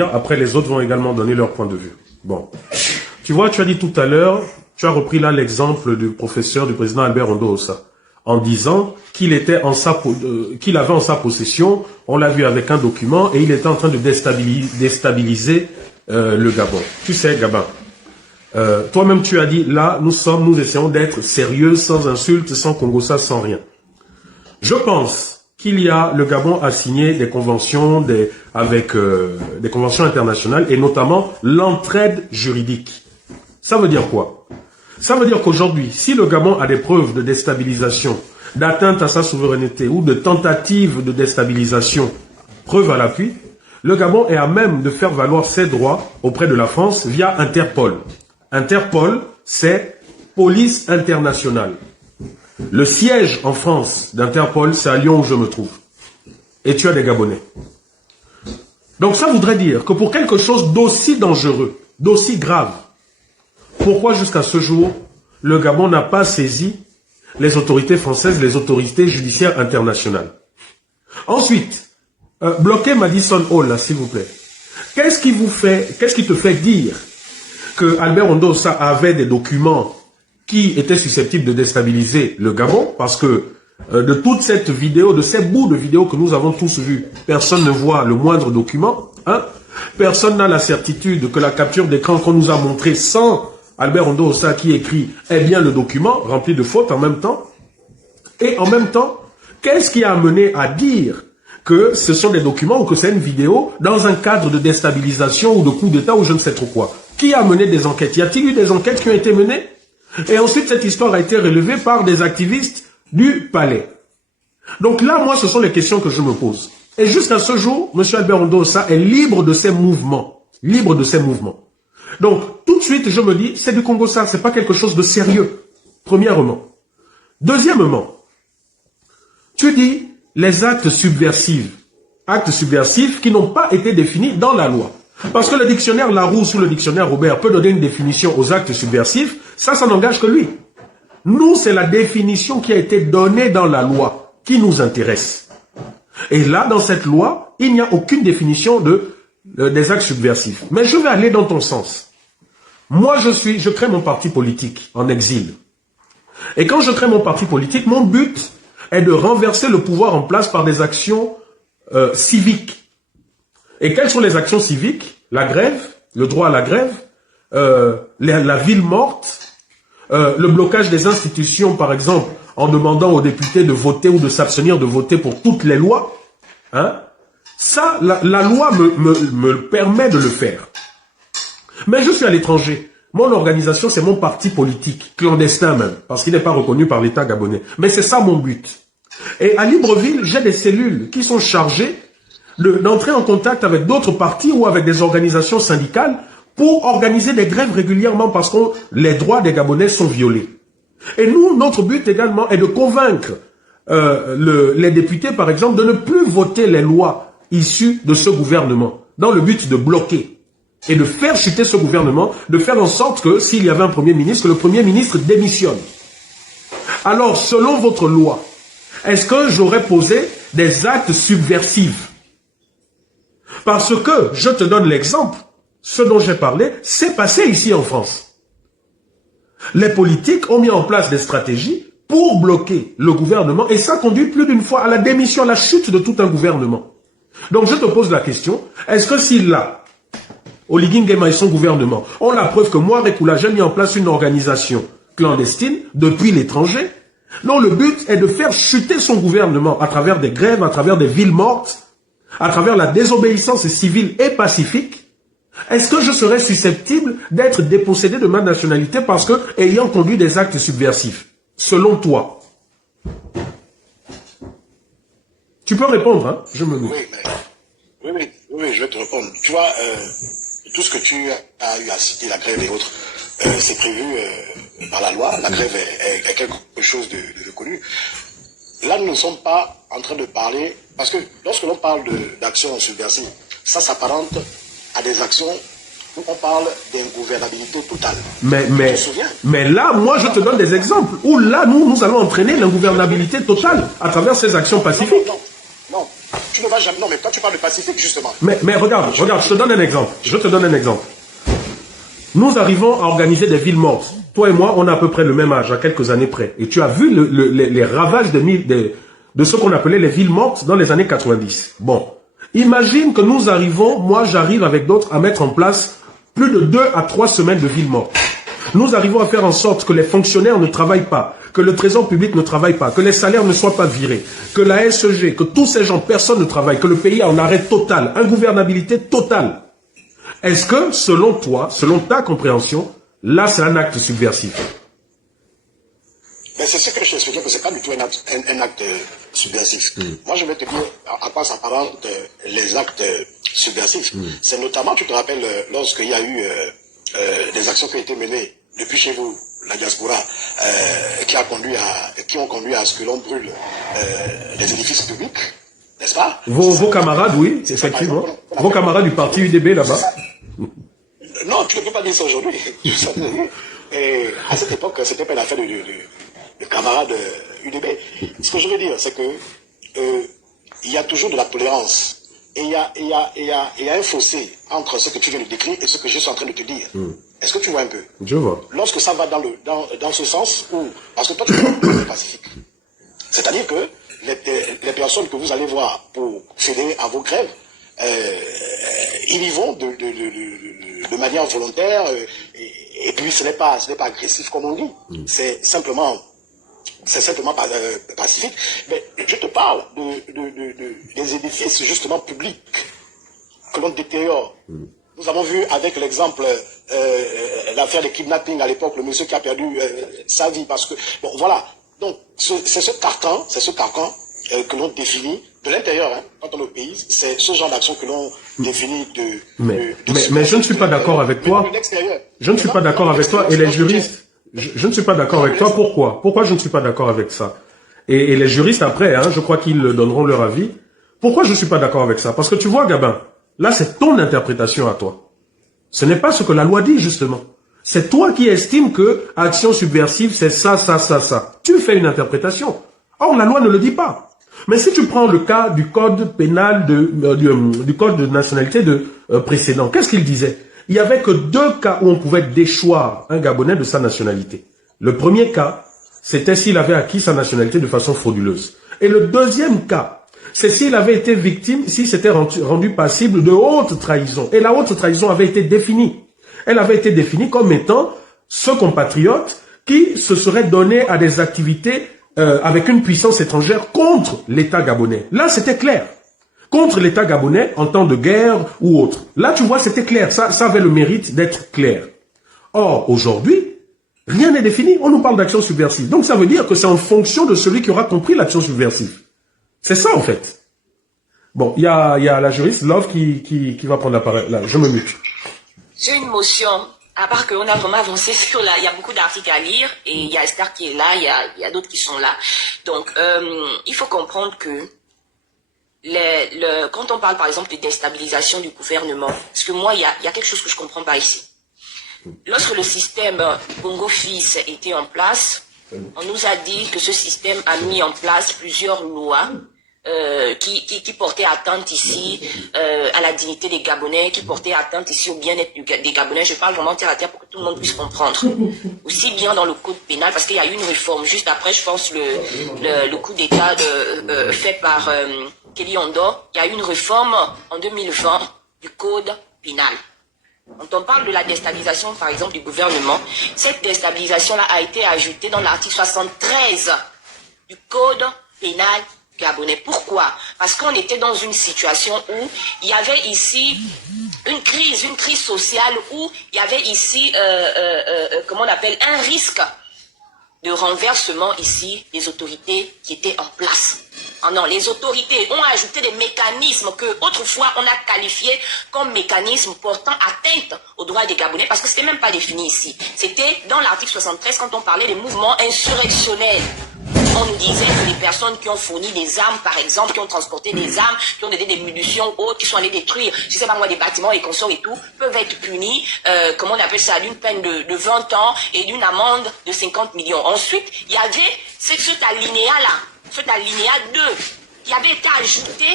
Après, les autres vont également donner leur point de vue. Bon. Tu vois, tu as dit tout à l'heure, tu as repris là l'exemple du professeur, du président Albert Ondosa, en disant qu'il avait en sa possession, on l'a vu avec un document, et il était en train de déstabiliser le Gabon. Tu sais, Gabin, toi-même tu as dit, là, nous essayons d'être sérieux, sans insultes, sans Congossa, sans rien. Je pense le Gabon a signé des conventions avec des conventions internationales et notamment l'entraide juridique. Ça veut dire quoi? Ça veut dire qu'aujourd'hui, si le Gabon a des preuves de déstabilisation, d'atteinte à sa souveraineté ou de tentative de déstabilisation, preuve à l'appui, le Gabon est à même de faire valoir ses droits auprès de la France via Interpol. Interpol, c'est police internationale. Le siège en France d'Interpol, c'est à Lyon où je me trouve. Et tu as des Gabonais. Donc ça voudrait dire que pour quelque chose d'aussi dangereux, d'aussi grave, pourquoi jusqu'à ce jour, le Gabon n'a pas saisi les autorités françaises, les autorités judiciaires internationales? Ensuite, bloquez Madison Hall, là, s'il vous plaît. Qu'est-ce qui te fait dire que Albert Ondosa avait des documents qui étaient susceptibles de déstabiliser le Gabon, parce que de toute cette vidéo, de ces bouts de vidéo que nous avons tous vus, personne ne voit le moindre document, hein? Personne n'a la certitude que la capture d'écran qu'on nous a montrée sans Albert Ondosa qui écrit est bien le document, rempli de fautes en même temps. Et en même temps, qu'est-ce qui a amené à dire que ce sont des documents ou que c'est une vidéo dans un cadre de déstabilisation ou de coup d'État ou je ne sais trop quoi? Qui a mené des enquêtes? Y a-t-il eu des enquêtes qui ont été menées? Et ensuite, cette histoire a été relevée par des activistes du palais. Donc là, moi, ce sont les questions que je me pose. Et jusqu'à ce jour, M. Albert Ondosa est libre de ses mouvements. Libre de ses mouvements. Donc, tout de suite, je me dis, c'est du Congossa, c'est pas quelque chose de sérieux. Premièrement. Deuxièmement, tu dis les actes subversifs. Actes subversifs qui n'ont pas été définis dans la loi. Parce que le dictionnaire Larousse ou le dictionnaire Robert peut donner une définition aux actes subversifs, ça n'engage que lui. Nous, c'est la définition qui a été donnée dans la loi qui nous intéresse. Et là, dans cette loi, il n'y a aucune définition des actes subversifs. Mais je vais aller dans ton sens. Moi, je crée mon parti politique en exil. Et quand je crée mon parti politique, mon but est de renverser le pouvoir en place par des actions civiques. Et quelles sont les actions civiques? La grève, le droit à la grève, la ville morte, le blocage des institutions, par exemple, en demandant aux députés de voter ou de s'abstenir de voter pour toutes les lois. Hein? Ça, la loi me permet de le faire. Mais je suis à l'étranger. Mon organisation, c'est mon parti politique, clandestin même, parce qu'il n'est pas reconnu par l'État gabonais. Mais c'est ça mon but. Et à Libreville, j'ai des cellules qui sont chargées d'entrer en contact avec d'autres partis ou avec des organisations syndicales pour organiser des grèves régulièrement parce que les droits des Gabonais sont violés. Et nous, notre but également est de convaincre les députés, par exemple, de ne plus voter les lois issues de ce gouvernement dans le but de bloquer et de faire chuter ce gouvernement, de faire en sorte que s'il y avait un Premier ministre, que le Premier ministre démissionne. Alors, selon votre loi, est-ce que j'aurais posé des actes subversifs? Parce que, je te donne l'exemple, ce dont j'ai parlé, c'est passé ici en France. Les politiques ont mis en place des stratégies pour bloquer le gouvernement et ça conduit plus d'une fois à la démission, à la chute de tout un gouvernement. Donc je te pose la question, est-ce que si là, Oligui Nguema et son gouvernement ont la preuve que Moiré Kouladja a mis en place une organisation clandestine depuis l'étranger, dont le but est de faire chuter son gouvernement à travers des grèves, à travers des villes mortes, à travers la désobéissance civile et pacifique, est-ce que je serais susceptible d'être dépossédé de ma nationalité parce que ayant conduit des actes subversifs? Selon toi. Tu peux répondre, hein? Je me mets. Oui, je vais te répondre. Tu vois, tout ce que tu as eu à citer, la grève et autres, c'est prévu par la loi. La grève est quelque chose de connu. Là, nous ne sommes pas en train de parler, parce que lorsque l'on parle d'actions subversives, ça s'apparente à des actions où on parle d'ingouvernabilité totale. Mais là, moi, je te donne des exemples, où là, nous allons entraîner l'ingouvernabilité totale à travers ces actions pacifiques. tu ne vas jamais... Non, mais quand tu parles de Pacifique, justement... Mais regarde, je te donne un exemple. Je te donne un exemple. Nous arrivons à organiser des villes mortes. Toi et moi, on a à peu près le même âge, à quelques années près. Et tu as vu les ravages de ce qu'on appelait les villes mortes dans les années 90. Bon, imagine que nous arrivons, moi j'arrive avec d'autres à mettre en place plus de 2 à 3 semaines de villes mortes. Nous arrivons à faire en sorte que les fonctionnaires ne travaillent pas, que le trésor public ne travaille pas, que les salaires ne soient pas virés, que la SEG, que tous ces gens, personne ne travaille, que le pays est en arrêt total, ingouvernabilité totale. Est-ce que, selon toi, selon ta compréhension, là c'est un acte subversif? Mais c'est ce que je t'expliquais, que ce n'est pas du tout un acte subversif. Moi, je vais te dire à quoi s'apparentent les actes subversifs. C'est notamment, tu te rappelles, lorsqu'il y a eu des actions qui ont été menées depuis chez vous, la diaspora, qui ont conduit à ce que l'on brûle les édifices publics, n'est-ce pas? Vos camarades, oui, effectivement. Vos camarades du parti UDB là-bas. Non, tu ne peux pas dire ça aujourd'hui. Et à cette époque, c'était pas une affaire de camarades UDB. Ce que je veux dire, c'est que il y a toujours de la tolérance. Et il y a un fossé entre ce que tu viens de décrire et ce que je suis en train de te dire. Est-ce que tu vois un peu? Je vois. Lorsque ça va dans ce sens, parce que toi, tu es pacifique. C'est-à-dire que les personnes que vous allez voir pour fédérer à vos grèves, ils y vont de manière volontaire, et puis ce n'est pas agressif comme on dit. C'est simplement pacifique. Mais je te parle des édifices justement publics que l'on détériore. Nous avons vu avec l'exemple, l'affaire des kidnappings à l'époque, le monsieur qui a perdu sa vie parce que, bon voilà. Donc, c'est ce carcan que l'on définit de l'intérieur, hein, quand on est au pays, c'est ce genre d'action que l'on définit mais je ne suis pas d'accord avec toi. Je ne suis pas d'accord avec toi et les juristes, je ne suis pas d'accord avec toi. Pourquoi? Pourquoi je ne suis pas d'accord avec ça? Et les juristes après, hein, je crois qu'ils donneront leur avis. Pourquoi je ne suis pas d'accord avec ça? Parce que tu vois, Gabin, là c'est ton interprétation à toi. Ce n'est pas ce que la loi dit justement. C'est toi qui estimes que action subversive, c'est ça, ça, ça, ça. Tu fais une interprétation. Or, la loi ne le dit pas. Mais si tu prends le cas du code pénal, du code de nationalité précédent, qu'est-ce qu'il disait? Il n'y avait que 2 cas où on pouvait déchoir un Gabonais de sa nationalité. Le premier cas, c'était s'il avait acquis sa nationalité de façon frauduleuse. Et le deuxième cas, c'est s'il avait été victime, s'il s'était rendu passible de haute trahison. Et la haute trahison avait été définie. Elle avait été définie comme étant ce compatriote qui se serait donné à des activités avec une puissance étrangère contre l'État gabonais. Là, c'était clair. Contre l'État gabonais en temps de guerre ou autre. Là, tu vois, c'était clair. Ça avait le mérite d'être clair. Or, aujourd'hui, rien n'est défini. On nous parle d'action subversive. Donc, ça veut dire que c'est en fonction de celui qui aura compris l'action subversive. C'est ça, en fait. Bon, il y a la juriste Love qui va prendre la parole. Là, je me mute. J'ai une motion, à part qu'on a vraiment avancé sur là, il y a beaucoup d'articles à lire, et il y a Esther qui est là, il y a d'autres qui sont là. Donc, il faut comprendre que quand on parle par exemple de déstabilisation du gouvernement, parce que moi, il y a quelque chose que je comprends pas ici. Lorsque le système Bongo Fils était en place, on nous a dit que ce système a mis en place plusieurs lois qui portait atteinte ici à la dignité des Gabonais, qui portait atteinte ici au bien-être des Gabonais. Je parle vraiment terre à terre pour que tout le monde puisse comprendre. Aussi bien dans le code pénal, parce qu'il y a eu une réforme juste après, je pense, le coup d'État fait par Kelly Ondor. Il y a eu une réforme en 2020 du code pénal. Quand on parle de la déstabilisation, par exemple, du gouvernement, cette déstabilisation-là a été ajoutée dans l'article 73 du code pénal gabonais. Pourquoi? Parce qu'on était dans une situation où il y avait ici une crise sociale, où il y avait ici, comment on appelle, un risque de renversement ici des autorités qui étaient en place. Ah non, les autorités ont ajouté des mécanismes que autrefois on a qualifiés comme mécanismes portant atteinte aux droits des Gabonais, parce que c'était même pas défini ici. C'était dans l'article 73 quand on parlait des mouvements insurrectionnels. On nous disait que les personnes qui ont fourni des armes, par exemple, qui ont transporté des armes, qui ont donné des munitions autres, qui sont allés détruire, je sais pas moi, des bâtiments et consorts et tout, peuvent être punis, comment on appelle ça, d'une peine de 20 ans et d'une amende de 50 millions. Ensuite, il y avait cet alinéa-là, cet alinéa 2, qui avait été ajouté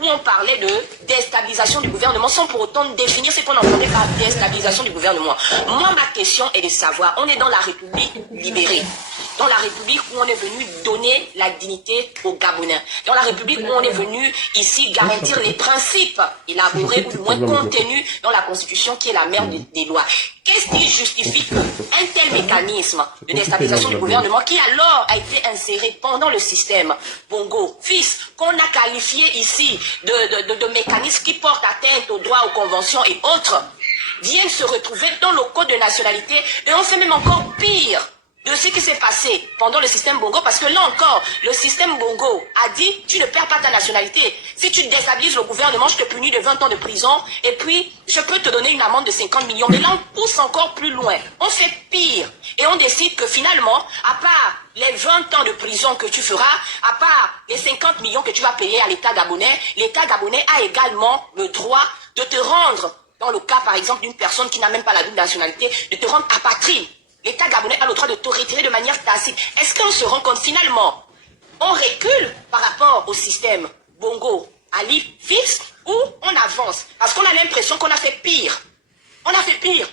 où on parlait de déstabilisation du gouvernement sans pour autant définir ce qu'on entendait par déstabilisation du gouvernement. Moi, ma question est de savoir, on est dans la République libérée, dans la République où on est venu donner la dignité aux Gabonais, dans la République où on est venu ici garantir les principes élaborés ou du moins contenus dans la Constitution qui est la mère des lois. Qu'est-ce qui justifie qu'un tel mécanisme de déstabilisation du gouvernement qui alors a été inséré pendant le système Bongo Fils, qu'on a qualifié ici de mécanisme qui porte atteinte aux droits, aux conventions et autres, viennent se retrouver dans le code de nationalité et on fait même encore pire de ce qui s'est passé pendant le système Bongo, parce que là encore, le système Bongo a dit, tu ne perds pas ta nationalité. Si tu déstabilises le gouvernement, je te punis de 20 ans de prison, et puis je peux te donner une amende de 50 millions. Mais là, on pousse encore plus loin. On fait pire. Et on décide que finalement, à part les 20 ans de prison que tu feras, à part les 50 millions que tu vas payer à l'État gabonais a également le droit de te rendre, dans le cas par exemple d'une personne qui n'a même pas la double nationalité, de te rendre apatride. L'État gabonais a le droit de te retirer de manière tacite. Est-ce qu'on se rend compte finalement, on recule par rapport au système Bongo, Ali, Fils, ou on avance? Parce qu'on a l'impression qu'on a fait pire. On a fait pire.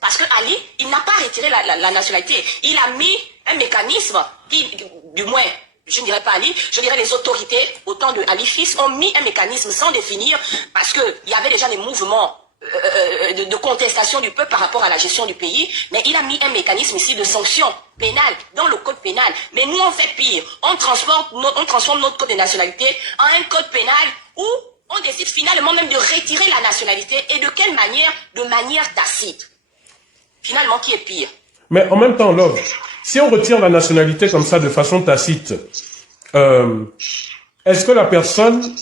Parce que Ali, il n'a pas retiré la nationalité. Il a mis un mécanisme qui, du moins, je ne dirais pas Ali, je dirais les autorités, au temps de Ali Fils, ont mis un mécanisme sans définir, parce qu'il y avait déjà des mouvements de contestation du peuple par rapport à la gestion du pays, mais il a mis un mécanisme ici de sanction pénale dans le code pénal. Mais nous, on fait pire. On transforme notre code de nationalité en un code pénal où on décide finalement même de retirer la nationalité. Et de quelle manière? De manière tacite. Finalement, qui est pire? Mais en même temps, Love, si on retire la nationalité comme ça de façon tacite, est-ce que la personne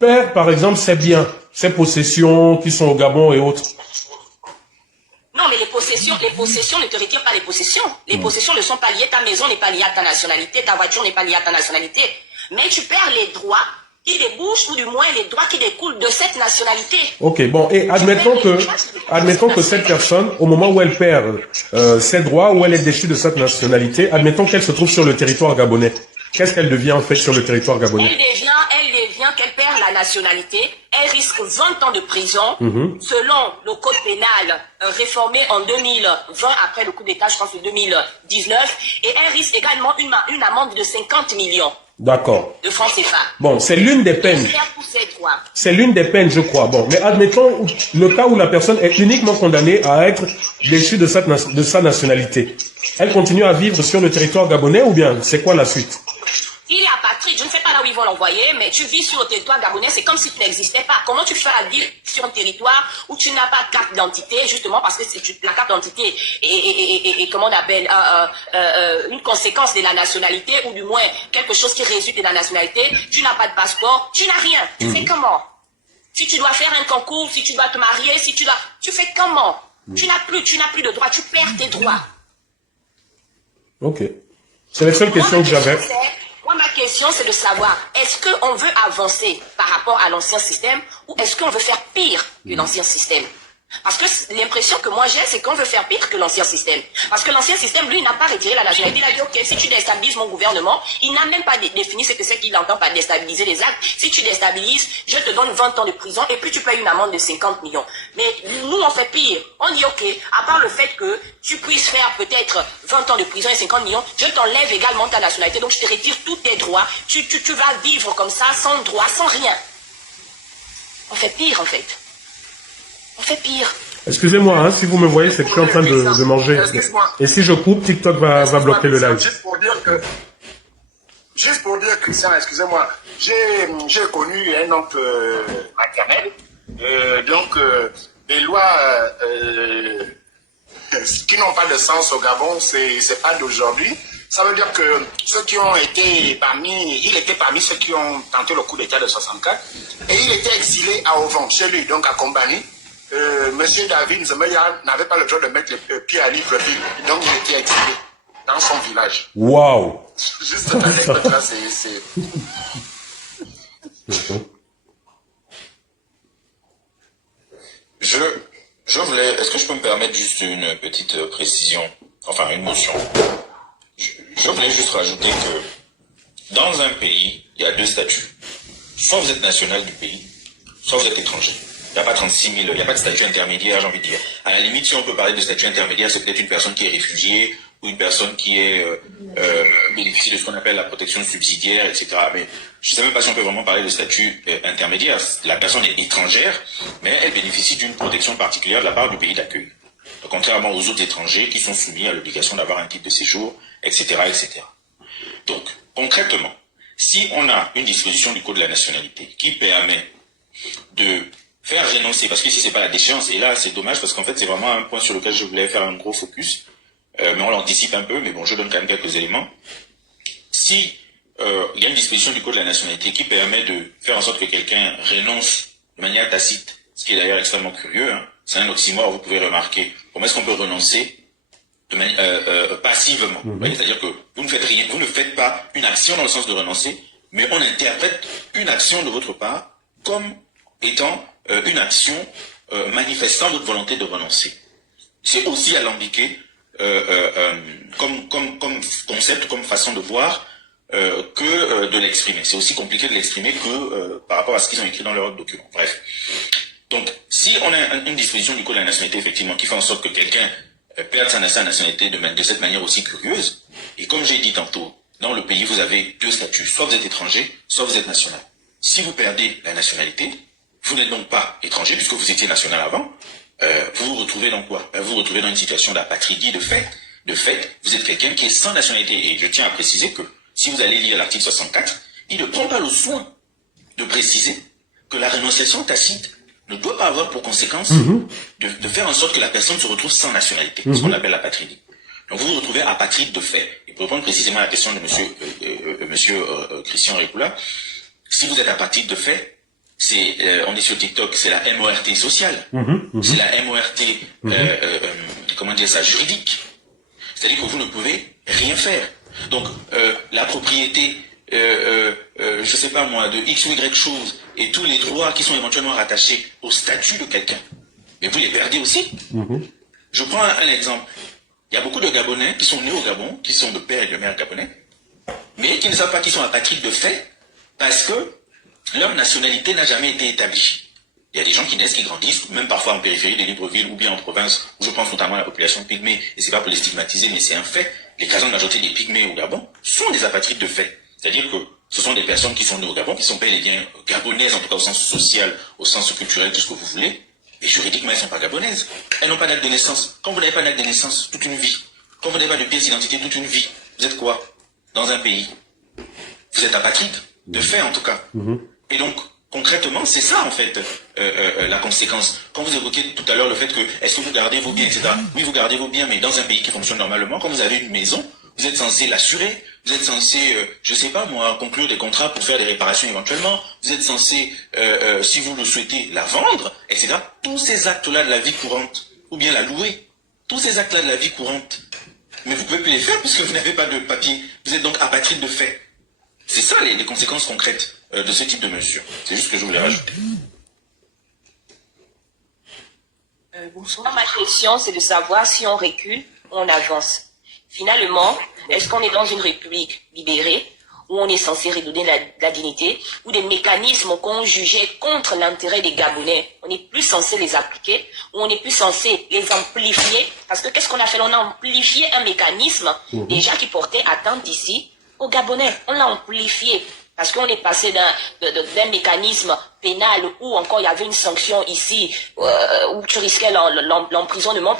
perd, par exemple, ses biens, ses possessions qui sont au Gabon et autres? Non, mais les possessions ne te retirent pas les possessions. Les possessions ne sont pas liées, ta maison n'est pas liée à ta nationalité, ta voiture n'est pas liée à ta nationalité. Mais tu perds les droits qui débouchent, ou du moins les droits qui découlent de cette nationalité. Ok, bon, et admettons que cette personne, au moment où elle perd ses droits, où elle est déchue de cette nationalité, admettons qu'elle se trouve sur le territoire gabonais. Qu'est-ce qu'elle devient en fait sur le territoire gabonais? Qu'elle perd la nationalité, elle risque 20 ans de prison, selon le code pénal réformé en 2020, après le coup d'État, je pense, en 2019, et elle risque également une amende de 50 millions. D'accord. De francs CFA. Bon, c'est l'une des peines. C'est l'une des peines, je crois. Bon, mais admettons le cas où la personne est uniquement condamnée à être déchue de sa nationalité. Elle continue à vivre sur le territoire gabonais ou bien c'est quoi la suite? Il est apatride, je ne sais pas là où ils vont l'envoyer, mais tu vis sur le territoire gabonais, c'est comme si tu n'existais pas. Comment tu fais à vivre sur un territoire où tu n'as pas de carte d'identité, justement parce que la carte d'identité est comment on appelle, une conséquence de la nationalité, ou du moins quelque chose qui résulte de la nationalité. Tu n'as pas de passeport, tu n'as rien. Tu fais comment? Si tu dois faire un concours, si tu dois te marier, tu fais comment? Tu n'as plus de droits, tu perds tes droits. Ok. C'est la seule question que j'avais. Moi, ma question, c'est de savoir, est-ce qu'on veut avancer par rapport à l'ancien système ou est-ce qu'on veut faire pire que l'ancien système? Parce que l'impression que moi j'ai, c'est qu'on veut faire pire que l'ancien système. Parce que l'ancien système, lui, n'a pas retiré la nationalité. Il a dit, ok, si tu déstabilises mon gouvernement, il n'a même pas défini ce que c'est qu'il entend par déstabiliser les actes. Si tu déstabilises, je te donne 20 ans de prison et puis tu payes une amende de 50 millions. Mais nous, on fait pire. On dit, ok, à part le fait que tu puisses faire peut-être 20 ans de prison et 50 millions, je t'enlève également ta nationalité. Donc, je te retire tous tes droits. Tu vas vivre comme ça, sans droit, sans rien. On fait pire, en fait. On fait pire. Excusez-moi, hein, si vous me voyez, c'est que je suis en train de manger. Et si je coupe, TikTok va bloquer le live. Juste pour dire, Christian, excusez-moi, j'ai connu un oncle maternel, des lois qui n'ont pas de sens au Gabon, c'est pas d'aujourd'hui. Ça veut dire que ceux qui ont été il était parmi ceux qui ont tenté le coup d'État de 64, et il était exilé à Ovan, chez lui, donc à Combani. Monsieur David Nzemeya n'avait pas le droit de mettre les pieds à Libreville, donc il était exilé dans son village. Waouh! Juste cette anecdote-là, c'est... Je voulais... Est-ce que je peux me permettre juste une petite précision? Enfin, une motion. Je voulais juste rajouter que dans un pays, il y a deux statuts. soit vous êtes national du pays, soit vous êtes étranger. Il n'y a pas 36 000, il n'y a pas de statut intermédiaire, j'ai envie de dire. À la limite, si on peut parler de statut intermédiaire, c'est peut-être une personne qui est réfugiée ou une personne qui est bénéficie de ce qu'on appelle la protection subsidiaire, etc. Mais je ne sais même pas si on peut vraiment parler de statut intermédiaire. La personne est étrangère, mais elle bénéficie d'une protection particulière de la part du pays d'accueil. Contrairement aux autres étrangers qui sont soumis à l'obligation d'avoir un titre de séjour, etc., etc. Donc, concrètement, si on a une disposition du Code de la nationalité qui permet de faire renoncer, parce que si c'est pas la déchéance, et là c'est dommage parce qu'en fait c'est vraiment un point sur lequel je voulais faire un gros focus, mais on l'anticipe un peu, mais bon, je donne quand même quelques éléments. Si il y a une disposition du Code de la nationalité qui permet de faire en sorte que quelqu'un renonce de manière tacite, ce qui est d'ailleurs extrêmement curieux, hein, c'est un oxymore, vous pouvez remarquer. Comment est-ce qu'on peut renoncer de manière passivement? C'est-à-dire que vous ne faites rien, vous ne faites pas une action dans le sens de renoncer, mais on interprète une action de votre part comme étant une action manifestant votre volonté de renoncer. C'est aussi alambiqué comme concept, comme façon de voir que de l'exprimer. C'est aussi compliqué de l'exprimer que par rapport à ce qu'ils ont écrit dans leur document. Bref. Donc, si on a une disposition du Code de la nationalité, effectivement, qui fait en sorte que quelqu'un perde sa nationalité de cette manière aussi curieuse, et comme j'ai dit tantôt, dans le pays, vous avez deux statuts. Soit vous êtes étranger, soit vous êtes national. Si vous perdez la nationalité, vous n'êtes donc pas étranger, puisque vous étiez national avant, vous vous retrouvez dans quoi? Vous vous retrouvez dans une situation d'apatridie de fait. De fait, vous êtes quelqu'un qui est sans nationalité. Et je tiens à préciser que, si vous allez lire l'article 64, il ne prend pas le soin de préciser que la renonciation tacite ne doit pas avoir pour conséquence de faire en sorte que la personne se retrouve sans nationalité, ce qu'on appelle l'apatridie. Donc vous vous retrouvez apatride de fait. Et pour répondre précisément à la question de monsieur Christian Rekula, si vous êtes apatride de fait, on est sur TikTok, c'est la MORT sociale. C'est la MORT, comment dire ça, juridique. C'est-à-dire que vous ne pouvez rien faire. Donc, la propriété, je sais pas moi, de X ou Y chose, et tous les droits qui sont éventuellement rattachés au statut de quelqu'un, mais vous les perdez aussi. Je prends un exemple. Il y a beaucoup de Gabonais qui sont nés au Gabon, qui sont de père et de mère gabonais, mais qui ne savent pas qu'ils sont apatrides de fait, parce que leur nationalité n'a jamais été établie. Il y a des gens qui naissent, qui grandissent, même parfois en périphérie de Libreville ou bien en province, où je pense notamment à la population pygmée, et c'est pas pour les stigmatiser, mais c'est un fait. L'écrasante majorité des pygmées au Gabon sont des apatrides de fait. C'est-à-dire que ce sont des personnes qui sont nées au Gabon, qui sont bel et bien gabonaises, en tout cas au sens social, au sens culturel, tout ce que vous voulez, et juridiquement, elles ne sont pas gabonaises. Elles n'ont pas d'acte de naissance. Quand vous n'avez pas d'acte de naissance, toute une vie. Quand vous n'avez pas de pièce d'identité, toute une vie. Vous êtes quoi? Dans un pays. Vous êtes apatride, de fait en tout cas. Et donc, concrètement, c'est ça en fait la conséquence. Quand vous évoquez tout à l'heure le fait que est-ce que vous gardez vos biens, etc. Oui, vous gardez vos biens, mais dans un pays qui fonctionne normalement, quand vous avez une maison, vous êtes censé l'assurer, vous êtes censé, je sais pas moi, conclure des contrats pour faire des réparations éventuellement, vous êtes censé, si vous le souhaitez, la vendre, etc. Tous ces actes-là de la vie courante, ou bien la louer, tous ces actes-là de la vie courante, mais vous pouvez plus les faire parce que vous n'avez pas de papier. Vous êtes donc apatride de fait. C'est ça les conséquences concrètes de ce type de mesure. C'est juste ce que je voulais rajouter. Bonsoir. Ma question, c'est de savoir si on recule ou on avance. Finalement, est-ce qu'on est dans une république libérée où on est censé redonner la dignité, ou des mécanismes qu'on jugeait contre l'intérêt des Gabonais, on n'est plus censé les appliquer, ou on n'est plus censé les amplifier, parce que qu'est-ce qu'on a fait? On a amplifié un mécanisme déjà qui portait atteinte ici aux Gabonais. On l'a amplifié. Parce qu'on est passé d'un mécanisme pénal où encore il y avait une sanction ici, où tu risquais l'emprisonnement,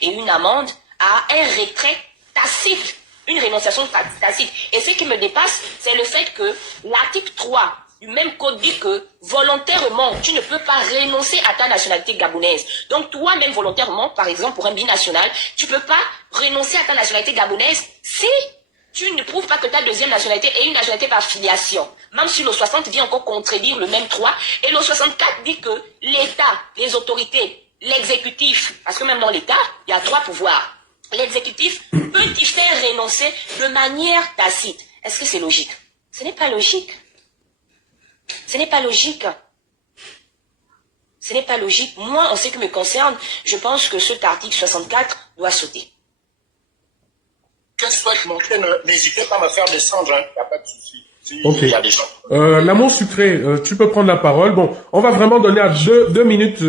et une amende, à un retrait tacite, une rénonciation tacite. Et ce qui me dépasse, c'est le fait que l'article 3 du même code dit que volontairement, tu ne peux pas renoncer à ta nationalité gabonaise. Donc toi-même volontairement, par exemple pour un binational, tu ne peux pas renoncer à ta nationalité gabonaise si tu ne prouves pas que ta deuxième nationalité est une nationalité par filiation. Même si le 60 vient encore contredire le même 3, et le 64 dit que l'État, les autorités, l'exécutif, parce que même dans l'État, il y a 3 pouvoirs. L'exécutif peut y faire renoncer de manière tacite. Est-ce que c'est logique? Ce n'est pas logique. Ce n'est pas logique. Ce n'est pas logique. Moi, en ce qui me concerne, je pense que cet article 64 doit sauter. Qu'est-ce que tu manquais? N'hésitez pas à me faire descendre, il n'y a pas de souci. Ok. Il y a des gens. L'amour sucré, tu peux prendre la parole. Bon, on va vraiment donner à 2 minutes,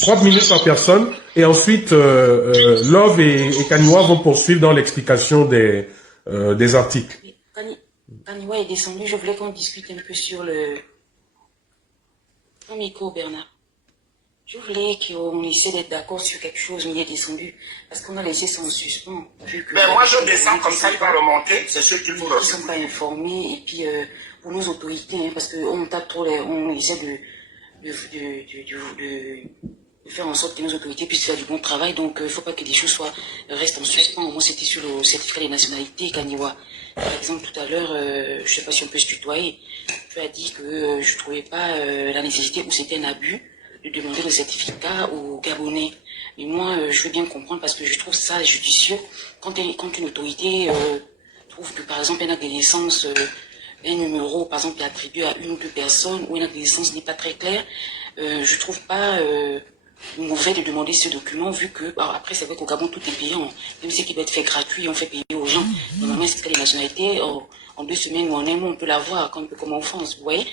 3 minutes par personne. Et ensuite, Love et Kaniwa vont poursuivre dans l'explication des articles. Kaniwa est descendu, je voulais qu'on discute un peu sur le... Ton micro, Bernard. Je voulais qu'on essaie d'être d'accord sur quelque chose, mais il est descendu. Parce qu'on a laissé ça en suspens. Ben moi, je descends comme ça, il va remonter. C'est ce qu'il nous Ils ne sont pas informés. Et puis, pour nos autorités, hein, parce qu'on tape trop, on essaie de faire en sorte que nos autorités puissent faire du bon travail. Donc, il ne faut pas que des choses restent en suspens. Moi, c'était sur le certificat des nationalités, Kaniwa. Par exemple, tout à l'heure, je ne sais pas si on peut se tutoyer, tu as dit que je ne trouvais pas la nécessité ou c'était un abus de demander le certificat aux Gabonais. Mais moi, je veux bien comprendre parce que je trouve ça judicieux quand une autorité trouve que, par exemple, un acte de naissance, un numéro, par exemple, est attribué à 1 ou 2 personnes, ou un acte de naissance n'est pas très clair, je trouve pas mauvais de demander ce document, vu que, après, c'est vrai qu'au Gabon, tout est payant. Même ce qui doit être fait gratuit, on fait payer aux gens. Normalement, c'est les nationalités, en 2 semaines ou en un mois, on peut l'avoir, un peu comme en France, vous voyez.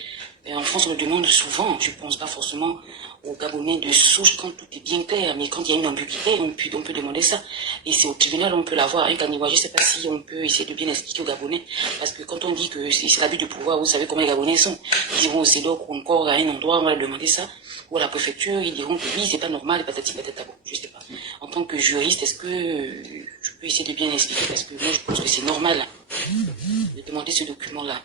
En France, on le demande souvent, je ne pense pas forcément aux Gabonais de souche quand tout est bien clair, mais quand il y a une ambiguïté, on peut demander ça. Et c'est au tribunal, on peut l'avoir. Un Kaniwa, je ne sais pas si on peut essayer de bien expliquer aux Gabonais, parce que quand on dit que c'est l'abus de pouvoir, vous savez comment les Gabonais sont. Ils diront au CEDOC ou encore à un endroit, on va leur demander ça, ou à la préfecture, ils diront que oui, c'est pas normal, patati patata, bon, je ne sais pas. En tant que juriste, est-ce que je peux essayer de bien expliquer, parce que moi, je pense que c'est normal de demander ce document-là,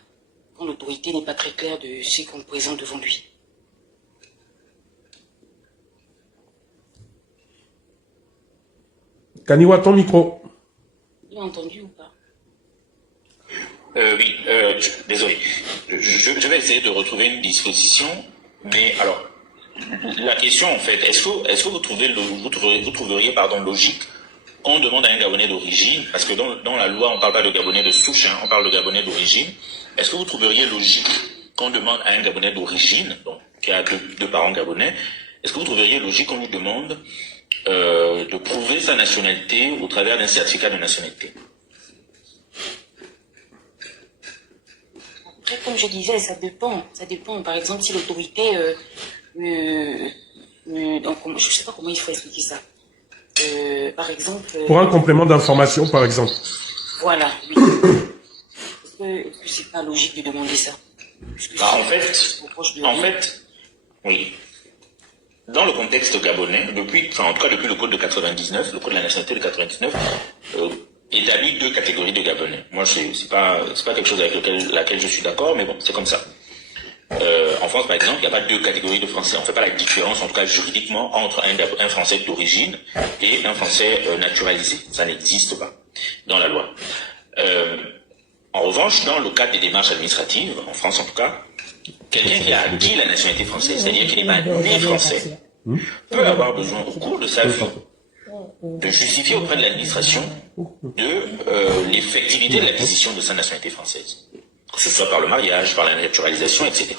quand l'autorité n'est pas très claire de ce qu'on présente devant lui. Kaniwa, ton micro. Il a entendu ou pas? Oui, désolé. Je vais essayer de retrouver une disposition, mais alors, la question en fait, est-ce que vous trouveriez logique qu'on demande à un Gabonais d'origine, parce que dans la loi on ne parle pas de Gabonais de souche, on parle de Gabonais d'origine, est-ce que vous trouveriez logique qu'on demande à un Gabonais d'origine, donc qui a deux parents gabonais, est-ce que vous trouveriez logique qu'on lui demande de prouver sa nationalité au travers d'un certificat de nationalité? Après, comme je disais, ça dépend. Par exemple, si l'autorité donc, je ne sais pas comment il faut expliquer ça. Par exemple... Pour un complément d'information, par exemple. Voilà, oui. Est-ce que c'est pas logique de demander ça? En fait, oui. Dans le contexte gabonais, en tout cas depuis le code de 99, le code de la nationalité de 99, établit 2 catégories de Gabonais. Moi, c'est pas quelque chose avec laquelle je suis d'accord, mais bon, c'est comme ça. En France, par exemple, il n'y a pas 2 catégories de Français. On ne fait pas la différence, en tout cas juridiquement, entre un Français d'origine et un Français naturalisé. Ça n'existe pas dans la loi. En revanche, dans le cadre des démarches administratives, en France en tout cas, quelqu'un qui a acquis la nationalité française, c'est-à-dire qui n'est pas né français, peut avoir besoin au cours de sa vie de justifier auprès de l'administration de l'effectivité de l'acquisition de sa nationalité française, que ce soit par le mariage, par la naturalisation, etc.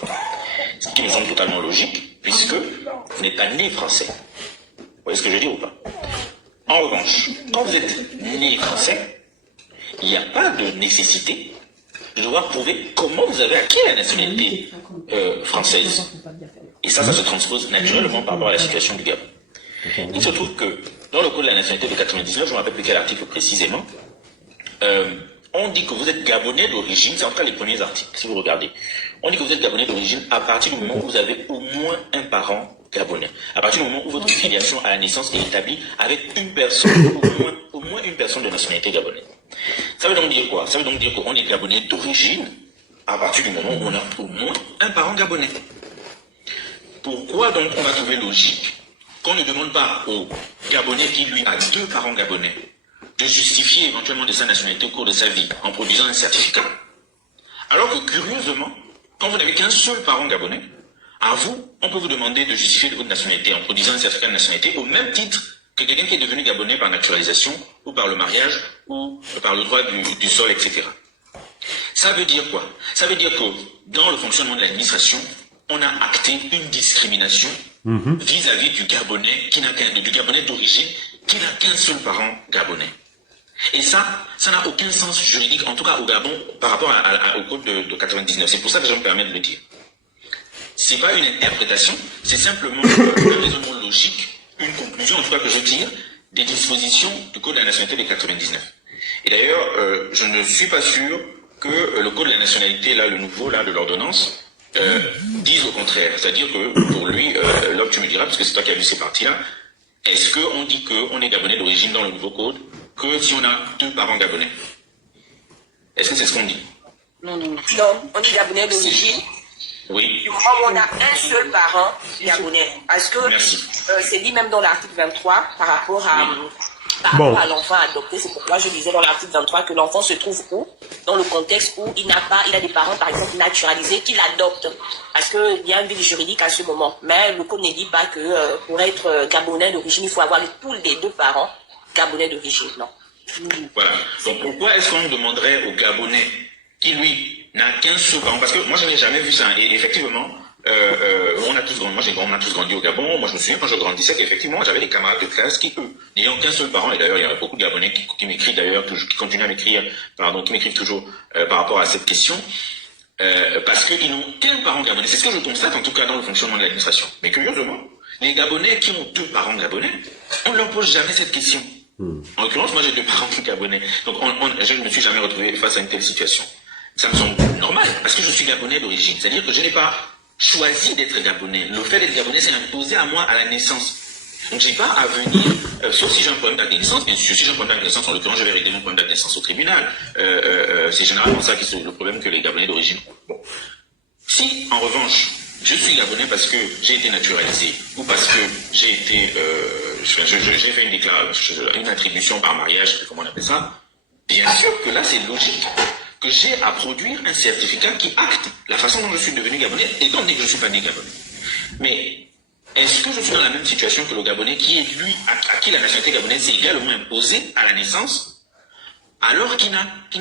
Ce qui me semble totalement logique, puisque vous n'êtes pas né français. Vous voyez ce que je veux dire ou pas? En revanche, quand vous êtes né français, il n'y a pas de nécessité de devoir prouver comment vous avez acquis la nationalité française. Et ça se transpose naturellement par rapport à la situation du Gabon. Il se trouve que dans le code de la nationalité de 99, je ne me rappelle plus quel article précisément, on dit que vous êtes Gabonais d'origine, c'est en tout cas les premiers articles, si vous regardez. On dit que vous êtes Gabonais d'origine à partir du moment où vous avez au moins un parent gabonais. À partir du moment où votre filiation à la naissance est établie avec une personne, au moins une personne de nationalité gabonaise. Ça veut donc dire quoi? Ça veut donc dire qu'on est Gabonais d'origine à partir du moment où on a au moins un parent gabonais. Pourquoi donc on a trouvé logique qu'on ne demande pas au Gabonais qui lui a 2 parents gabonais de justifier éventuellement de sa nationalité au cours de sa vie en produisant un certificat, alors que curieusement, quand vous n'avez qu'un seul parent gabonais, à vous, on peut vous demander de justifier de votre nationalité en produisant un certificat de nationalité au même titre que quelqu'un qui est devenu gabonais par naturalisation ou par le mariage ou par le droit du sol, etc. Ça veut dire quoi? Ça veut dire que dans le fonctionnement de l'administration, on a acté une discrimination vis-à-vis du Gabonais du Gabonais d'origine qui n'a qu'un seul parent gabonais. Et ça n'a aucun sens juridique, en tout cas au Gabon, par rapport au code de 99. C'est pour ça que je me permets de le dire. C'est pas une interprétation, c'est simplement un raisonnement logique, une conclusion, en tout cas que je tire, des dispositions du code de la nationalité de 99. Et d'ailleurs, je ne suis pas sûr que le code de la nationalité, là, le nouveau, là, de l'ordonnance, dise au contraire. C'est-à-dire que, pour lui, là, tu me diras, parce que c'est toi qui as vu ces parties-là, est-ce qu'on dit qu'on est gabonais d'origine dans le nouveau code que si on a 2 parents gabonais? Est-ce que c'est ce qu'on dit? Non, on est gabonais d'origine. Oui. Du moment où on a un seul parent gabonais. Parce que c'est dit même dans l'article 23 par rapport à l'enfant adopté. C'est pourquoi je disais dans l'article 23 que l'enfant se trouve où? Dans le contexte où il a des parents, par exemple, naturalisés qu'il adopte. Parce qu'il y a un vide juridique à ce moment. Mais le code ne dit pas que pour être gabonais d'origine, il faut avoir tous les 2 parents gabonais d'origine. Non. Voilà. Donc pourquoi est-ce qu'on demanderait au Gabonais qui, lui, n'a qu'un seul parent? Parce que moi, je n'ai jamais vu ça. Et effectivement, on a tous grandi au Gabon. Moi, je me souviens quand je grandissais qu'effectivement, j'avais des camarades de classe qui, eux, n'ayant qu'un seul parent, et d'ailleurs, il y a beaucoup de Gabonais qui m'écrivent d'ailleurs, qui continuent à m'écrire, qui m'écrivent toujours par rapport à cette question, parce qu'ils n'ont qu'un parent gabonais. C'est ce que je constate, en tout cas, dans le fonctionnement de l'administration. Mais curieusement, les Gabonais qui ont 2 parents gabonais, on ne leur pose jamais cette question. En l'occurrence, moi, j'ai 2 parents gabonais. Donc, je ne me suis jamais retrouvé face à une telle situation. Ça me semble normal, parce que je suis gabonais d'origine. C'est-à-dire que je n'ai pas choisi d'être gabonais. Le fait d'être gabonais, c'est imposé à moi à la naissance. Donc, je n'ai pas à venir, sauf si j'ai un problème d'acte de naissance. Bien sûr, si j'ai un problème d'acte de naissance, en l'occurrence, je vais régler mon problème d'acte de naissance au tribunal. C'est généralement ça qui est le problème que les Gabonais d'origine ont. Bon. Si, en revanche, je suis gabonais parce que j'ai été naturalisé, ou parce que j'ai été, j'ai fait une attribution par mariage, je sais comment on appelle ça, bien sûr que là, c'est logique que j'ai à produire un certificat qui acte la façon dont je suis devenu gabonais, étant donné que je ne suis pas né gabonais. Mais est-ce que je suis dans la même situation que le Gabonais qui est, lui, à qui la nationalité gabonaise est également imposée à la naissance, alors qu'il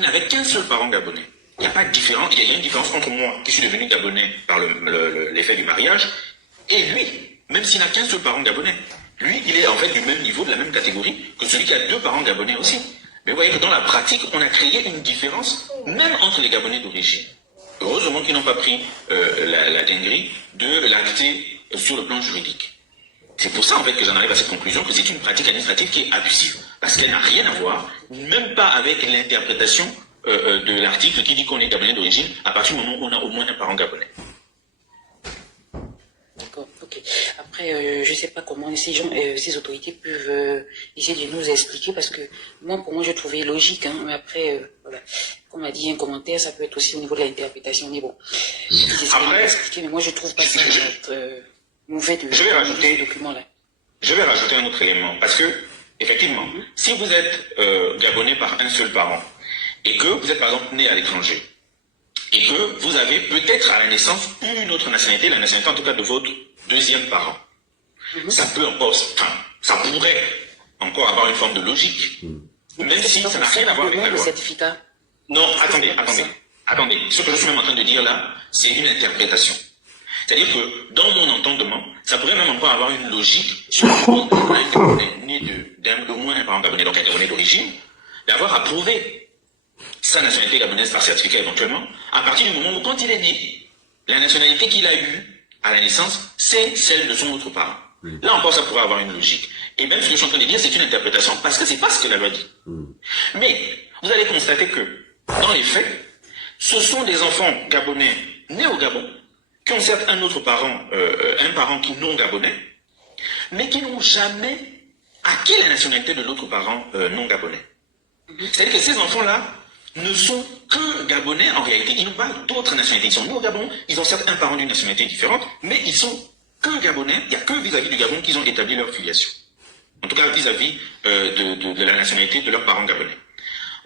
n'avait qu'un seul parent gabonais? Il n'y a pas de différence, il y a une différence entre moi, qui suis devenu gabonais par l'effet du mariage, et lui, même s'il n'a qu'un seul parent gabonais. Lui, il est en fait du même niveau, de la même catégorie, que celui qui a 2 parents gabonais aussi. Mais vous voyez que dans la pratique, on a créé une différence, même entre les Gabonais d'origine. Heureusement qu'ils n'ont pas pris la dinguerie de l'acter sur le plan juridique. C'est pour ça, en fait, que j'en arrive à cette conclusion, que c'est une pratique administrative qui est abusive. Parce qu'elle n'a rien à voir, même pas avec l'interprétation de l'article qui dit qu'on est Gabonais d'origine, à partir du moment où on a au moins un parent gabonais. D'accord, ok. Après, je ne sais pas comment ces autorités peuvent essayer de nous expliquer, parce que pour moi, je trouvais logique, hein, mais après, voilà, comme a dit un commentaire, ça peut être aussi au niveau de l'interprétation, mais bon, après, mais moi, je trouve pas ça mauvais de ce document-là. Je vais rajouter un autre élément, parce que, effectivement, si vous êtes gabonais par un seul parent, et que vous êtes par exemple né à l'étranger, et que vous avez peut-être à la naissance une autre nationalité, la nationalité en tout cas de votre 2e parent, ça peut encore, ça pourrait encore avoir une forme de logique, même si ça n'a rien à voir avec la loi. Certificat. Non, attendez. Ce que je suis même en train de dire là, c'est une interprétation. C'est-à-dire que dans mon entendement, ça pourrait même encore avoir une logique sur le fait d'un Gabonais né d'au moins un parent gabonais, donc un Gabonais d'origine, d'avoir à prouver sa nationalité gabonaise par certificat éventuellement, à partir du moment où, quand il est né, la nationalité qu'il a eue à la naissance, c'est celle de son autre parent. Là encore, ça pourrait avoir une logique. Et même ce que je suis en train de dire, c'est une interprétation, parce que c'est pas ce que la loi dit. Mais vous allez constater que, dans les faits, ce sont des enfants gabonais nés au Gabon, qui ont certes un autre parent, un parent qui non gabonais, mais qui n'ont jamais acquis la nationalité de l'autre parent non gabonais. C'est-à-dire que ces enfants-là ne sont que gabonais en réalité. Ils n'ont pas d'autres nationalités. Ils sont nés au Gabon, ils ont certes un parent d'une nationalité différente, mais ils sont que gabonais. Il n'y a que vis-à-vis du Gabon qu'ils ont établi leur filiation. En tout cas, vis-à-vis de la nationalité de leurs parents gabonais.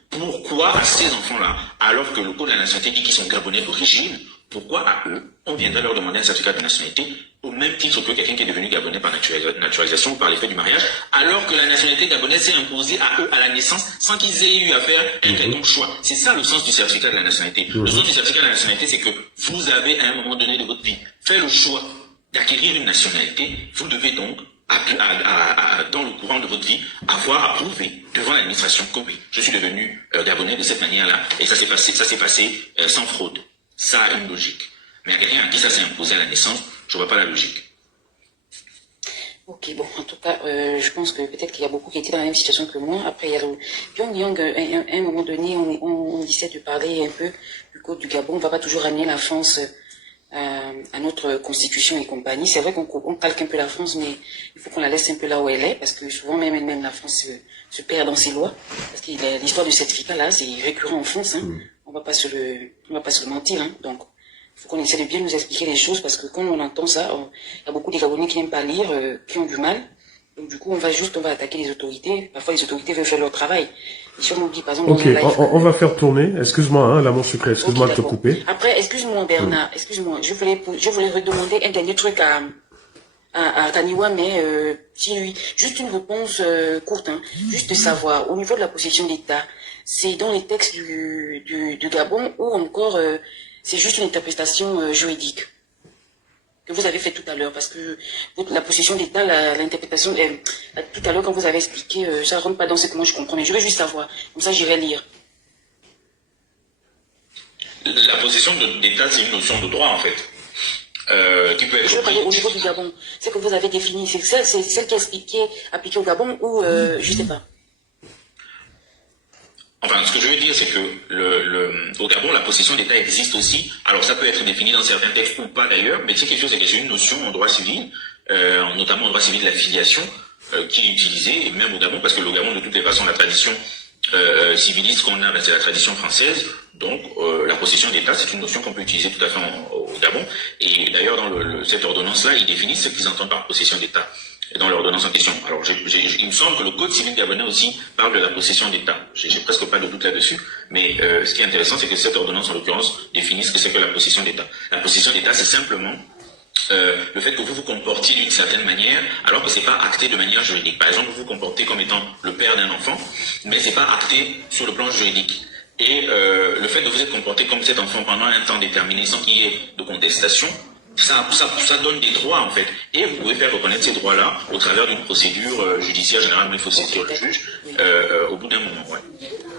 Pourquoi à ces enfants-là, alors que le code de la nationalité dit qu'ils sont gabonais d'origine, pourquoi à eux, on viendrait leur demander un certificat de nationalité au même titre que quelqu'un qui est devenu gabonais par naturalisation ou par l'effet du mariage, alors que la nationalité gabonaise s'est imposée à eux à la naissance sans qu'ils aient eu à faire un quelconque choix. C'est ça le sens du certificat de la nationalité. Le sens du certificat de la nationalité, c'est que vous avez à un moment donné de votre vie fait le choix d'acquérir une nationalité, vous devez donc, dans le courant de votre vie, avoir à prouver devant l'administration que oui, je suis devenu gabonais de cette manière-là, et ça s'est passé sans fraude. Ça a une logique. Mais à quelqu'un à qui ça s'est imposé à la naissance, je vois pas la logique. Ok, bon, en tout cas, je pense que peut-être qu'il y a beaucoup qui étaient dans la même situation que moi. Après, il y a le Pyongyang, à un moment donné, on essaie de parler un peu du code du Gabon. On ne va pas toujours ramener la France à notre constitution et compagnie. C'est vrai qu'on calque un peu la France, mais il faut qu'on la laisse un peu là où elle est, parce que souvent, même la France se perd dans ses lois. Parce que l'histoire du certificat-là, c'est récurrent en France. Hein. On va pas se le mentir. Hein. Donc, il faut qu'on essaie de bien nous expliquer les choses, parce que quand on entend ça, il y a beaucoup de Gabonais qui n'aiment pas lire, qui ont du mal. Donc du coup, on va attaquer les autorités. Parfois, les autorités veulent faire leur travail. Et si on oublie, par exemple, Ok, on va faire tourner. Excuse-moi, hein, l'amour sucré, excuse-moi de te couper. Après, excuse-moi Bernard, excuse-moi, je voulais redemander un dernier truc à Taniwa, mais si lui, juste une réponse courte, hein, juste de savoir, au niveau de la possession d'État, c'est dans les textes du Gabon ou encore c'est juste une interprétation juridique que vous avez fait tout à l'heure, parce que la possession d'État, l'interprétation, tout à l'heure quand vous avez expliqué, ça ne rentre pas dans ce que moi je comprends, mais je veux juste savoir, comme ça j'irai lire. La possession d'État, c'est une notion de droit en fait. Qui peut être... Je veux parler au niveau du Gabon, c'est que vous avez défini, c'est celle qui est appliquée au Gabon ou je sais pas. Enfin, ce que je veux dire, c'est que au Gabon, la possession d'État existe aussi. Alors, ça peut être défini dans certains textes ou pas d'ailleurs, mais c'est quelque chose, c'est une notion en droit civil, notamment en droit civil de la filiation, qui est utilisée, et même au Gabon, parce que le Gabon, de toutes les façons, la tradition civiliste qu'on a, ben, c'est la tradition française. Donc, la possession d'État, c'est une notion qu'on peut utiliser tout à fait au Gabon. Et d'ailleurs, dans cette ordonnance-là, ils définissent ce qu'ils entendent par possession d'État. Dans l'ordonnance en question. Alors, il me semble que le Code civil gabonais aussi parle de la possession d'État. J'ai presque pas de doute là-dessus, mais ce qui est intéressant, c'est que cette ordonnance, en l'occurrence, définit ce que c'est que la possession d'État. La possession d'État, c'est simplement le fait que vous vous comportiez d'une certaine manière, alors que c'est pas acté de manière juridique. Par exemple, vous vous comportez comme étant le père d'un enfant, mais c'est pas acté sur le plan juridique. Et le fait de vous être comporté comme cet enfant pendant un temps déterminé, sans qu'il y ait de contestation, ça donne des droits en fait, et vous pouvez faire reconnaître ces droits-là au travers d'une procédure judiciaire. Généralement, il faut saisir le juge au bout d'un moment. Ouais.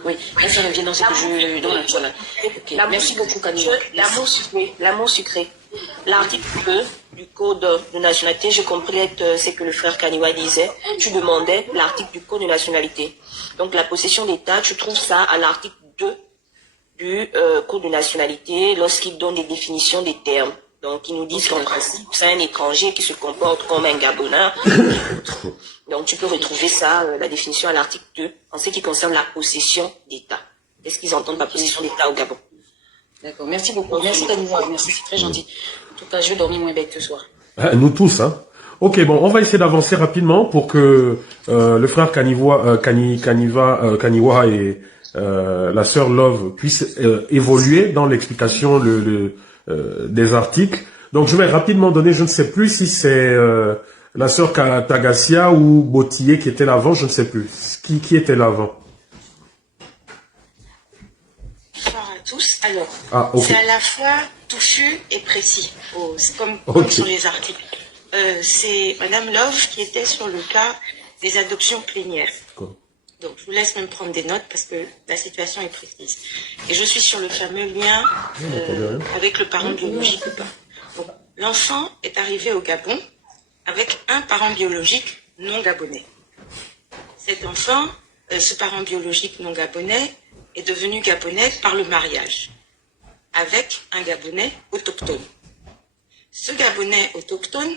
Oui, là ça revient dans ce que je... Voilà. Okay. Merci beaucoup, Camille. L'amour sucré. L'article 2 du Code de nationalité, je compris ce que le frère Kaniwa disait. Tu demandais l'article du Code de nationalité. Donc la possession d'État, tu trouves ça à l'article 2 du Code de nationalité lorsqu'il donne des définitions des termes. Donc, ils nous disent qu'en principe, c'est un étranger qui se comporte comme un Gabonais. Donc, tu peux retrouver ça, la définition à l'article 2, en ce qui concerne la possession d'État. Qu'est-ce qu'ils entendent par possession d'État au Gabon? D'accord, merci beaucoup. Merci, Taniwa. Merci, c'est très gentil. En tout cas, je vais dormir moins bête ce soir. Nous tous, hein. Ok, bon, on va essayer d'avancer rapidement pour que le frère Kaniwa et la sœur Love puissent évoluer dans l'explication des articles. Donc je vais rapidement donner, je ne sais plus si c'est la sœur Tagassia ou Bottier qui était l'avant, je ne sais plus. Qui était l'avant? Bonsoir à tous. Alors, okay. C'est à la fois touffu et précis, comme sur les articles. C'est Madame Love qui était sur le cas des adoptions plénières. Cool. Donc, je vous laisse même prendre des notes parce que la situation est précise. Et je suis sur le fameux lien avec le parent biologique ou pas. L'enfant est arrivé au Gabon avec un parent biologique non gabonais. Cet enfant, ce parent biologique non gabonais, est devenu gabonais par le mariage avec un Gabonais autochtone. Ce Gabonais autochtone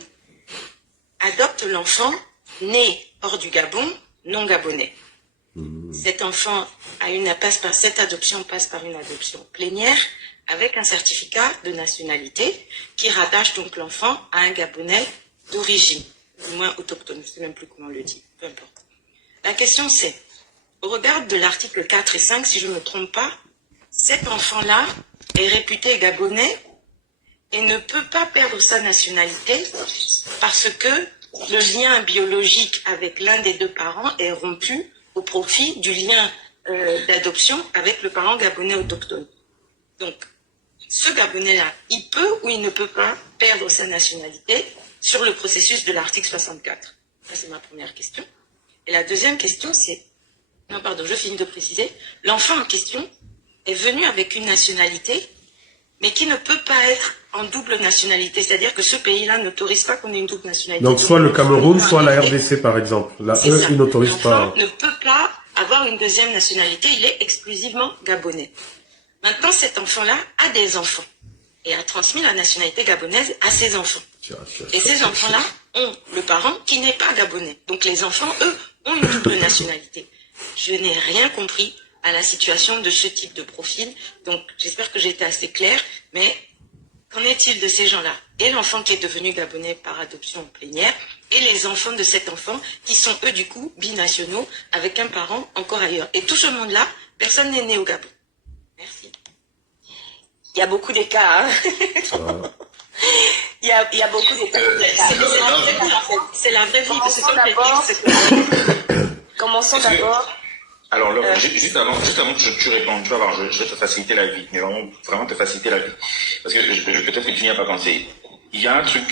adopte l'enfant né hors du Gabon, non gabonais. Cet enfant cette adoption passe par une adoption plénière avec un certificat de nationalité qui rattache donc l'enfant à un Gabonais d'origine, du moins autochtone, je ne sais même plus comment on le dit, peu importe. La question c'est, au regard de l'article 4 et 5, si je ne me trompe pas, cet enfant-là est réputé Gabonais et ne peut pas perdre sa nationalité parce que le lien biologique avec l'un des deux parents est rompu au profit du lien d'adoption avec le parent gabonais autochtone. Donc, ce Gabonais-là, il peut ou il ne peut pas perdre sa nationalité sur le processus de l'article 64. Ça, c'est ma première question. Et la deuxième question, c'est, non pardon, je finis de préciser, l'enfant en question est venu avec une nationalité, mais qui ne peut pas être en double nationalité. C'est-à-dire que ce pays-là n'autorise pas qu'on ait une double nationalité. Donc soit le Cameroun, soit la RDC par exemple. Là, eux, ils n'autorisent pas. L'enfant ne peut pas avoir une deuxième nationalité, il est exclusivement gabonais. Maintenant, cet enfant-là a des enfants et a transmis la nationalité gabonaise à ses enfants. Et ces enfants-là ont le parent qui n'est pas gabonais. Donc les enfants, eux, ont une double nationalité. Je n'ai rien compris à la situation de ce type de profil. Donc j'espère que j'ai été assez claire, mais qu'en est-il de ces gens-là? Et l'enfant qui est devenu gabonais par adoption plénière, et les enfants de cet enfant qui sont eux du coup binationaux avec un parent encore ailleurs. Et tout ce monde-là, personne n'est né au Gabon. Merci. Il y a beaucoup de cas. Hein. Il y a beaucoup de cas. C'est la vraie vie. Commençons d'abord. Alors, Laure, juste avant que tu répondes, tu vas voir, je vais te faciliter la vie, mais vraiment te faciliter la vie. Parce que peut-être que tu n'y as pas pensé. Il y a un truc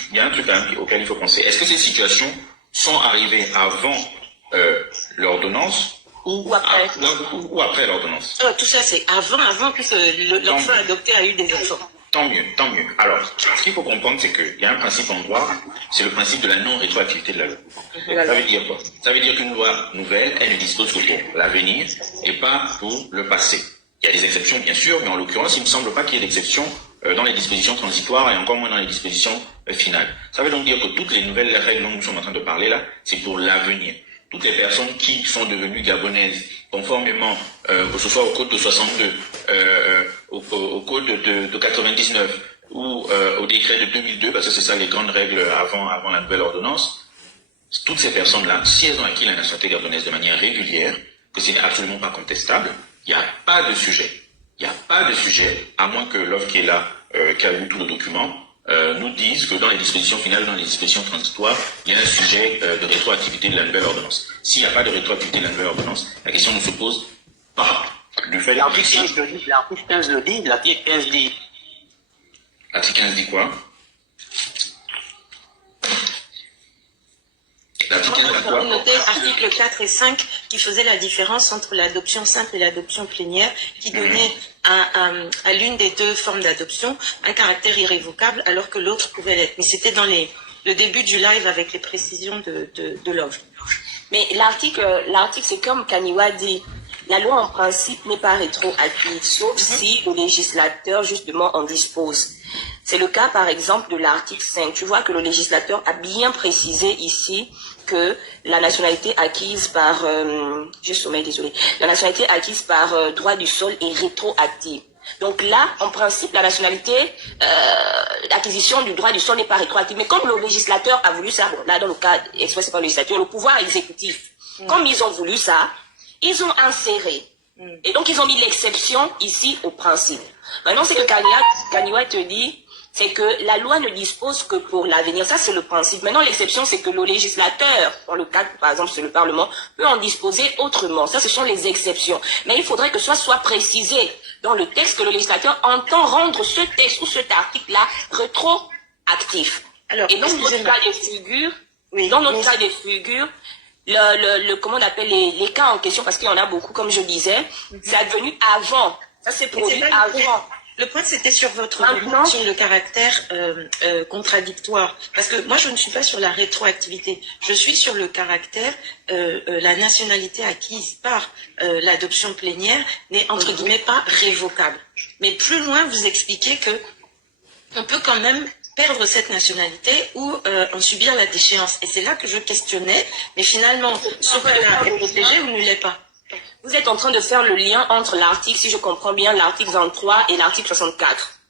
auquel il faut penser. Est-ce que ces situations sont arrivées avant l'ordonnance ou après l'ordonnance? Tout ça, c'est avant que l'enfant adopté a eu des enfants. Tant mieux. Alors, ce qu'il faut comprendre, c'est qu'il y a un principe en droit, c'est le principe de la non-rétroactivité de la loi. Ça veut dire quoi? Ça veut dire qu'une loi nouvelle, elle ne dispose que pour l'avenir et pas pour le passé. Il y a des exceptions, bien sûr, mais en l'occurrence, il ne me semble pas qu'il y ait d'exception dans les dispositions transitoires et encore moins dans les dispositions finales. Ça veut donc dire que toutes les nouvelles règles dont nous sommes en train de parler là, c'est pour l'avenir. Toutes les personnes qui sont devenues gabonaises, conformément, que ce soit au code de 62, au code de 99 ou au décret de 2002, parce que c'est ça les grandes règles avant la nouvelle ordonnance, toutes ces personnes-là, si elles ont acquis la nationalité gabonaise de manière régulière, que ce n'est absolument pas contestable, il n'y a pas de sujet. Il n'y a pas de sujet, à moins que l'offre qui est là, qui a lu tout le document, nous disent que dans les dispositions finales, dans les dispositions transitoires, il y a un sujet de rétroactivité de la nouvelle ordonnance. S'il n'y a pas de rétroactivité de la nouvelle ordonnance, la question ne se pose pas. L'article 15 le dit, l'article 15 dit. L'article 15 dit quoi? On notait articles 4 et 5 qui faisaient la différence entre l'adoption simple et l'adoption plénière, qui donnait à l'une des deux formes d'adoption un caractère irrévocable alors que l'autre pouvait l'être. Mais c'était dans le début du live avec les précisions de Love. Mais l'article, c'est comme Kaniwa dit, la loi en principe n'est pas rétroactive, sauf si le législateur justement en dispose. C'est le cas par exemple de l'article 5. Tu vois que le législateur a bien précisé ici que la nationalité acquise par, la nationalité acquise par droit du sol est rétroactive. Donc là, en principe, la nationalité, l'acquisition du droit du sol n'est pas rétroactive. Mais comme le législateur a voulu ça, bon, là dans le cas expressé par le législateur, le pouvoir exécutif, comme ils ont voulu ça, ils ont inséré. Et donc ils ont mis l'exception ici au principe. Maintenant, c'est que Kaniwa te dit, c'est que la loi ne dispose que pour l'avenir. Ça, c'est le principe. Maintenant, l'exception, c'est que le législateur, dans le cadre, par exemple, c'est le Parlement, peut en disposer autrement. Ça, ce sont les exceptions. Mais il faudrait que soit précisé dans le texte que le législateur entend rendre ce texte ou cet article-là rétroactif. Alors, et dans notre cas de figure, comment on appelle les cas en question, parce qu'il y en a beaucoup, comme je disais, c'est advenu avant. Ça, c'est produit avant. Le point, c'était sur votre sur le caractère contradictoire. Parce que moi, je ne suis pas sur la rétroactivité. Je suis sur le caractère, la nationalité acquise par l'adoption plénière n'est, entre guillemets, pas révocable. Mais plus loin, vous expliquez que on peut quand même perdre cette nationalité ou en subir la déchéance. Et c'est là que je questionnais. Mais finalement, ce cas-là est protégé ou ne l'est pas? Vous êtes en train de faire le lien entre l'article, si je comprends bien, l'article 23 et l'article 64.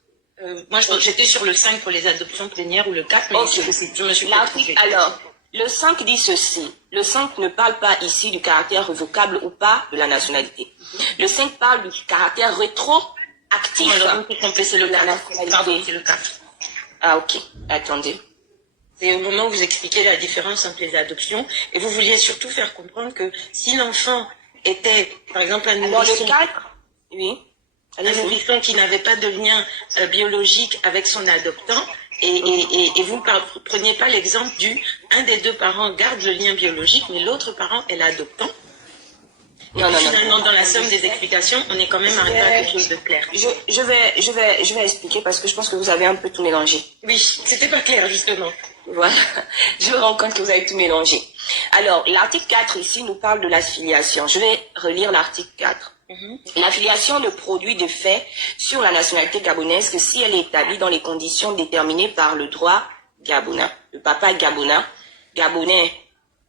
Moi, j'étais sur le 5 pour les adoptions plénières ou le 4, mais je me suis pas trompée. Alors, le 5 dit ceci. Le 5 ne parle pas ici du caractère révocable ou pas de la nationalité. Le 5 parle du caractère rétroactif c'est le 4. Pardon, c'est le 4. Ah, ok. Attendez. C'est au moment où vous expliquez la différence entre les adoptions, et vous vouliez surtout faire comprendre que si l'enfant était, par exemple, un nourrisson... Dans le 4, oui. Un nourrisson qui n'avait pas de lien biologique avec son adoptant. Et vous ne preniez pas l'exemple un des deux parents garde le lien biologique, mais l'autre parent est l'adoptant. Non, finalement, dans la somme des explications, on est quand même arrivé à quelque chose de clair. Je vais expliquer parce que je pense que vous avez un peu tout mélangé. Oui, c'était pas clair, justement. Voilà, je me rends compte que vous avez tout mélangé. Alors, l'article 4 ici nous parle de la filiation. Je vais relire l'article 4. La filiation ne produit de fait sur la nationalité gabonaise que si elle est établie dans les conditions déterminées par le droit gabonais. Le papa gabonais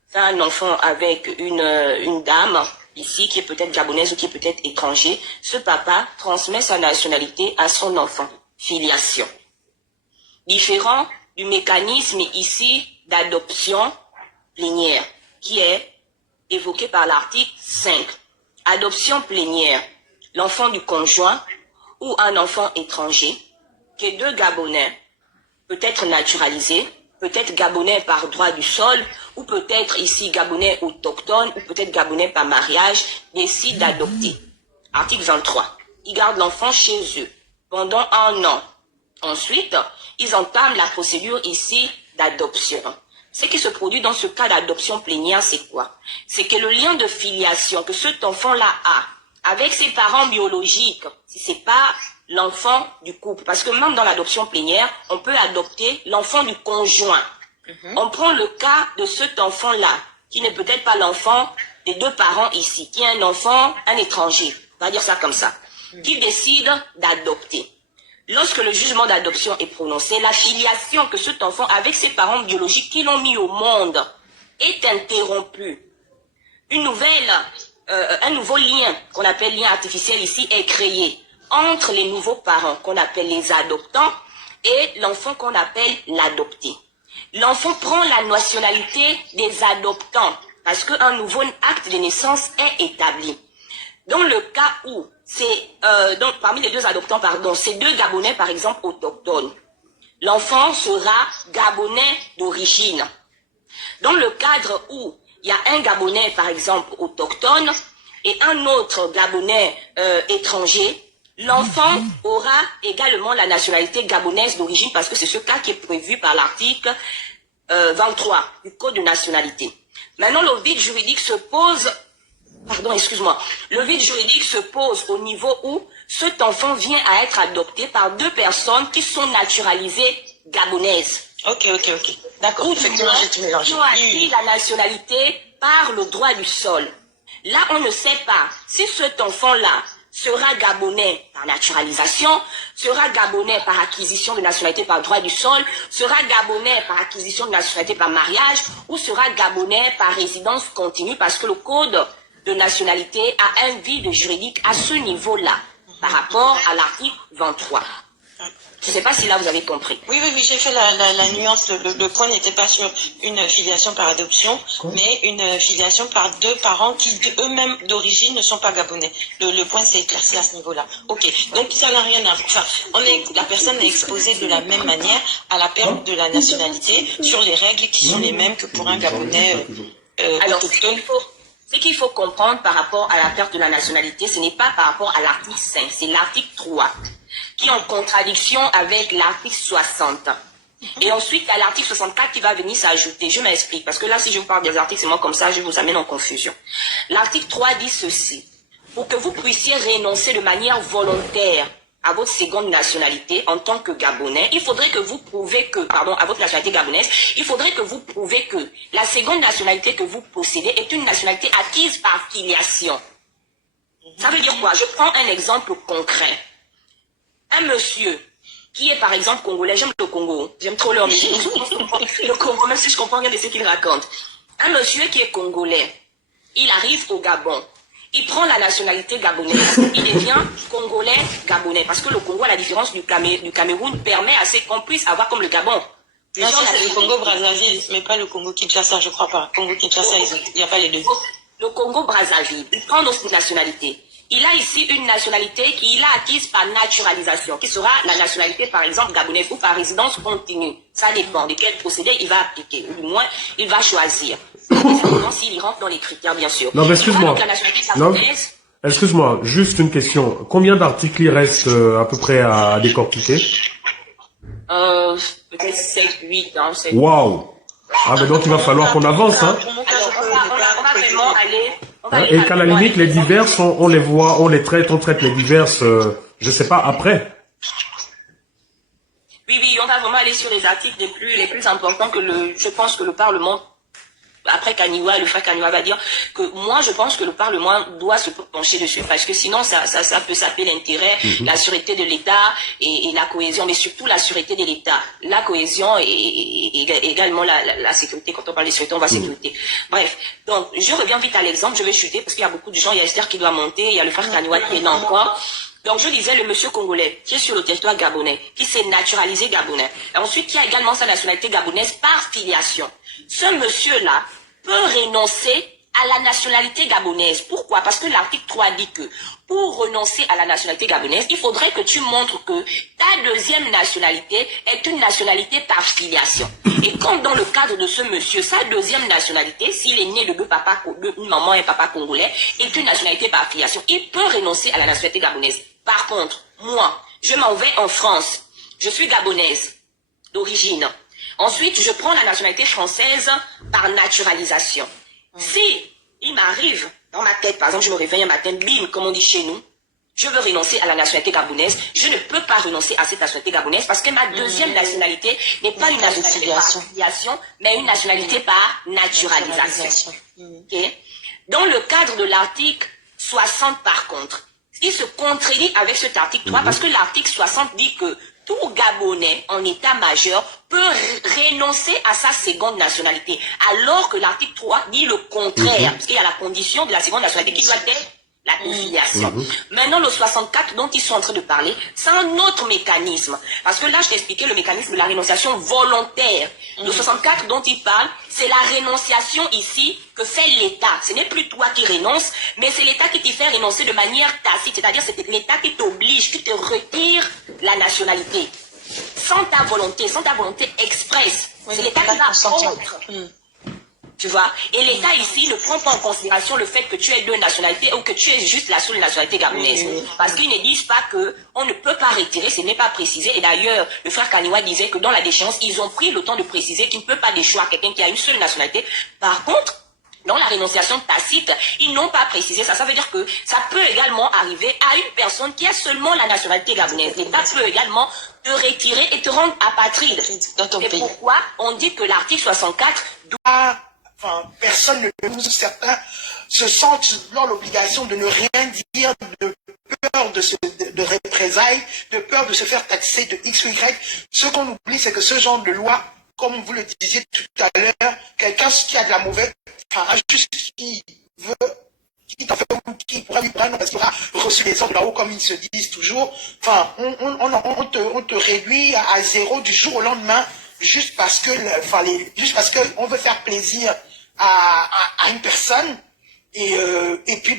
fait un enfant avec une dame ici qui est peut-être gabonaise ou qui est peut-être étranger. Ce papa transmet sa nationalité à son enfant. Filiation. Différent du mécanisme ici d'adoption plénière qui est évoqué par l'article 5. Adoption plénière, l'enfant du conjoint ou un enfant étranger, que deux Gabonais, peut-être naturalisés, peut-être Gabonais par droit du sol, ou peut-être ici Gabonais autochtones, ou peut-être Gabonais par mariage, décident d'adopter. Article 23. Ils gardent l'enfant chez eux pendant 1 an. Ensuite, ils entament la procédure ici d'adoption. Ce qui se produit dans ce cas d'adoption plénière, c'est quoi? C'est que le lien de filiation que cet enfant-là a avec ses parents biologiques, si c'est pas l'enfant du couple, parce que même dans l'adoption plénière, on peut adopter l'enfant du conjoint. On prend le cas de cet enfant-là, qui n'est peut-être pas l'enfant des deux parents ici, qui est un enfant, un étranger, on va dire ça comme ça, qui décide d'adopter. Lorsque le jugement d'adoption est prononcé, la filiation que cet enfant avec ses parents biologiques qui l'ont mis au monde est interrompue. Un nouveau lien, qu'on appelle lien artificiel ici, est créé entre les nouveaux parents, qu'on appelle les adoptants, et l'enfant qu'on appelle l'adopté. L'enfant prend la nationalité des adoptants, parce qu'un nouveau acte de naissance est établi. Dans le cas où donc parmi les deux adoptants, c'est deux Gabonais par exemple autochtones, l'enfant sera Gabonais d'origine. Dans le cadre où il y a un Gabonais par exemple autochtone et un autre Gabonais étranger, l'enfant aura également la nationalité gabonaise d'origine parce que c'est ce cas qui est prévu par l'article 23 du Code de nationalité. Maintenant, le vide juridique se pose. Le vide juridique se pose au niveau où cet enfant vient à être adopté par deux personnes qui sont naturalisées gabonaises. Ok. D'accord, effectivement, j'ai tout mélangé. Qui ont acquis la nationalité par le droit du sol. Là, on ne sait pas si cet enfant-là sera gabonais par naturalisation, sera gabonais par acquisition de nationalité par droit du sol, sera gabonais par acquisition de nationalité par mariage, ou sera gabonais par résidence continue parce que le code de nationalité a un vide juridique à ce niveau-là, par rapport à l'article 23. Je ne sais pas si là vous avez compris. Oui, j'ai fait la nuance. Le point n'était pas sur une filiation par adoption, mais une filiation par deux parents qui eux-mêmes d'origine ne sont pas gabonais. Le point s'est éclairci à ce niveau-là. Ok, donc ça n'a rien à voir. Enfin, la personne est exposée de la même manière à la perte de la nationalité sur les règles qui sont les mêmes que pour un Gabonais autochtone. Ce qu'il faut comprendre par rapport à la perte de la nationalité, ce n'est pas par rapport à l'article 5, c'est l'article 3, qui est en contradiction avec l'article 60. Et ensuite, il y a l'article 64 qui va venir s'ajouter. Je m'explique, parce que là, si je vous parle des articles, c'est moi comme ça, je vous amène en confusion. L'article 3 dit ceci. Pour que vous puissiez renoncer de manière volontaire à votre seconde nationalité en tant que Gabonais, il faudrait que vous prouvez que, à votre nationalité gabonaise, il faudrait que vous prouvez que la seconde nationalité que vous possédez est une nationalité acquise par filiation. Ça veut dire quoi? Je prends un exemple concret. Un monsieur qui est par exemple congolais, j'aime le Congo, j'aime trop leur musique, le Congo, même si je comprends rien de ce qu'il raconte. Un monsieur qui est congolais, il arrive au Gabon. Il prend la nationalité gabonaise, il devient congolais gabonais. Parce que le Congo, à la différence du Cameroun, permet à ce qu'on puisse avoir comme le Gabon. Non, c'est le Congo-Brazzaville, mais pas le Congo-Kinshasa, je crois pas. Congo-Kinshasa, il n'y a pas les deux. Le Congo-Brazzaville, il prend donc une nationalité. Il a ici une nationalité qu'il a acquise par naturalisation, qui sera la nationalité, par exemple, gabonaise ou par résidence continue. Ça dépend de quel procédé il va appliquer. Ou du moins, il va choisir. S'il rentre dans les critères, bien sûr. Non, mais excuse-moi. Excuse-moi, juste une question. Combien d'articles il reste à peu près à décortiquer? Peut-être 7, 8. Hein, Waouh! Ah, mais donc il va falloir qu'on avance, hein? On va vraiment aller... Et qu'à la limite, les diverses, on les voit, on traite les diverses, je sais pas, après. Oui, on va vraiment aller sur les articles les plus importants que je pense que le Parlement, après Kaniwa, le frère Kaniwa va dire que moi je pense que le Parlement doit se pencher dessus parce que sinon ça peut saper l'intérêt, la sûreté de l'État et la cohésion, mais surtout la sûreté de l'État, la cohésion et également la sécurité. Quand on parle de sécurité, on va sécurité. Bref, donc je reviens vite à l'exemple, je vais chuter parce qu'il y a beaucoup de gens, il y a Esther qui doit monter, il y a le frère Kaniwa qui est là encore. Donc, je disais le monsieur congolais qui est sur le territoire gabonais, qui s'est naturalisé gabonais, et ensuite qui a également sa nationalité gabonaise par filiation. Ce monsieur-là peut renoncer à la nationalité gabonaise. Pourquoi? Parce que l'article 3 dit que pour renoncer à la nationalité gabonaise, il faudrait que tu montres que ta deuxième nationalité est une nationalité par filiation. Et comme dans le cadre de ce monsieur, sa deuxième nationalité, s'il est né de une maman et un papa congolais, est une nationalité par filiation, il peut renoncer à la nationalité gabonaise. Par contre, moi, je m'en vais en France. Je suis gabonaise d'origine. Ensuite, je prends la nationalité française par naturalisation. Si il m'arrive, dans ma tête, par exemple, je me réveille un matin, bim, comme on dit chez nous, je veux renoncer à la nationalité gabonaise, je ne peux pas renoncer à cette nationalité gabonaise parce que ma deuxième nationalité n'est pas une nationalité par filiation, mais une nationalité par naturalisation. Okay? Dans le cadre de l'article 60, par contre, il se contredit avec cet article 3 parce que l'article 60 dit que tout Gabonais en état majeur peut renoncer à sa seconde nationalité, alors que l'article 3 dit le contraire, parce qu'il y a la condition de la seconde nationalité qui doit être la filiation. Maintenant, le 64 dont ils sont en train de parler, c'est un autre mécanisme. Parce que là, je t'expliquais le mécanisme de la renonciation volontaire. Le 64 dont ils parlent, c'est la renonciation ici que fait l'État. Ce n'est plus toi qui renonces, mais c'est l'État qui t'y fait renoncer de manière tacite. C'est-à-dire c'est l'État qui t'oblige, qui te retire la nationalité. Sans ta volonté expresse. C'est l'État qui va contre. Tu vois? Et l'État ici ne prend pas en considération le fait que tu aies deux nationalités ou que tu aies juste la seule nationalité gabonaise. Parce qu'ils ne disent pas qu'on ne peut pas retirer, ce n'est pas précisé. Et d'ailleurs, le frère Kaniwa disait que dans la déchéance, ils ont pris le temps de préciser qu'il ne peut pas déchoir quelqu'un qui a une seule nationalité. Par contre, dans la rénonciation tacite, ils n'ont pas précisé ça. Ça veut dire que ça peut également arriver à une personne qui a seulement la nationalité gabonaise. L'État peut également te retirer et te rendre apatride. C'est pourquoi on dit que l'article 64 doit... Enfin, personne ne nous, certains se sentent dans l'obligation de ne rien dire, de peur de représailles, de peur de se faire taxer de X ou Y. Ce qu'on oublie, c'est que ce genre de loi, comme vous le disiez tout à l'heure, quelqu'un qui a de la mauvaise, enfin, juste qui veut, qui pourra lui prendre parce qu'il aura reçu les ordres là-haut, comme ils se disent toujours. Enfin, on te réduit à zéro du jour au lendemain, juste parce que, juste parce qu'on veut faire plaisir à une personne, et puis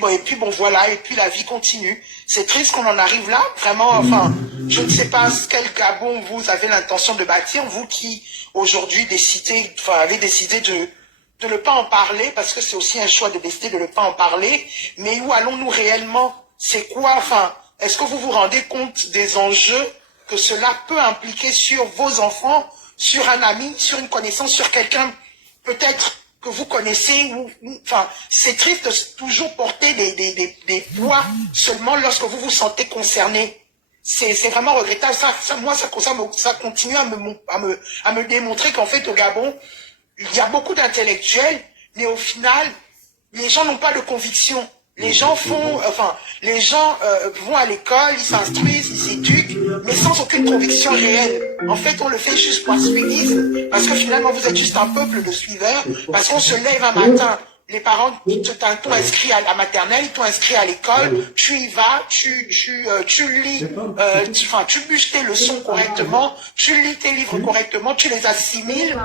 voilà, et puis la vie continue. C'est triste qu'on en arrive là, vraiment. Enfin, je ne sais pas quel Gabon vous avez l'intention de bâtir, vous qui aujourd'hui avez décidé de ne pas en parler, parce que c'est aussi un choix de décider de ne pas en parler. Mais où allons-nous réellement? C'est quoi? Enfin, est-ce que vous vous rendez compte des enjeux que cela peut impliquer sur vos enfants, sur un ami, sur une connaissance, sur quelqu'un peut-être que vous connaissez, enfin, c'est triste de toujours porter des poids seulement lorsque vous vous sentez concerné. C'est vraiment regrettable. Ça continue à me démontrer qu'en fait, au Gabon, il y a beaucoup d'intellectuels, mais au final, les gens n'ont pas de conviction. Les gens vont à l'école, ils s'instruisent, ils s'éduquent, mais sans aucune conviction réelle. En fait, on le fait juste par suivisme, parce que finalement, vous êtes juste un peuple de suiveurs, parce qu'on se lève un matin, les parents t'ont inscrit à la maternelle, ils t'ont inscrit à l'école, tu y vas, tu lis, tu bûches tes leçons correctement, tu lis tes livres correctement, tu les assimiles,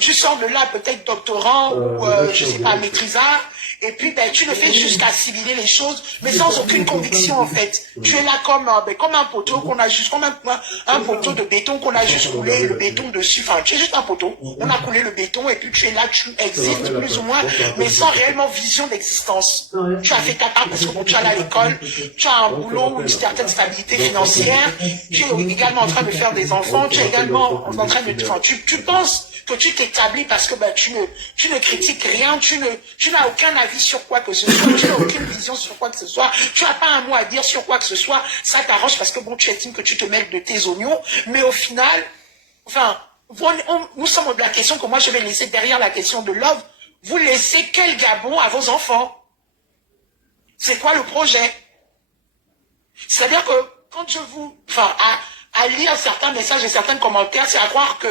tu sors de là peut-être doctorant ou, je sais pas, maîtrisard, et puis ben, tu ne fais juste assimiler les choses, mais sans aucune conviction en fait. Tu es là comme un poteau qu'on a juste, comme un poteau de béton qu'on a juste coulé le béton dessus. Enfin, tu es juste un poteau. On a coulé le béton et puis tu es là, tu existes plus ou moins, mais sans réellement vision d'existence. Tu as fait ta part parce que bon, tu es allé à l'école, tu as un boulot, une certaine stabilité financière, tu es également en train de faire des enfants, tu es également en train de... Enfin, tu penses que tu t'établis parce que ben, tu ne critiques rien, tu n'as aucun avis sur quoi que ce soit, tu n'as aucune vision sur quoi que ce soit, tu n'as pas un mot à dire sur quoi que ce soit, ça t'arrange parce que bon, tu estimes que tu te mêles de tes oignons, mais au final, enfin, nous sommes de la question que moi je vais laisser derrière la question de Love, vous laissez quel Gabon à vos enfants? C'est quoi le projet? C'est-à-dire que quand je vous... Enfin, à lire certains messages et certains commentaires, c'est à croire que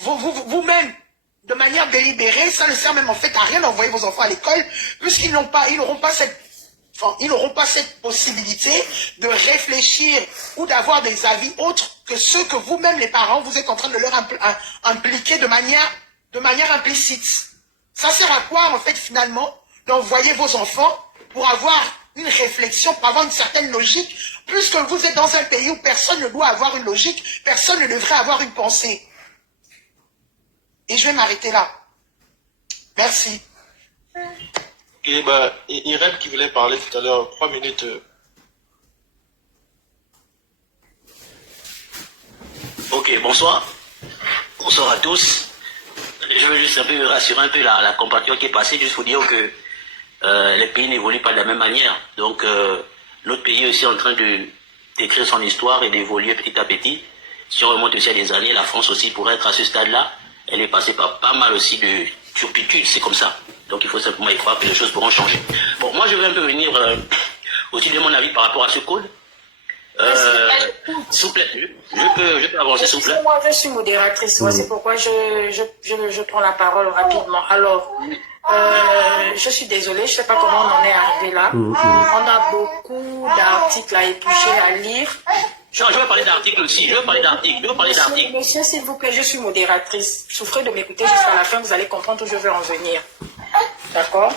vous-même, de manière délibérée, ça ne sert même en fait à rien d'envoyer vos enfants à l'école, puisqu'ils n'auront pas cette possibilité de réfléchir ou d'avoir des avis autres que ceux que vous-même, les parents, vous êtes en train de leur impliquer de manière implicite. Ça sert à quoi, en fait, finalement, d'envoyer vos enfants pour avoir une réflexion, pour avoir une certaine logique, puisque vous êtes dans un pays où personne ne doit avoir une logique, personne ne devrait avoir une pensée. Et je vais m'arrêter là. Merci. Et bah, Irène qui voulait parler tout à l'heure, 3 minutes. Ok, bonsoir. Bonsoir à tous. Je veux juste un peu rassurer un peu la compatriote qui est passée, juste pour dire que les pays n'évoluent pas de la même manière. Donc, notre pays est aussi en train d'écrire son histoire et d'évoluer petit à petit. Si on remonte aussi à des années, la France aussi, pour être à ce stade-là, elle est passée par pas mal aussi de turpitudes, c'est comme ça. Donc il faut simplement y croire que les choses pourront changer. Bon, moi je vais un peu venir aussi de mon avis par rapport à ce code. S'il vous plaît, je peux avancer s'il vous plaît. Moi je suis modératrice, c'est pourquoi je prends la parole rapidement. Alors, je suis désolée, je ne sais pas comment on en est arrivé là. On a beaucoup d'articles à éplucher, à lire. Je vais parler d'articles aussi, Monsieur, s'il vous plaît, je suis modératrice. Souffrez de m'écouter jusqu'à la fin, vous allez comprendre où je veux en venir. D'accord?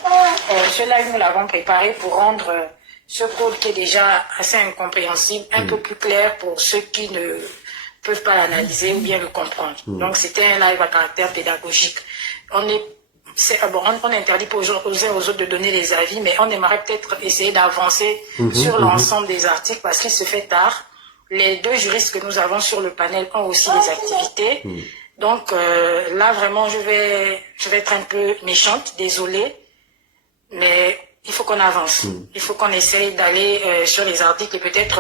Ce live, nous l'avons préparé pour rendre ce code qui est déjà assez incompréhensible, un peu plus clair pour ceux qui ne peuvent pas l'analyser ou bien le comprendre. Donc, c'était un live à caractère pédagogique. On interdit aux uns aux autres de donner des avis, mais on aimerait peut-être essayer d'avancer sur l'ensemble des articles parce qu'il se fait tard. Les deux juristes que nous avons sur le panel ont aussi des activités. Donc là, vraiment, je vais être un peu méchante, désolée, mais il faut qu'on avance. Il faut qu'on essaye d'aller sur les articles et peut-être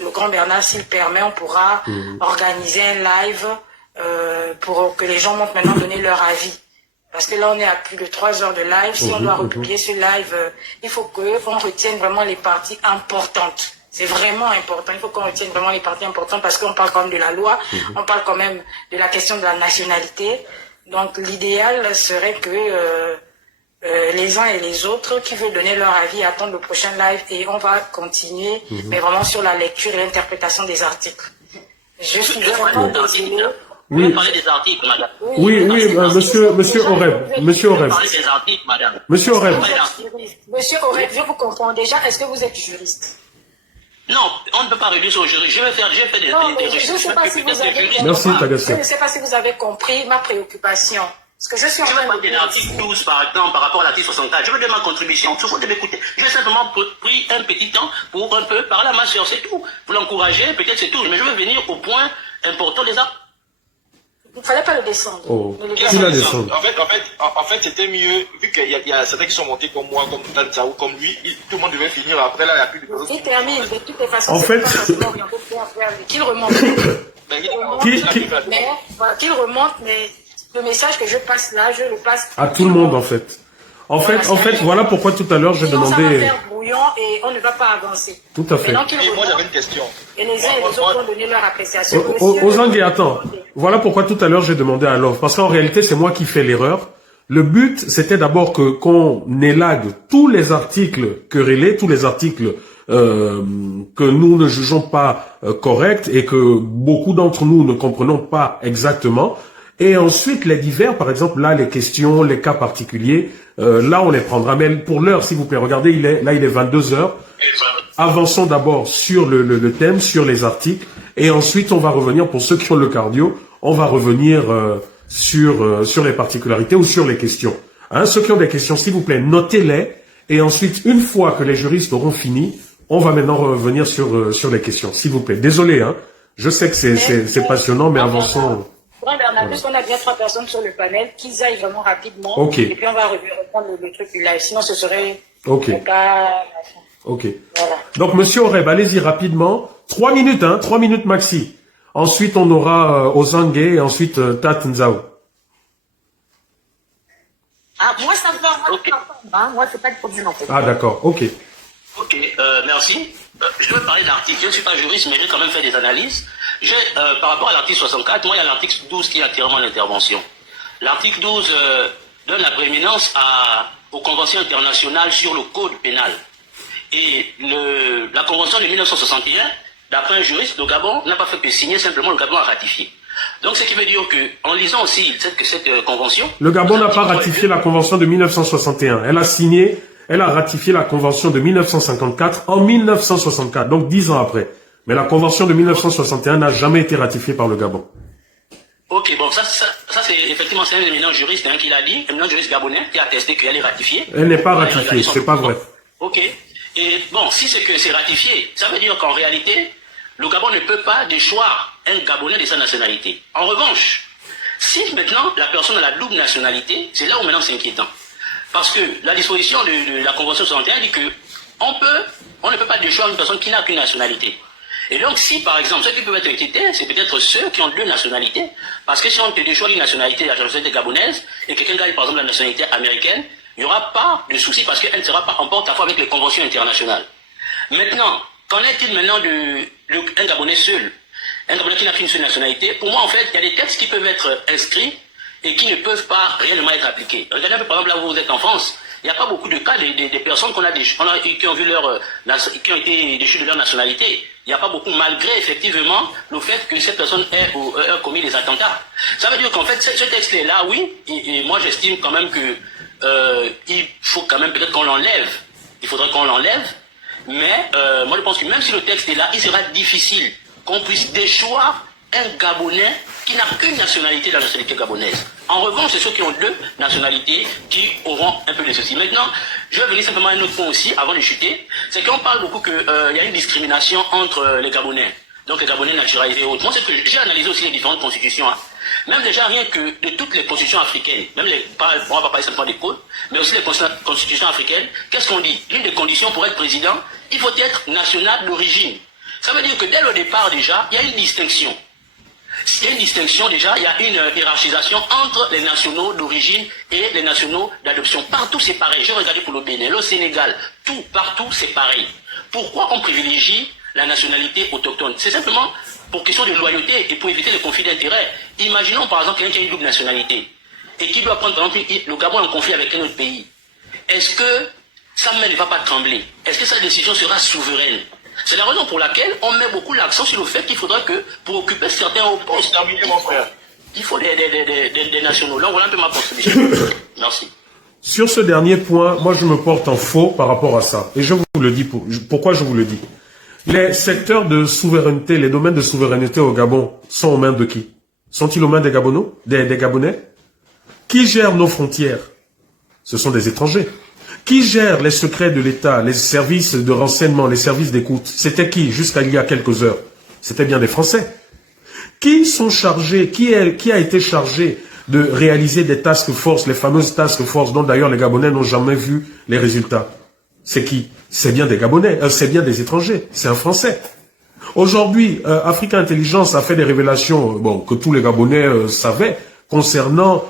le grand Bernard, s'il permet, on pourra organiser un live pour que les gens montent maintenant donner leur avis. Parce que là, on est à plus de 3 heures de live. Si on doit republier ce live, il faut qu'on retienne vraiment les parties importantes. C'est vraiment important. Il faut qu'on retienne vraiment les parties importantes parce qu'on parle quand même de la loi. On parle quand même de la question de la nationalité. Donc, l'idéal serait que les uns et les autres qui veulent donner leur avis attendent le prochain live et on va continuer, mais vraiment sur la lecture et l'interprétation des articles. Je suis vraiment désolée. Vous pouvez parler des articles, madame. Oui, monsieur Oreb. Monsieur Oreb. Parler des articles, madame. Monsieur Oreb. Monsieur Oreb, je vous comprends déjà. Est-ce que vous êtes juriste? Non, on ne peut pas réduire ça au juriste. J'ai fait des recherches. Je ne sais pas si vous avez... Merci, Tagassi. Je ne sais pas si vous avez compris ma préoccupation. Parce que je suis en train de... l'article 12, par exemple, par rapport à l'article 64. Je veux donner ma contribution. Il faut de m'écouter. J'ai simplement pris un petit temps pour un peu parler à ma soeur, c'est tout. Vous l'encouragez, peut-être c'est tout. Mais je veux venir au point important des articles. Il ne fallait pas le descendre. Qui l'a descendu? En fait, c'était mieux, vu qu'il y a certains qui sont montés comme moi, comme Tanza ou comme lui, tout le monde devait finir. Après, là, il n'y a plus de personnes. Il termine, de toutes les façons. En fait, qu'il remonte. Qu'il remonte, mais le message que je passe là, je le passe à tout le monde, en fait. En fait, voilà pourquoi tout à l'heure j'ai demandé. Ça va faire brouillon et on ne va pas avancer. Tout à fait. Et moi j'avais une question. Et les uns et les autres vont donner leur appréciation. Ozangue, attends. Voilà pourquoi tout à l'heure j'ai demandé à Love. Parce qu'en réalité, c'est moi qui fais l'erreur. Le but, c'était d'abord qu'on élague tous les articles querellés, tous les articles que nous ne jugeons pas corrects et que beaucoup d'entre nous ne comprenons pas exactement. Et ensuite, les divers, par exemple, là, les questions, les cas particuliers, là, on les prendra. Mais pour l'heure, s'il vous plaît, regardez, il est 22h. Avançons d'abord sur le thème, sur les articles, et ensuite, on va revenir, pour ceux qui ont le cardio, on va revenir sur les particularités ou sur les questions. Hein, ceux qui ont des questions, s'il vous plaît, notez-les, et ensuite, une fois que les juristes auront fini, on va maintenant revenir sur les questions, s'il vous plaît. Désolé, hein, je sais que c'est passionnant, mais avançons. Ouais, Bernard, puisqu'on a bien 3 personnes sur le panel, qu'ils aillent vraiment rapidement. Ok. Et puis on va reprendre le truc du live. Sinon, ce serait le cas. Ok. Voilà. Donc, monsieur Oreb, allez-y rapidement. 3 minutes, hein, 3 minutes maxi. Ensuite, on aura Ozangue et ensuite Tat Nzao. Ah, moi, ça me va. Okay. Hein, moi, c'est pas de problème en fait. Ah, d'accord. Ok. Ok, merci. Je veux parler d'article. Je ne suis pas juriste, mais j'ai quand même fait des analyses. Par rapport à l'article 64, moi, il y a l'article 12 qui attire mon intervention. L'article 12 donne la prééminence aux conventions internationales sur le code pénal. Et la convention de 1961, d'après un juriste, le Gabon n'a pas fait que signer, simplement le Gabon a ratifié. Donc, ce qui veut dire qu'en lisant aussi cette convention... Le Gabon n'a pas ratifié la convention de 1961. Elle a ratifié la convention de 1954 en 1964, donc 10 ans après. Mais la convention de 1961 n'a jamais été ratifiée par le Gabon. Ok, bon, ça c'est effectivement un éminent juriste qui l'a dit, un éminent juriste gabonais qui a attesté qu'elle est ratifiée. Elle n'est pas ratifiée, c'est pas vrai. Ok. Et bon, si c'est que c'est ratifié, ça veut dire qu'en réalité, le Gabon ne peut pas déchoir un Gabonais de sa nationalité. En revanche, si maintenant la personne a la double nationalité, c'est là où maintenant c'est inquiétant. Parce que la disposition de la Convention 61 dit qu'on ne peut pas déchoir une personne qui n'a qu'une nationalité. Et donc, si par exemple, ceux qui peuvent être inquiétés, c'est peut-être ceux qui ont 2 nationalités. Parce que si on te déchoit une nationalité, la nationalité gabonaise, et quelqu'un gagne par exemple la nationalité américaine, il n'y aura pas de souci parce qu'elle ne sera pas en porte-à-faux avec les conventions internationales. Maintenant, qu'en est-il maintenant d'un Gabonais seul? Un Gabonais qui n'a qu'une seule nationalité? Pour moi, en fait, il y a des textes qui peuvent être inscrits et qui ne peuvent pas réellement être appliqués. Regardez un peu, par exemple, là où vous êtes en France, il n'y a pas beaucoup de cas des personnes qui ont vu qui ont été déchues de leur nationalité. Il n'y a pas beaucoup, malgré effectivement le fait que cette personne ait commis des attentats. Ça veut dire qu'en fait, ce texte-là, oui, et moi j'estime quand même que il faut quand même peut-être qu'on l'enlève. Il faudrait qu'on l'enlève. Mais moi je pense que même si le texte est là, il sera difficile qu'on puisse déchoir un Gabonais qui n'a qu'une nationalité, la nationalité gabonaise. En revanche, c'est ceux qui ont 2 nationalités qui auront un peu de ceci. Maintenant, je vais venir simplement à un autre point aussi, avant de chuter. C'est qu'on parle beaucoup qu'il y a une discrimination entre les Gabonais. Donc les Gabonais naturalisés et autres. Moi, c'est que j'ai analysé aussi les différentes constitutions. Hein. Même déjà rien que de toutes les constitutions africaines, même on va pas parler simplement des codes, mais aussi les constitutions africaines, qu'est-ce qu'on dit? L'une des conditions pour être président, il faut être national d'origine. Ça veut dire que dès le départ déjà, il y a une distinction. Il y a une distinction déjà, il y a une hiérarchisation entre les nationaux d'origine et les nationaux d'adoption. Partout c'est pareil. Je vais regarder pour le Bénin, le Sénégal, partout c'est pareil. Pourquoi on privilégie la nationalité autochtone? C'est simplement pour question de loyauté et pour éviter les conflits d'intérêts. Imaginons par exemple quelqu'un qui a une double nationalité et qui doit prendre par exemple le Gabon en conflit avec un autre pays. Est-ce que sa main ne va pas trembler? Est-ce que sa décision sera souveraine? C'est la raison pour laquelle on met beaucoup l'accent sur le fait qu'il faudra que, pour occuper certains postes, il faut des nationaux. Là, voilà un peu ma contribution. Merci. Sur ce dernier point, moi je me porte en faux par rapport à ça. Et je vous le dis, pourquoi je vous le dis. Les secteurs de souveraineté, les domaines de souveraineté au Gabon sont aux mains de qui? Sont-ils aux mains des Gabonais? Qui gère nos frontières? Ce sont des étrangers. Qui gère les secrets de l'État, les services de renseignement, les services d'écoute? C'était qui jusqu'à il y a quelques heures? C'était bien des Français. Qui sont chargés, qui a été chargé de réaliser des task force, les fameuses task force dont d'ailleurs les Gabonais n'ont jamais vu les résultats? C'est qui? C'est bien des Gabonais, c'est bien des étrangers, c'est un Français. Aujourd'hui, Africa Intelligence a fait des révélations que tous les Gabonais savaient concernant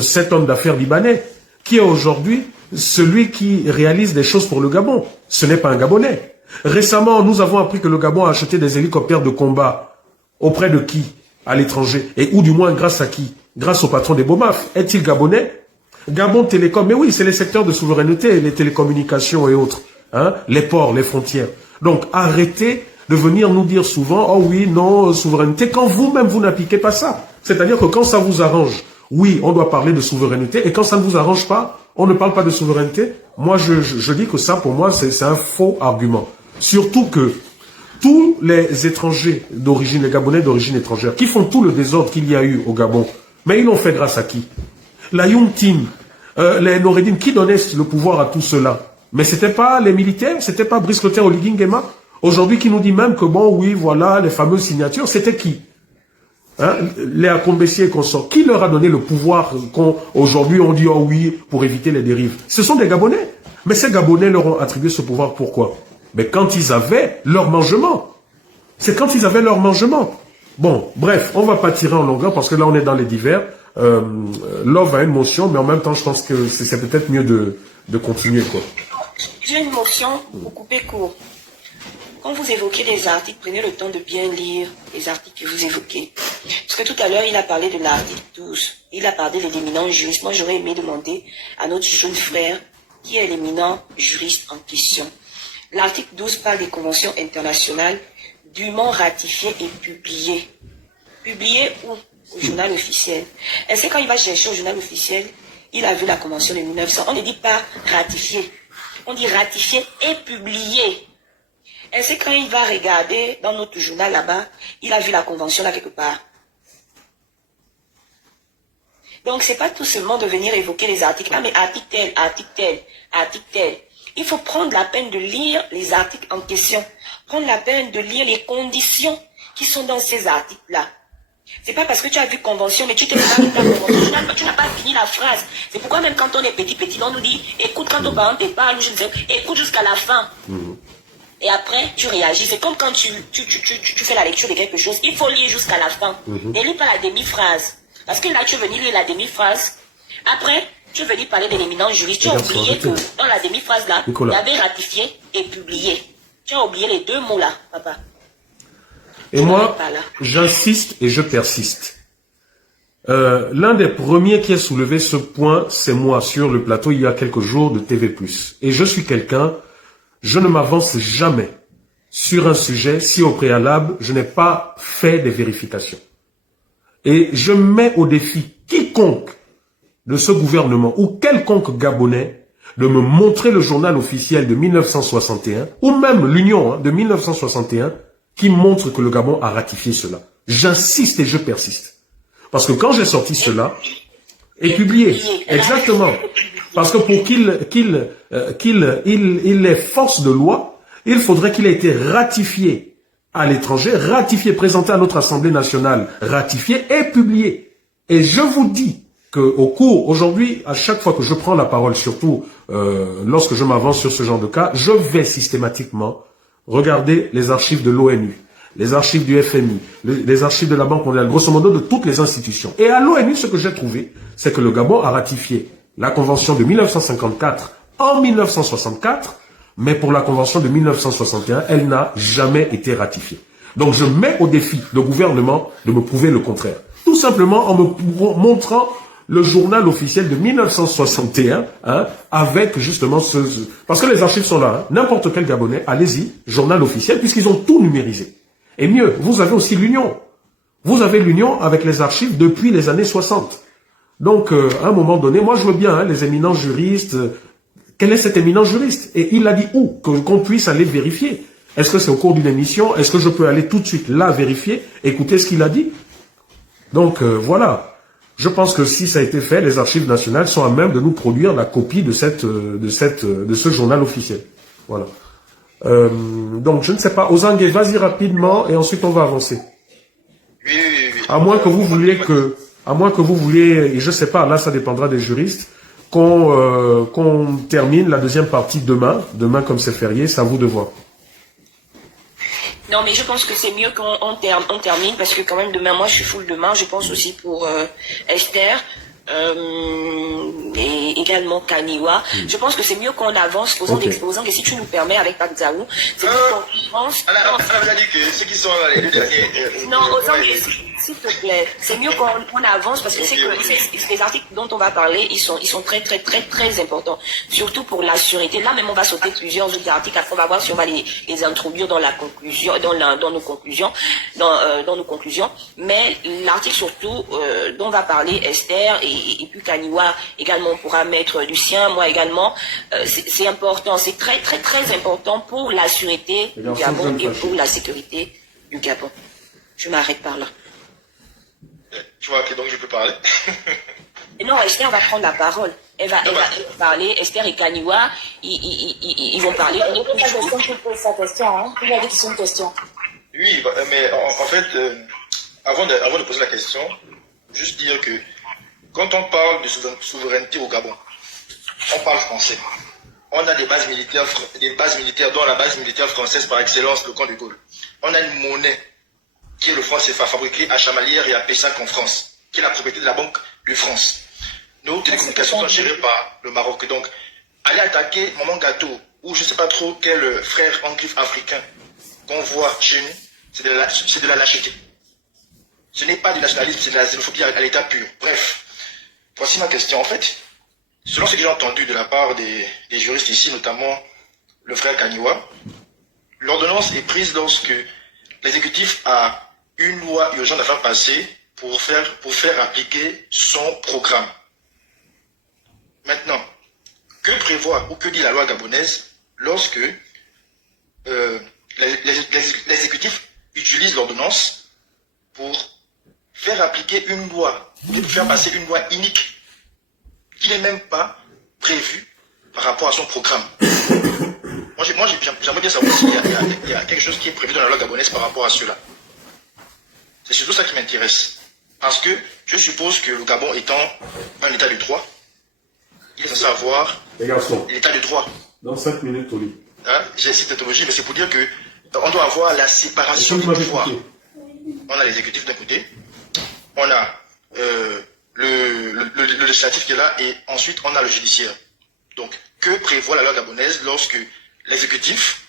cet homme d'affaires libanais qui est aujourd'hui celui qui réalise des choses pour le Gabon. Ce n'est pas un Gabonais. Récemment, nous avons appris que le Gabon a acheté des hélicoptères de combat. Auprès de qui? À l'étranger. Et ou du moins grâce à qui? Grâce au patron des BOMAF. Est-il Gabonais? Gabon Télécom. Mais oui, c'est les secteurs de souveraineté, les télécommunications et autres. Hein? Les ports, les frontières. Donc, arrêtez de venir nous dire souvent, oh oui, non, souveraineté, quand vous-même, vous n'appliquez pas ça. C'est-à-dire que quand ça vous arrange, oui, on doit parler de souveraineté, et quand ça ne vous arrange pas, On ne parle pas de souveraineté. Moi, je dis que ça, pour moi, c'est un faux argument. Surtout que tous les étrangers d'origine, les Gabonais d'origine étrangère, qui font tout le désordre qu'il y a eu au Gabon, mais ils l'ont fait grâce à qui? La Young-Team, les Noureddin, qui donnait le pouvoir à tout cela? Mais c'était pas les militaires, c'était pas Brice Clotaire Oligui Nguema. Aujourd'hui, qui nous dit même que bon, oui, voilà, les fameuses signatures, c'était qui? Hein? Les Akombessi et consorts. Qui leur a donné le pouvoir qu'aujourd'hui on dit, oh oui, pour éviter les dérives? Ce sont des Gabonais. Mais ces Gabonais leur ont attribué ce pouvoir, pourquoi? Mais quand ils avaient leur mangement. C'est quand ils avaient leur mangement. Bon, bref, on va pas tirer en longueur parce que là on est dans les divers. Love a une motion, mais en même temps je pense que c'est peut-être mieux de continuer, quoi. J'ai une motion pour couper court. Quand vous évoquez des articles, prenez le temps de bien lire les articles que vous évoquez. Parce que tout à l'heure, il a parlé de l'article 12. Il a parlé de l'éminent juriste. Moi, j'aurais aimé demander à notre jeune frère qui est l'éminent juriste en question. L'article 12 parle des conventions internationales dûment ratifiées et publiées. Publiées où? Au journal officiel. Est-ce que quand il va chercher au journal officiel, il a vu la convention de 1900? On ne dit pas ratifié. On dit ratifié et publié. Est-ce que quand il va regarder dans notre journal là-bas, il a vu la convention là quelque part? Donc, c'est pas tout seulement de venir évoquer les articles. Ah, mais article tel, article tel, article tel. Il faut prendre la peine de lire les articles en question. Prendre la peine de lire les conditions qui sont dans ces articles-là. C'est pas parce que tu as vu convention, mais tu te parles de la convention. Tu n'as pas fini la phrase. C'est pourquoi même quand on est petit, on nous dit, écoute quand ton parent te parle, écoute jusqu'à la fin. Et après, tu réagis. C'est comme quand tu fais la lecture de quelque chose. Il faut lire jusqu'à la fin. Ne lis pas la demi-phrase. Parce que là, tu veux lire la demi-phrase. Après, tu veux parler de l'éminent juriste. Tu as oublié que dans la demi-phrase-là, il y avait ratifié et publié. Tu as oublié les deux mots-là, papa. Et moi, j'insiste et je persiste. L'un des premiers qui a soulevé ce point, c'est moi, sur le plateau, il y a quelques jours de TV+. Et je suis quelqu'un, je ne m'avance jamais sur un sujet si au préalable, je n'ai pas fait des vérifications. Et je mets au défi quiconque de ce gouvernement ou quelconque Gabonais de me montrer le journal officiel de 1961 ou même l'Union de 1961 qui montre que le Gabon a ratifié cela. J'insiste et je persiste. Parce que quand j'ai sorti cela, et publié, exactement, parce que pour qu'il ait force de loi, il faudrait qu'il ait été ratifié à l'étranger, ratifié, présenté à notre Assemblée nationale, ratifié et publié. Et je vous dis qu'au cours, aujourd'hui, à chaque fois que je prends la parole, surtout lorsque je m'avance sur ce genre de cas, je vais systématiquement regarder les archives de l'ONU, les archives du FMI, les archives de la Banque mondiale, grosso modo de toutes les institutions. Et à l'ONU, ce que j'ai trouvé, c'est que le Gabon a ratifié la Convention de 1954 en 1964, mais pour la Convention de 1961, elle n'a jamais été ratifiée. Donc je mets au défi le gouvernement de me prouver le contraire. Tout simplement en me montrant le journal officiel de 1961, avec justement parce que les archives sont là, n'importe quel Gabonais, allez-y, journal officiel, puisqu'ils ont tout numérisé. Et mieux, vous avez aussi l'Union. Vous avez l'Union avec les archives depuis les années 60. Donc, à un moment donné, moi je veux bien, les éminents juristes, quel est cet éminent juriste? Et il a dit où? Qu'on puisse aller vérifier. Est-ce que c'est au cours d'une émission? Est-ce que je peux aller tout de suite là vérifier, écouter ce qu'il a dit? Donc, voilà. Je pense que si ça a été fait, les archives nationales sont à même de nous produire la copie de ce journal officiel. Voilà. Donc, je ne sais pas. Ozangue, vas-y rapidement et ensuite on va avancer. Oui. À moins que vous vouliez, et je ne sais pas, là ça dépendra des juristes, qu'on termine la deuxième partie demain. Demain, comme c'est férié, c'est à vous de voir. Non, mais je pense que c'est mieux qu'on termine parce que quand même demain, moi je suis full demain. Je pense aussi pour Esther et également Kaniwa. Je pense que c'est mieux qu'on avance faisant d'exposants. Et si tu nous permets avec Pakzaou, c'est qu'on pense. Elle a dit que ceux qui sont là, les deux derniers. Non, s'il te plaît, c'est mieux qu'on avance parce que les articles dont on va parler, ils sont très importants. Surtout pour la sûreté. Là même on va sauter plusieurs autres articles. Après on va voir si on va les introduire dans la conclusion, dans nos conclusions. Mais l'article surtout dont on va parler, Esther et puis Kaniwa également pourra mettre du sien, moi également. C'est important, c'est très important pour la sûreté du Gabon et pour la sécurité du Gabon. Je m'arrête par là. Tu vois que donc je peux parler. Non, Esther va prendre la parole. Elle va parler. Esther et Kaniwa, ils vont parler. Tu poses sa question, hein? Tu vas dire que c'est une question. Oui, mais en fait, avant de poser la question, juste dire que quand on parle de souveraineté au Gabon, on parle français. On a des bases militaires, dont la base militaire française par excellence, le camp de Gaulle. On a une monnaie qui est le franc CFA, fabriqué à Chamalières et à Pessac en France, qui est la propriété de la Banque de France. Nos télécommunications sont gérées par le Maroc. Donc, aller attaquer Maman Gâteau, ou je ne sais pas trop quel frère en griffe africain qu'on voit chez nous, c'est de la lâcheté. Ce n'est pas du nationalisme, c'est de la xénophobie à l'état pur. Bref, voici ma question. En fait, selon ce que j'ai entendu de la part des juristes ici, notamment le frère Kaniwa, l'ordonnance est prise lorsque l'exécutif a une loi urgente à faire passer pour faire appliquer son programme. Maintenant, que prévoit ou que dit la loi gabonaise lorsque l'exécutif utilise l'ordonnance pour faire appliquer une loi, pour faire passer une loi inique qui n'est même pas prévue par rapport à son programme. Moi j'aimerais bien savoir s'il y a quelque chose qui est prévu dans la loi gabonaise par rapport à cela. C'est surtout ça qui m'intéresse. Parce que je suppose que le Gabon étant un état de droit, il est censé avoir l'état de droit. Dans 5 minutes, Oli. Hein? J'ai cité tautologie, mais c'est pour dire que on doit avoir la séparation des pouvoirs. On a l'exécutif d'un côté, on a le législatif qui est là, et ensuite on a le judiciaire. Donc, que prévoit la loi gabonaise lorsque l'exécutif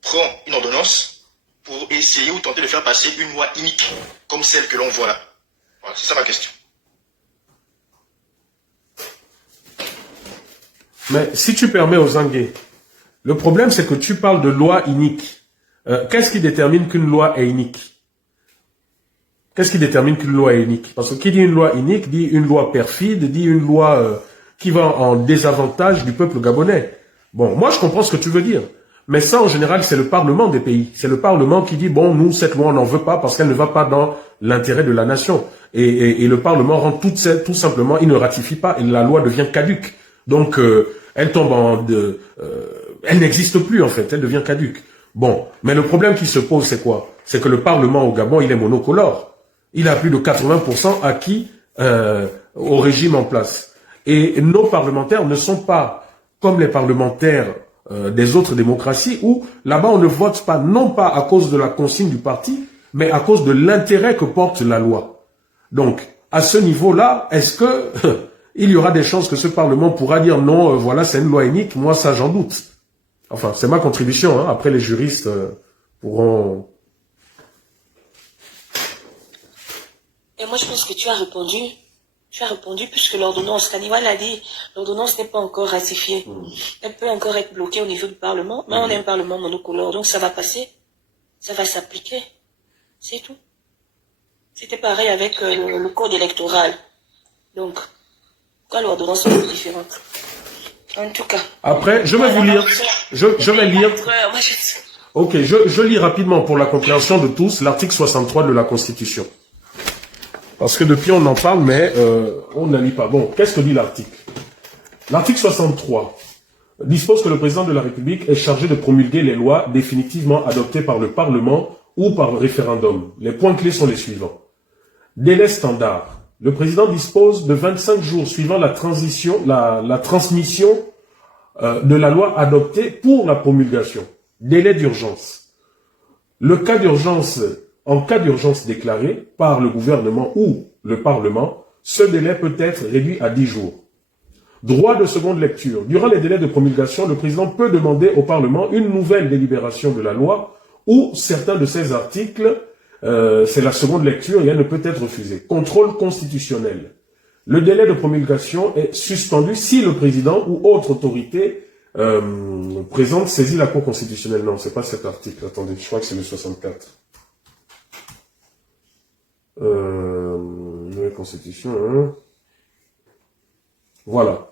prend une ordonnance pour essayer ou tenter de faire passer une loi inique, comme celle que l'on voit là? Voilà, c'est ça ma question. Mais si tu permets aux Zangué, le problème c'est que tu parles de loi inique. Qu'est-ce qui détermine qu'une loi est inique? Qu'est-ce qui détermine qu'une loi est inique? Parce que qui dit une loi inique, dit une loi perfide, dit une loi qui va en désavantage du peuple gabonais. Bon, moi je comprends ce que tu veux dire. Mais ça, en général, c'est le Parlement des pays. C'est le Parlement qui dit, bon, nous, cette loi, on n'en veut pas parce qu'elle ne va pas dans l'intérêt de la nation. Et le Parlement rend tout simplement, il ne ratifie pas et la loi devient caduque. Donc, elle tombe elle n'existe plus, en fait. Elle devient caduque. Bon. Mais le problème qui se pose, c'est quoi? C'est que le Parlement au Gabon, il est monocolore. Il a plus de 80% acquis au régime en place. Et nos parlementaires ne sont pas comme les parlementaires des autres démocraties où là-bas on ne vote pas, non pas à cause de la consigne du parti, mais à cause de l'intérêt que porte la loi. Donc, à ce niveau-là, est-ce que il y aura des chances que ce Parlement pourra dire non, voilà, c'est une loi inique? Moi, ça, j'en doute. Enfin, c'est ma contribution, hein. Après, les juristes pourront... Et moi, je pense que tu as répondu. Tu as répondu puisque l'ordonnance, Kaniwa l'a dit, l'ordonnance n'est pas encore ratifiée. Elle peut encore être bloquée au niveau du Parlement, mais on est un Parlement monocolore, donc ça va passer, ça va s'appliquer. C'est tout. C'était pareil avec le code électoral. Donc, pourquoi l'ordonnance est différente? En tout cas. Après, je vais vous lire. Je vais lire. Ok, je lis rapidement pour la compréhension de tous l'article 63 de la Constitution. Parce que depuis on en parle, mais on ne lit pas. Bon, qu'est-ce que dit l'article? L'article 63 dispose que le président de la République est chargé de promulguer les lois définitivement adoptées par le Parlement ou par référendum. Les points clés sont les suivants. Délai standard. Le président dispose de 25 jours suivant la transmission de la loi adoptée pour la promulgation. Délai d'urgence. En cas d'urgence déclarée par le gouvernement ou le Parlement, ce délai peut être réduit à 10 jours. Droit de seconde lecture. Durant les délais de promulgation, le président peut demander au Parlement une nouvelle délibération de la loi ou certains de ses articles c'est la seconde lecture et elle ne peut être refusée. Contrôle constitutionnel. Le délai de promulgation est suspendu si le président ou autre autorité présente saisit la Cour constitutionnelle. Non, c'est pas cet article. Attendez, je crois que c'est le 64. La Constitution. Hein. Voilà.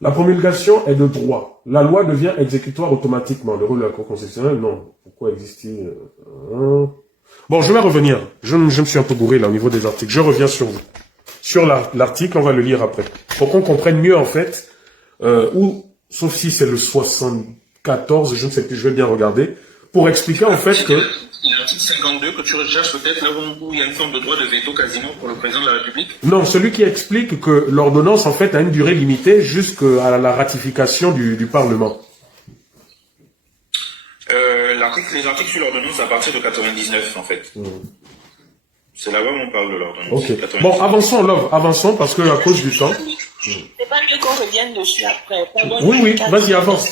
La promulgation est de droit. La loi devient exécutoire automatiquement. Le rôle de la Cour constitutionnelle, non. Pourquoi existe-t-il Bon, je vais revenir. Je me suis un peu bourré là au niveau des articles. Je reviens sur vous. Sur l'article, on va le lire après. Pour qu'on comprenne mieux en fait, sauf si c'est le 74, je ne sais plus, je vais bien regarder, pour expliquer en fait que... L'article 52 que tu recherches peut-être là où il y a une forme de droit de veto quasiment pour le président de la République? Non, celui qui explique que l'ordonnance en fait a une durée limitée jusqu'à la ratification du Parlement. Les articles sur l'ordonnance à partir de 99 en fait. C'est là-bas où on parle de l'ordonnance. Ok. Bon, avançons parce que à cause du temps. C'est pas mieux qu'on revienne dessus après. Pardon, oui, vas-y, avance.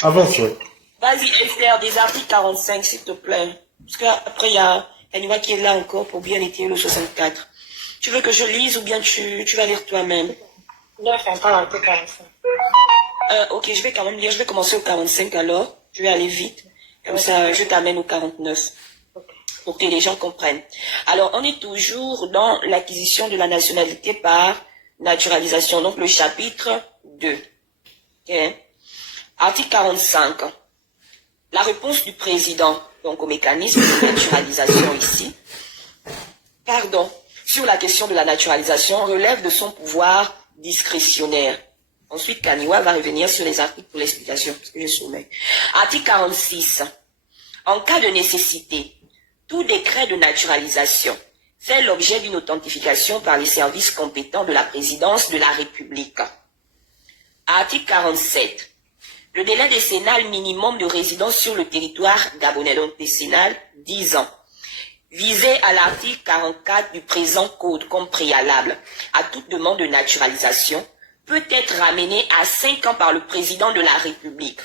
Avance, oui. Vas-y, Esther, des articles 45, s'il te plaît. Parce qu'après, il y a Kaniwa qui est là encore pour bien étayer le 64. Tu veux que je lise ou bien tu vas lire toi-même? Non, je pas l'article 45. Ok, je vais quand même lire. Je vais commencer au 45 alors. Je vais aller vite. Comme ça, je t'amène au 49. Pour que les gens comprennent. Alors, on est toujours dans l'acquisition de la nationalité par naturalisation. Donc, le chapitre 2. Okay. Article 45. La réponse du président, donc au mécanisme de naturalisation ici, sur la question de la naturalisation, relève de son pouvoir discrétionnaire. Ensuite, Kaniwa va revenir sur les articles pour l'explication, parce que je soumets. Article 46. En cas de nécessité, tout décret de naturalisation fait l'objet d'une authentification par les services compétents de la présidence de la République. Article 47. Le délai décennal minimum de résidence sur le territoire gabonais, donc décennal, 10 ans, visé à l'article 44 du présent code comme préalable à toute demande de naturalisation, peut être ramené à 5 ans par le président de la République,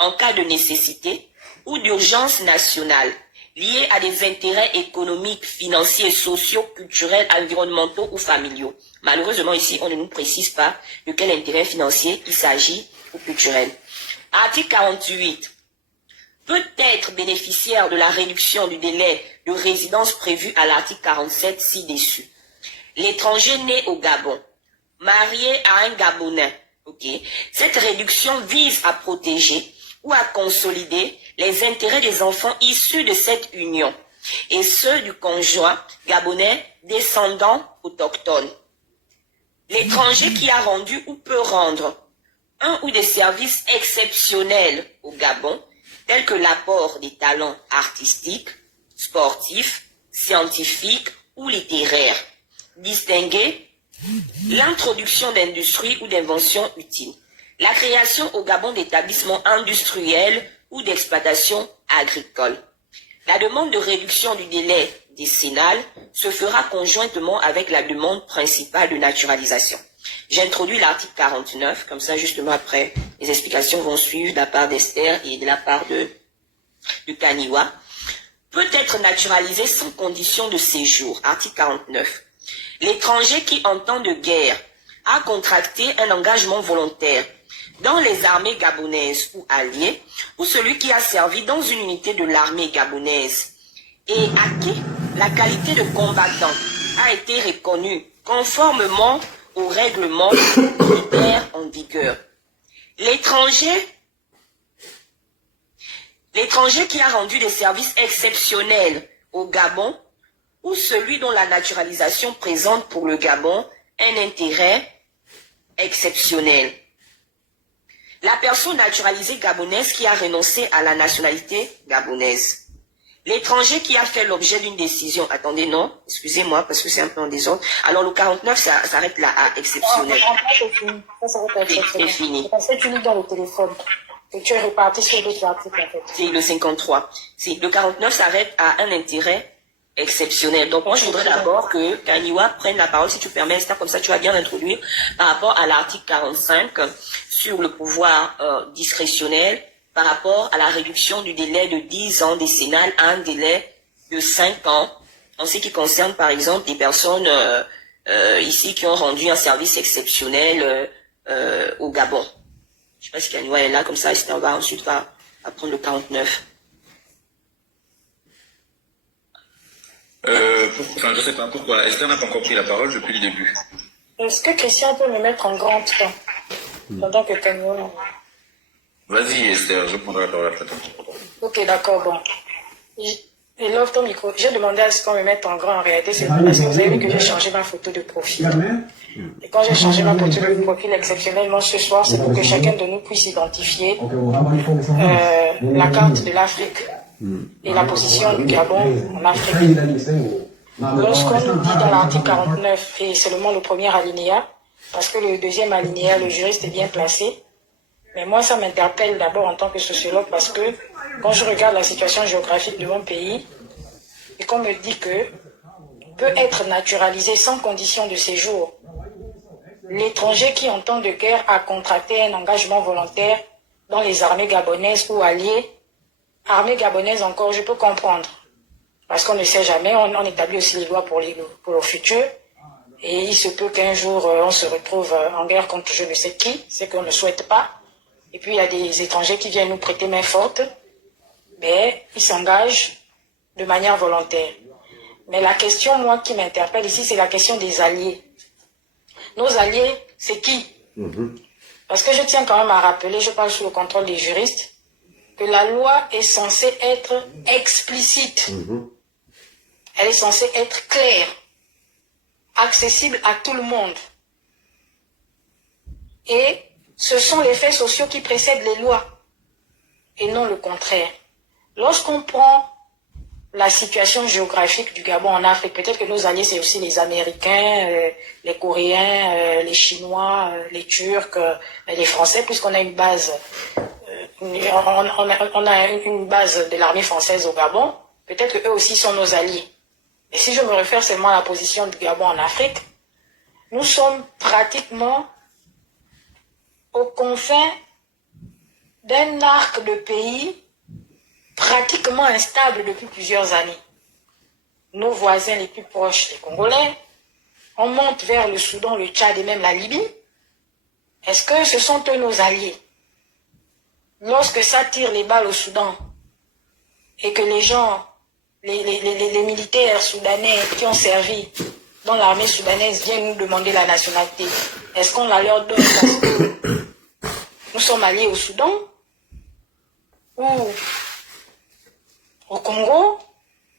en cas de nécessité ou d'urgence nationale, liés à des intérêts économiques, financiers, sociaux, culturels, environnementaux ou familiaux. Malheureusement, ici, on ne nous précise pas de quel intérêt financier il s'agit ou culturel. Article 48. Peut être bénéficiaire de la réduction du délai de résidence prévu à l'article 47 ci-dessus. L'étranger né au Gabon, marié à un Gabonais. Okay. Cette réduction vise à protéger ou à consolider les intérêts des enfants issus de cette union et ceux du conjoint gabonais descendant autochtone. L'étranger qui a rendu ou peut rendre un ou des services exceptionnels au Gabon, tels que l'apport des talents artistiques, sportifs, scientifiques ou littéraires, distinguer l'introduction d'industries ou d'inventions utiles, la création au Gabon d'établissements industriels ou d'exploitation agricole. La demande de réduction du délai décennal se fera conjointement avec la demande principale de naturalisation. J'introduis l'article 49, comme ça justement après, les explications vont suivre de la part d'Esther et de la part de Kaniwa. Peut être naturalisé sans condition de séjour. Article 49. L'étranger qui, en temps de guerre, a contracté un engagement volontaire dans les armées gabonaises ou alliées, ou celui qui a servi dans une unité de l'armée gabonaise et à qui la qualité de combattant a été reconnue conformément au règlement militaire en vigueur. L'étranger qui a rendu des services exceptionnels au Gabon ou celui dont la naturalisation présente pour le Gabon un intérêt exceptionnel. La personne naturalisée gabonaise qui a renoncé à la nationalité gabonaise. L'étranger qui a fait l'objet d'une décision. Attendez, non, excusez-moi, parce que c'est un peu en désordre. Alors, le 49, ça s'arrête là à exceptionnel. Ça s'arrête à exceptionnel. C'est fini. Parce que tu lis dans le téléphone. Et tu es réparti sur d'autres articles, en fait. C'est le 53. Le 49 s'arrête à un intérêt exceptionnel. Donc, moi, je voudrais d'abord que Kaniwa prenne la parole, si tu permets, Esther, comme ça, tu vas bien introduire par rapport à l'article 45 sur le pouvoir discrétionnel par rapport à la réduction du délai de 10 ans décennal à un délai de 5 ans en ce qui concerne, par exemple, des personnes ici qui ont rendu un service exceptionnel au Gabon. Je ne sais pas si la loi est là, comme ça, on va ensuite va prendre le 49. Enfin, je sais pas pourquoi. Esther n'a pas encore pris la parole depuis le début. Est-ce que Christian peut me mettre en grand temps pendant que Camille... Vas-y, Esther, je prendrai la parole après toi. Ok, d'accord, bon. Et love ton micro. J'ai demandé à ce qu'on me mette en grand en réalité, c'est parce que vous avez vu que j'ai changé ma photo de profil. Et quand j'ai changé ma photo de profil exceptionnellement ce soir, c'est pour que chacun de nous puisse identifier la carte de l'Afrique et la position du Gabon en Afrique. Lorsqu'on nous dit dans l'article 49, et seulement le premier alinéa, parce que le deuxième alinéa, le juriste est bien placé, mais moi ça m'interpelle d'abord en tant que sociologue parce que quand je regarde la situation géographique de mon pays et qu'on me dit que peut être naturalisé sans condition de séjour, l'étranger qui en temps de guerre a contracté un engagement volontaire dans les armées gabonaises ou alliées, armées gabonaises encore, je peux comprendre. Parce qu'on ne sait jamais, on établit aussi les lois pour le futur. Et il se peut qu'un jour, on se retrouve en guerre contre je ne sais qui, c'est qu'on ne souhaite pas. Et puis, il y a des étrangers qui viennent nous prêter main forte, mais ils s'engagent de manière volontaire. Mais la question, moi, qui m'interpelle ici, c'est la question des alliés. Nos alliés, c'est qui? Parce que je tiens quand même à rappeler, je parle sous le contrôle des juristes, que la loi est censée être explicite. Elle est censée être claire, accessible à tout le monde. Et ce sont les faits sociaux qui précèdent les lois, et non le contraire. Lorsqu'on prend la situation géographique du Gabon en Afrique, peut-être que nos alliés, c'est aussi les Américains, les Coréens, les Chinois, les Turcs, les Français, puisqu'on a une base, on a une base de l'armée française au Gabon, peut-être qu'eux aussi sont nos alliés. Et si je me réfère seulement à la position du Gabon en Afrique, nous sommes pratiquement aux confins d'un arc de pays pratiquement instable depuis plusieurs années. Nos voisins les plus proches, les Congolais, on monte vers le Soudan, le Tchad et même la Libye. Est-ce que ce sont eux nos alliés? Lorsque ça tire les balles au Soudan et que les gens, les militaires soudanais qui ont servi dans l'armée soudanaise viennent nous demander la nationalité, est-ce qu'on la leur donne parce que nous sommes alliés au Soudan ou au Congo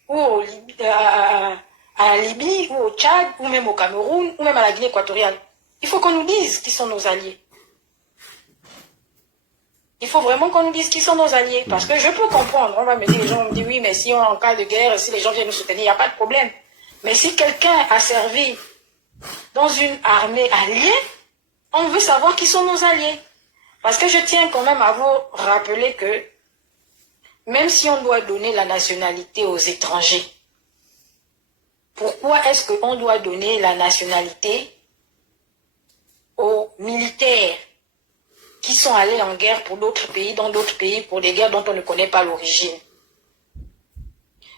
ou à la Libye ou au Tchad ou même au Cameroun ou même à la Guinée équatoriale? Il faut qu'on nous dise qui sont nos alliés. Il faut vraiment qu'on nous dise qui sont nos alliés. Parce que je peux comprendre. On va me dire, les gens me disent, oui, mais si on est en cas de guerre, si les gens viennent nous soutenir, il n'y a pas de problème. Mais si quelqu'un a servi dans une armée alliée, on veut savoir qui sont nos alliés. Parce que je tiens quand même à vous rappeler que même si on doit donner la nationalité aux étrangers, pourquoi est-ce qu'on doit donner la nationalité aux militaires qui sont allés en guerre pour d'autres pays, dans d'autres pays, pour des guerres dont on ne connaît pas l'origine?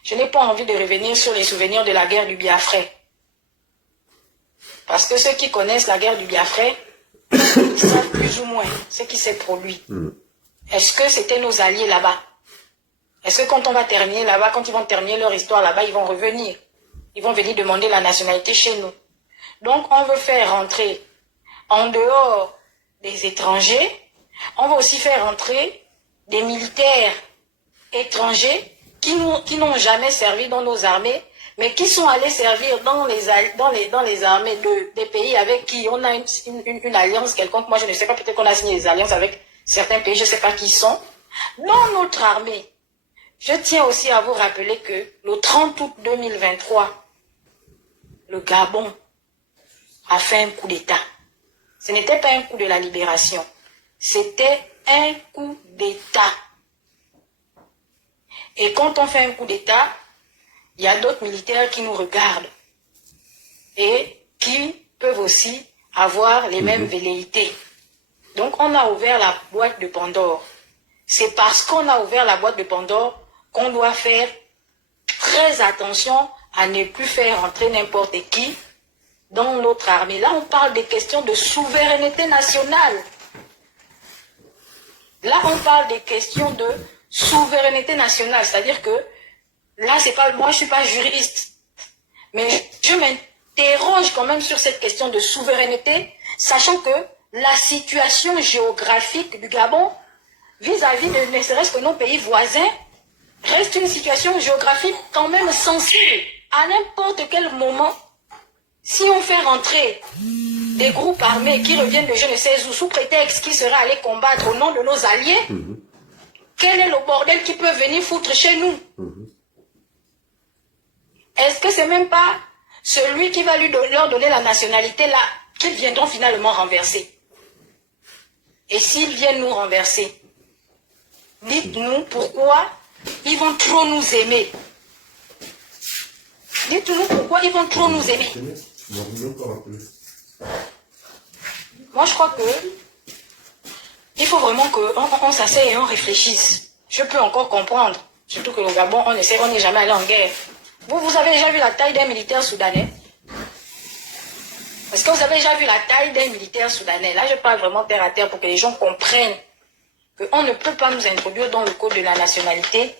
Je n'ai pas envie de revenir sur les souvenirs de la guerre du Biafra. Parce que ceux qui connaissent la guerre du Biafra savent plus ou moins ce qui s'est produit. Est-ce que c'était nos alliés là-bas? Est-ce que quand on va terminer là-bas, quand ils vont terminer leur histoire là-bas, ils vont revenir? Ils vont venir demander la nationalité chez nous. Donc on veut faire rentrer en dehors des étrangers, on va aussi faire entrer des militaires étrangers qui n'ont jamais servi dans nos armées, mais qui sont allés servir dans les armées des pays avec qui on a une alliance quelconque. Moi, je ne sais pas, peut-être qu'on a signé des alliances avec certains pays, je ne sais pas qui sont. Dans notre armée, je tiens aussi à vous rappeler que le 30 août 2023, le Gabon a fait un coup d'État. Ce n'était pas un coup de la libération, c'était un coup d'État. Et quand on fait un coup d'État, il y a d'autres militaires qui nous regardent et qui peuvent aussi avoir les mêmes velléités. Donc on a ouvert la boîte de Pandore. C'est parce qu'on a ouvert la boîte de Pandore qu'on doit faire très attention à ne plus faire entrer n'importe qui dans notre armée. Là, on parle des questions de souveraineté nationale. Là, on parle des questions de souveraineté nationale. C'est-à-dire que, là, c'est pas, moi, je suis pas juriste. Mais je m'interroge quand même sur cette question de souveraineté, sachant que la situation géographique du Gabon, vis-à-vis de ne serait-ce que nos pays voisins, reste une situation géographique quand même sensible. À n'importe quel moment, si on fait rentrer des groupes armés qui reviennent de je ne sais où, sous prétexte qu'ils seraient allés combattre au nom de nos alliés, quel est le bordel qui peut venir foutre chez nous? Est-ce que c'est même pas celui qui va leur donner la nationalité là, qu'ils viendront finalement renverser? Et s'ils viennent nous renverser, dites-nous pourquoi ils vont trop nous aimer. Dites-nous pourquoi ils vont trop nous aimer. Moi, je crois que il faut vraiment qu'on s'asseye et on réfléchisse. Je peux encore comprendre, surtout que au Gabon, on n'est jamais allé en guerre. Vous avez déjà vu la taille d'un militaire soudanais? Est-ce que vous avez déjà vu la taille d'un militaire soudanais? Là, je parle vraiment terre à terre pour que les gens comprennent qu'on ne peut pas nous introduire dans le code de la nationalité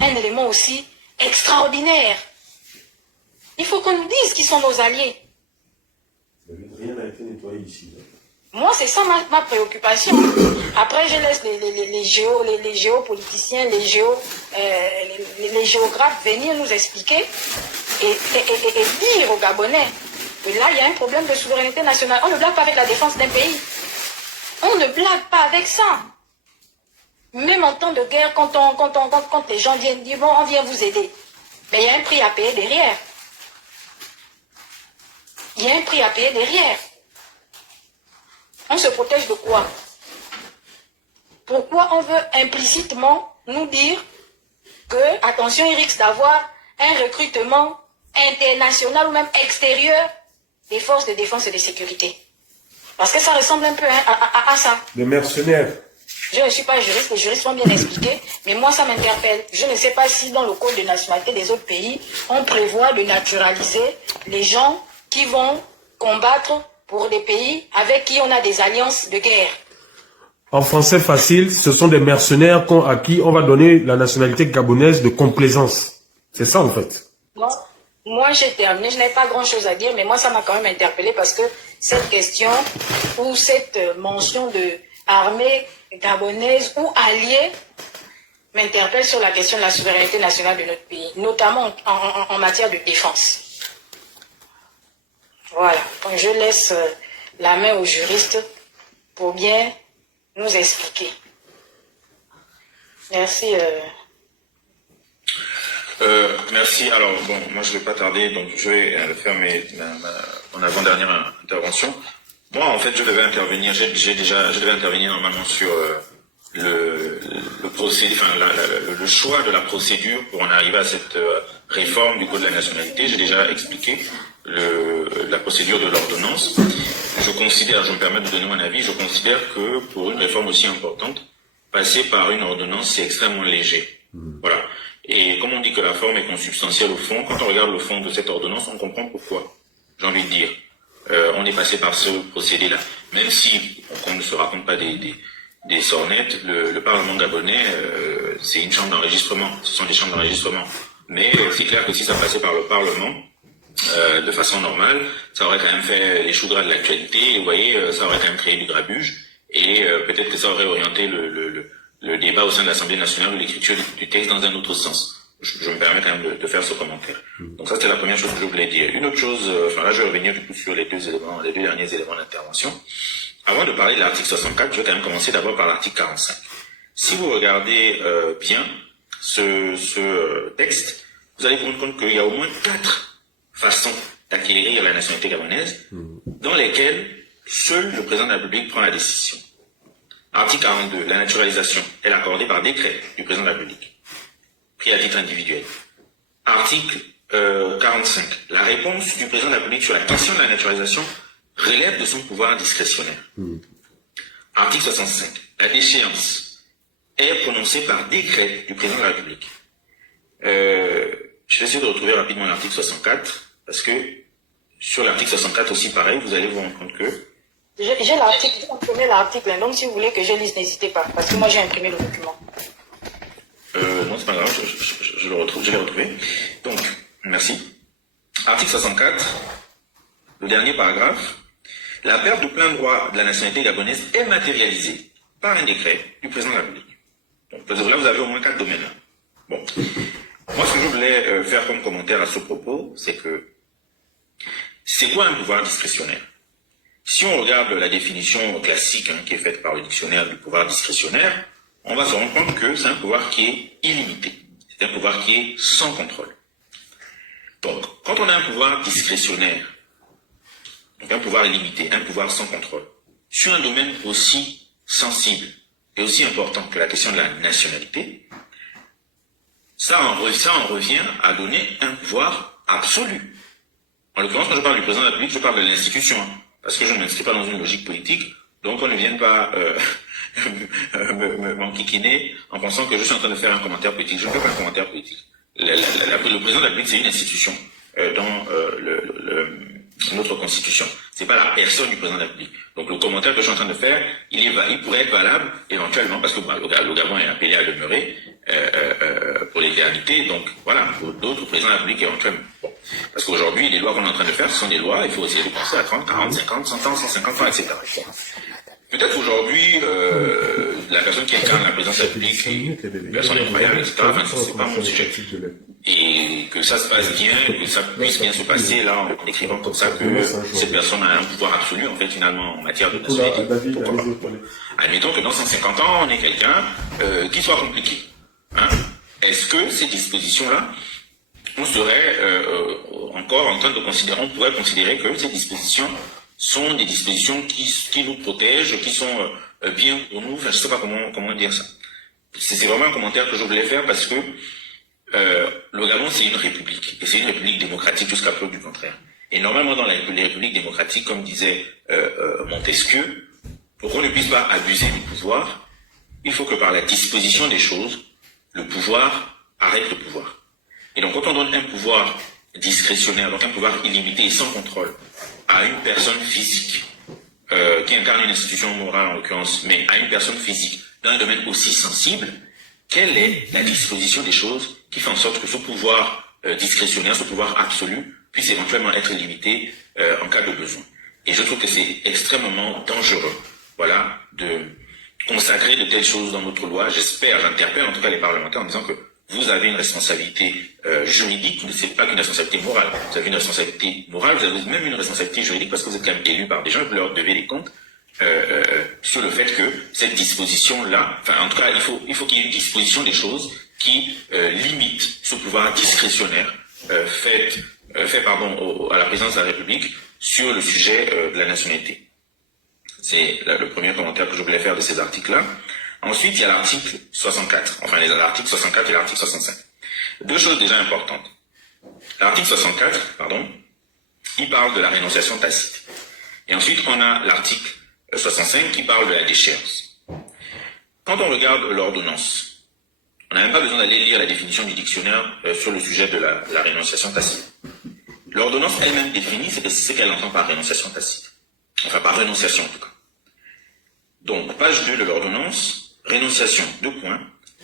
un élément aussi extraordinaire. Il faut qu'on nous dise qui sont nos alliés. Rien n'a été nettoyé ici. Moi, c'est ça ma préoccupation. Après, je laisse les géopoliticiens, les géographes venir nous expliquer et dire aux Gabonais que là, il y a un problème de souveraineté nationale. On ne blague pas avec la défense d'un pays. On ne blague pas avec ça. Même en temps de guerre, quand les gens viennent dire, bon, on vient vous aider. Mais il y a un prix à payer derrière. Il y a un prix à payer derrière. On se protège de quoi? Pourquoi on veut implicitement nous dire que, attention, il risque d'avoir un recrutement international ou même extérieur des forces de défense et de sécurité? Parce que ça ressemble un peu à ça. Des mercenaires. Je ne suis pas juriste, les juristes vont bien expliquer, mais moi ça m'interpelle. Je ne sais pas si dans le code de nationalité des autres pays, on prévoit de naturaliser les gens qui vont combattre pour des pays avec qui on a des alliances de guerre. En français facile, ce sont des mercenaires à qui on va donner la nationalité gabonaise de complaisance. C'est ça en fait. Bon, moi j'ai terminé, je n'avais pas grand chose à dire, mais moi ça m'a quand même interpellé parce que cette question ou cette mention de armée gabonaise ou alliée m'interpelle sur la question de la souveraineté nationale de notre pays, notamment en matière de défense. Voilà, donc je laisse la main aux juristes pour bien nous expliquer. Merci. Merci. Alors, bon, moi je ne vais pas tarder, donc je vais faire mon avant-dernière intervention. Moi, en fait, je devais intervenir normalement sur le procédé, enfin, le choix de la procédure pour en arriver à cette réforme du Code de la nationalité. J'ai déjà expliqué la procédure de l'ordonnance. Je me permets de donner mon avis, je considère que pour une réforme aussi importante, passer par une ordonnance, c'est extrêmement léger. Voilà. Et comme on dit que la forme est consubstantielle au fond, quand on regarde le fond de cette ordonnance, on comprend pourquoi, j'ai envie de dire. On est passé par ce procédé-là. Même si on ne se raconte pas des sornettes, le Parlement gabonais, c'est une chambre d'enregistrement. Ce sont des chambres d'enregistrement. Mais c'est clair que si ça passait par le Parlement, de façon normale, ça aurait quand même fait les choux gras de l'actualité. Et vous voyez, ça aurait quand même créé du grabuge. Et peut-être que ça aurait orienté le débat au sein de l'Assemblée nationale ou l'écriture du texte dans un autre sens. Je me permets quand même de faire ce commentaire. Donc ça, c'est la première chose que je voulais dire. Une autre chose, enfin là, je vais revenir du coup sur les deux derniers éléments d'intervention. Avant de parler de l'article 64, je vais quand même commencer d'abord par l'article 45. Si vous regardez bien ce texte, vous allez vous rendre compte qu'il y a au moins 4 façons d'acquérir la nationalité gabonaise dans lesquelles seul le président de la République prend la décision. Article 42, la naturalisation est accordée par décret du président de la République, pris à titre individuel. Article 45, la réponse du président de la République sur la question de la naturalisation relève de son pouvoir discrétionnaire. Article 65, la déchéance est prononcée par décret du président de la République. Je vais essayer de retrouver rapidement l'article 64, parce que sur l'article 64 aussi, pareil, vous allez vous rendre compte que... J'ai l'article, j'ai imprimé l'article, donc si vous voulez que je lise, n'hésitez pas, parce que moi j'ai imprimé le document. Non, c'est pas grave, je le retrouve, je l'ai retrouvé. Donc, merci. Article 64, le dernier paragraphe. La perte de plein droit de la nationalité gabonaise est matérialisée par un décret du président de la République. Donc, là, vous avez au moins 4 domaines. Là. Bon. Moi, ce que je voulais faire comme commentaire à ce propos, c'est que c'est quoi un pouvoir discrétionnaire? Si on regarde la définition classique qui est faite par le dictionnaire du pouvoir discrétionnaire, on va se rendre compte que c'est un pouvoir qui est illimité. C'est un pouvoir qui est sans contrôle. Donc, quand on a un pouvoir discrétionnaire, donc un pouvoir illimité, un pouvoir sans contrôle, sur un domaine aussi sensible et aussi important que la question de la nationalité, ça en revient à donner un pouvoir absolu. En l'occurrence, quand je parle du président de la République, je parle de l'institution, parce que je ne m'inscris pas dans une logique politique, donc on ne vienne pas m'enquiquiner en pensant que je suis en train de faire un commentaire politique. Je ne fais pas un commentaire politique. Le président de la République, c'est une institution dans notre constitution. C'est pas la personne du président de la République. Donc le commentaire que je suis en train de faire, il pourrait être valable éventuellement, parce que le Gabon est appelé à demeurer pour l'éternité. Donc voilà, pour d'autres présidents de la République éventuellement. Bon. Parce qu'aujourd'hui, les lois qu'on est en train de faire, ce sont des lois, il faut essayer de penser à 30, 40, 50, 100 ans, 150 ans, etc. Peut-être qu'aujourd'hui, la personne qui incarne la présidence de la République est une personne incroyable, etc. Enfin, c'est pas mon sujet. Et que ça se passe bien, que ça puisse bien se passer, là, en écrivant comme ça que cette personne a un pouvoir absolu, en fait, finalement, en matière de nationalité. Pourquoi pas? Admettons que dans 150 ans, on ait quelqu'un qui soit compliqué. Hein? Est-ce que ces dispositions-là, on serait encore en train de considérer, on pourrait considérer que ces dispositions sont des dispositions qui nous protègent, qui sont bien pour nous, enfin je sais pas comment dire ça. C'est vraiment un commentaire que je voulais faire parce que le Gabon c'est une république, et c'est une république démocratique jusqu'à preuve du contraire. Et normalement dans les républiques démocratiques, comme disait Montesquieu, pour qu'on ne puisse pas abuser du pouvoir, il faut que par la disposition des choses, le pouvoir arrête le pouvoir. Et donc quand on donne un pouvoir discrétionnaire, donc un pouvoir illimité et sans contrôle, à une personne physique, qui incarne une institution morale en l'occurrence, mais à une personne physique, dans un domaine aussi sensible, quelle est la disposition des choses qui fait en sorte que ce pouvoir discrétionnaire, ce pouvoir absolu, puisse éventuellement être limité en cas de besoin. Et je trouve que c'est extrêmement dangereux, voilà, de consacrer de telles choses dans notre loi. J'interpelle en tout cas les parlementaires en disant que vous avez une responsabilité juridique, c'est pas qu'une responsabilité morale. Vous avez une responsabilité morale, vous avez même une responsabilité juridique parce que vous êtes quand même élu par des gens et vous leur devez des comptes sur le fait que cette disposition-là, enfin en tout cas il faut qu'il y ait une disposition des choses qui limite ce pouvoir discrétionnaire fait à la présidence de la République sur le sujet de la nationalité. C'est le premier commentaire que je voulais faire de ces articles-là. Ensuite, il y a l'article 64, enfin l'article 64 et l'article 65. Deux choses déjà importantes. L'article 64, il parle de la rénonciation tacite. Et ensuite, on a l'article 65 qui parle de la déchéance. Quand on regarde l'ordonnance, on n'a même pas besoin d'aller lire la définition du dictionnaire sur le sujet de la rénonciation tacite. L'ordonnance elle-même définit ce qu'elle entend par rénonciation tacite. Enfin, par rénonciation en tout cas. Donc, page 2 de l'ordonnance, rénonciation,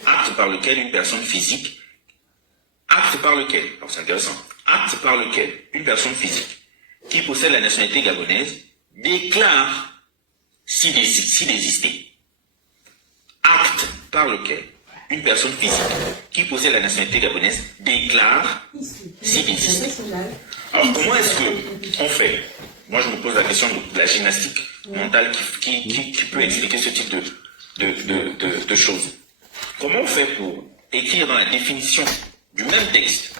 acte par lequel une personne physique, alors c'est intéressant, acte par lequel une personne physique qui possède la nationalité gabonaise déclare s'y désister. Acte par lequel une personne physique qui possède la nationalité gabonaise déclare s'y désister. Alors comment est-ce qu'on fait? Moi je me pose la question de la gymnastique mentale qui peut expliquer ce type de choses. Comment on fait pour écrire dans la définition du même texte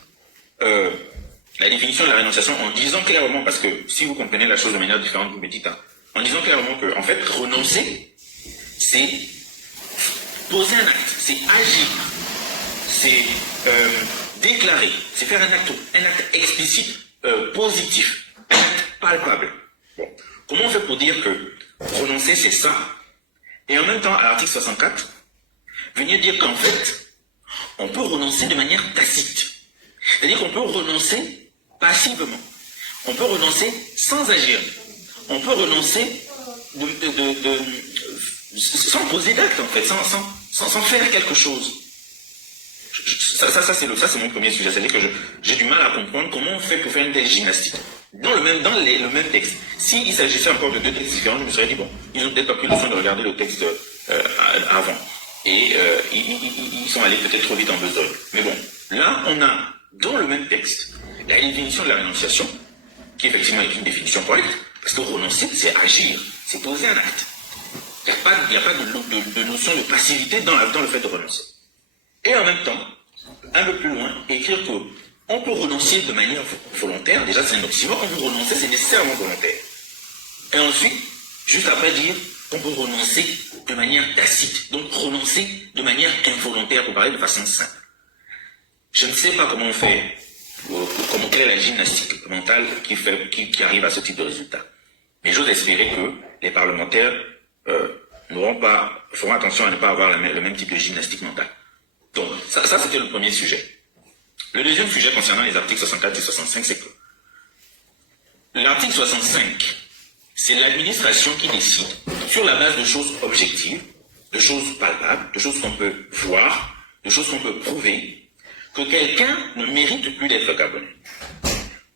la définition de la rénonciation en disant clairement, parce que si vous comprenez la chose de manière différente, vous me dites, en disant clairement que, en fait, renoncer, c'est poser un acte, c'est agir, c'est déclarer, c'est faire un acte explicite, positif, un acte palpable. Bon. Comment on fait pour dire que renoncer, c'est ça? Et en même temps, à l'article 64, venir dire qu'en fait, on peut renoncer de manière tacite. C'est-à-dire qu'on peut renoncer passivement. On peut renoncer sans agir. On peut renoncer sans poser d'acte, en fait, sans faire quelque chose. Ça c'est mon premier sujet. C'est-à-dire que j'ai du mal à comprendre comment on fait pour faire une telle gymnastique. Dans le même texte. S'il s'agissait encore de deux textes différents, je me serais dit, bon, ils ont peut-être pas pris le soin de regarder le texte avant. Et ils sont allés peut-être trop vite en besogne. Mais bon, là, on a, dans le même texte, la définition de la rénonciation, qui effectivement est une définition correcte, parce que renoncer, c'est agir, c'est poser un acte. Il n'y a pas de notion de passivité dans le fait de renoncer. Et en même temps, un peu plus loin, écrire qu'on peut renoncer de manière volontaire, déjà c'est un oxymore, quand vous renoncez, c'est nécessairement volontaire. Et ensuite, juste après dire qu'on peut renoncer de manière tacite, donc renoncer de manière involontaire, pour parler de façon simple. Je ne sais pas comment on fait, quelle est la gymnastique mentale qui arrive à ce type de résultat. Mais j'ose espérer que les parlementaires feront attention à ne pas avoir le même type de gymnastique mentale. Donc, ça c'était le premier sujet. Le deuxième sujet concernant les articles 64 et 65, c'est que l'article 65, c'est l'administration qui décide, sur la base de choses objectives, de choses palpables, de choses qu'on peut voir, de choses qu'on peut prouver, que quelqu'un ne mérite plus d'être gabonais.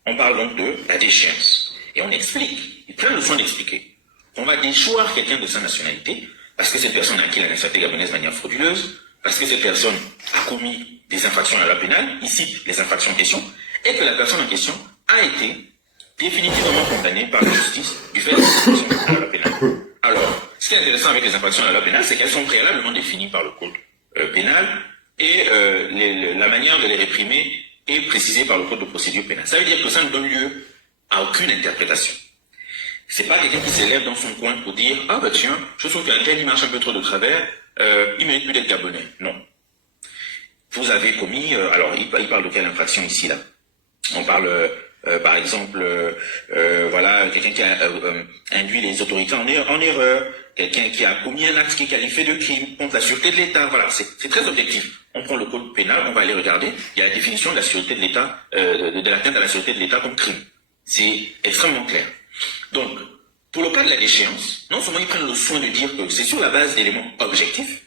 On parle donc de la déchéance. Et on explique, il prend le soin d'expliquer, qu'on va déchoir quelqu'un de sa nationalité, parce que cette personne a acquis la nationalité gabonaise de manière frauduleuse, parce que cette personne a commis des infractions à la loi pénale, ici les infractions en question, et que la personne en question a été définitivement condamnée par la justice du fait des infractions à la loi pénale. Alors, ce qui est intéressant avec les infractions à la loi pénale, c'est qu'elles sont préalablement définies par le code pénal, et la manière de les réprimer est précisée par le code de procédure pénale. Ça veut dire que ça ne donne lieu à aucune interprétation. C'est pas quelqu'un qui s'élève dans son coin pour dire « Ah bah tiens, je trouve qu'un tel il marche un peu trop de travers, il mérite plus d'être gabonais. » Non. Vous avez commis, alors il parle de quelle infraction ici là? On parle par exemple, voilà, quelqu'un qui a induit les autorités en erreur, quelqu'un qui a commis un acte qui est qualifié de crime contre la sûreté de l'État. Voilà, c'est très objectif. On prend le code pénal, on va aller regarder, il y a la définition de la sûreté de l'État, de l'atteinte à la sûreté de l'État comme crime. C'est extrêmement clair. Donc, pour le cas de la déchéance, non seulement ils prennent le soin de dire que c'est sur la base d'éléments objectifs,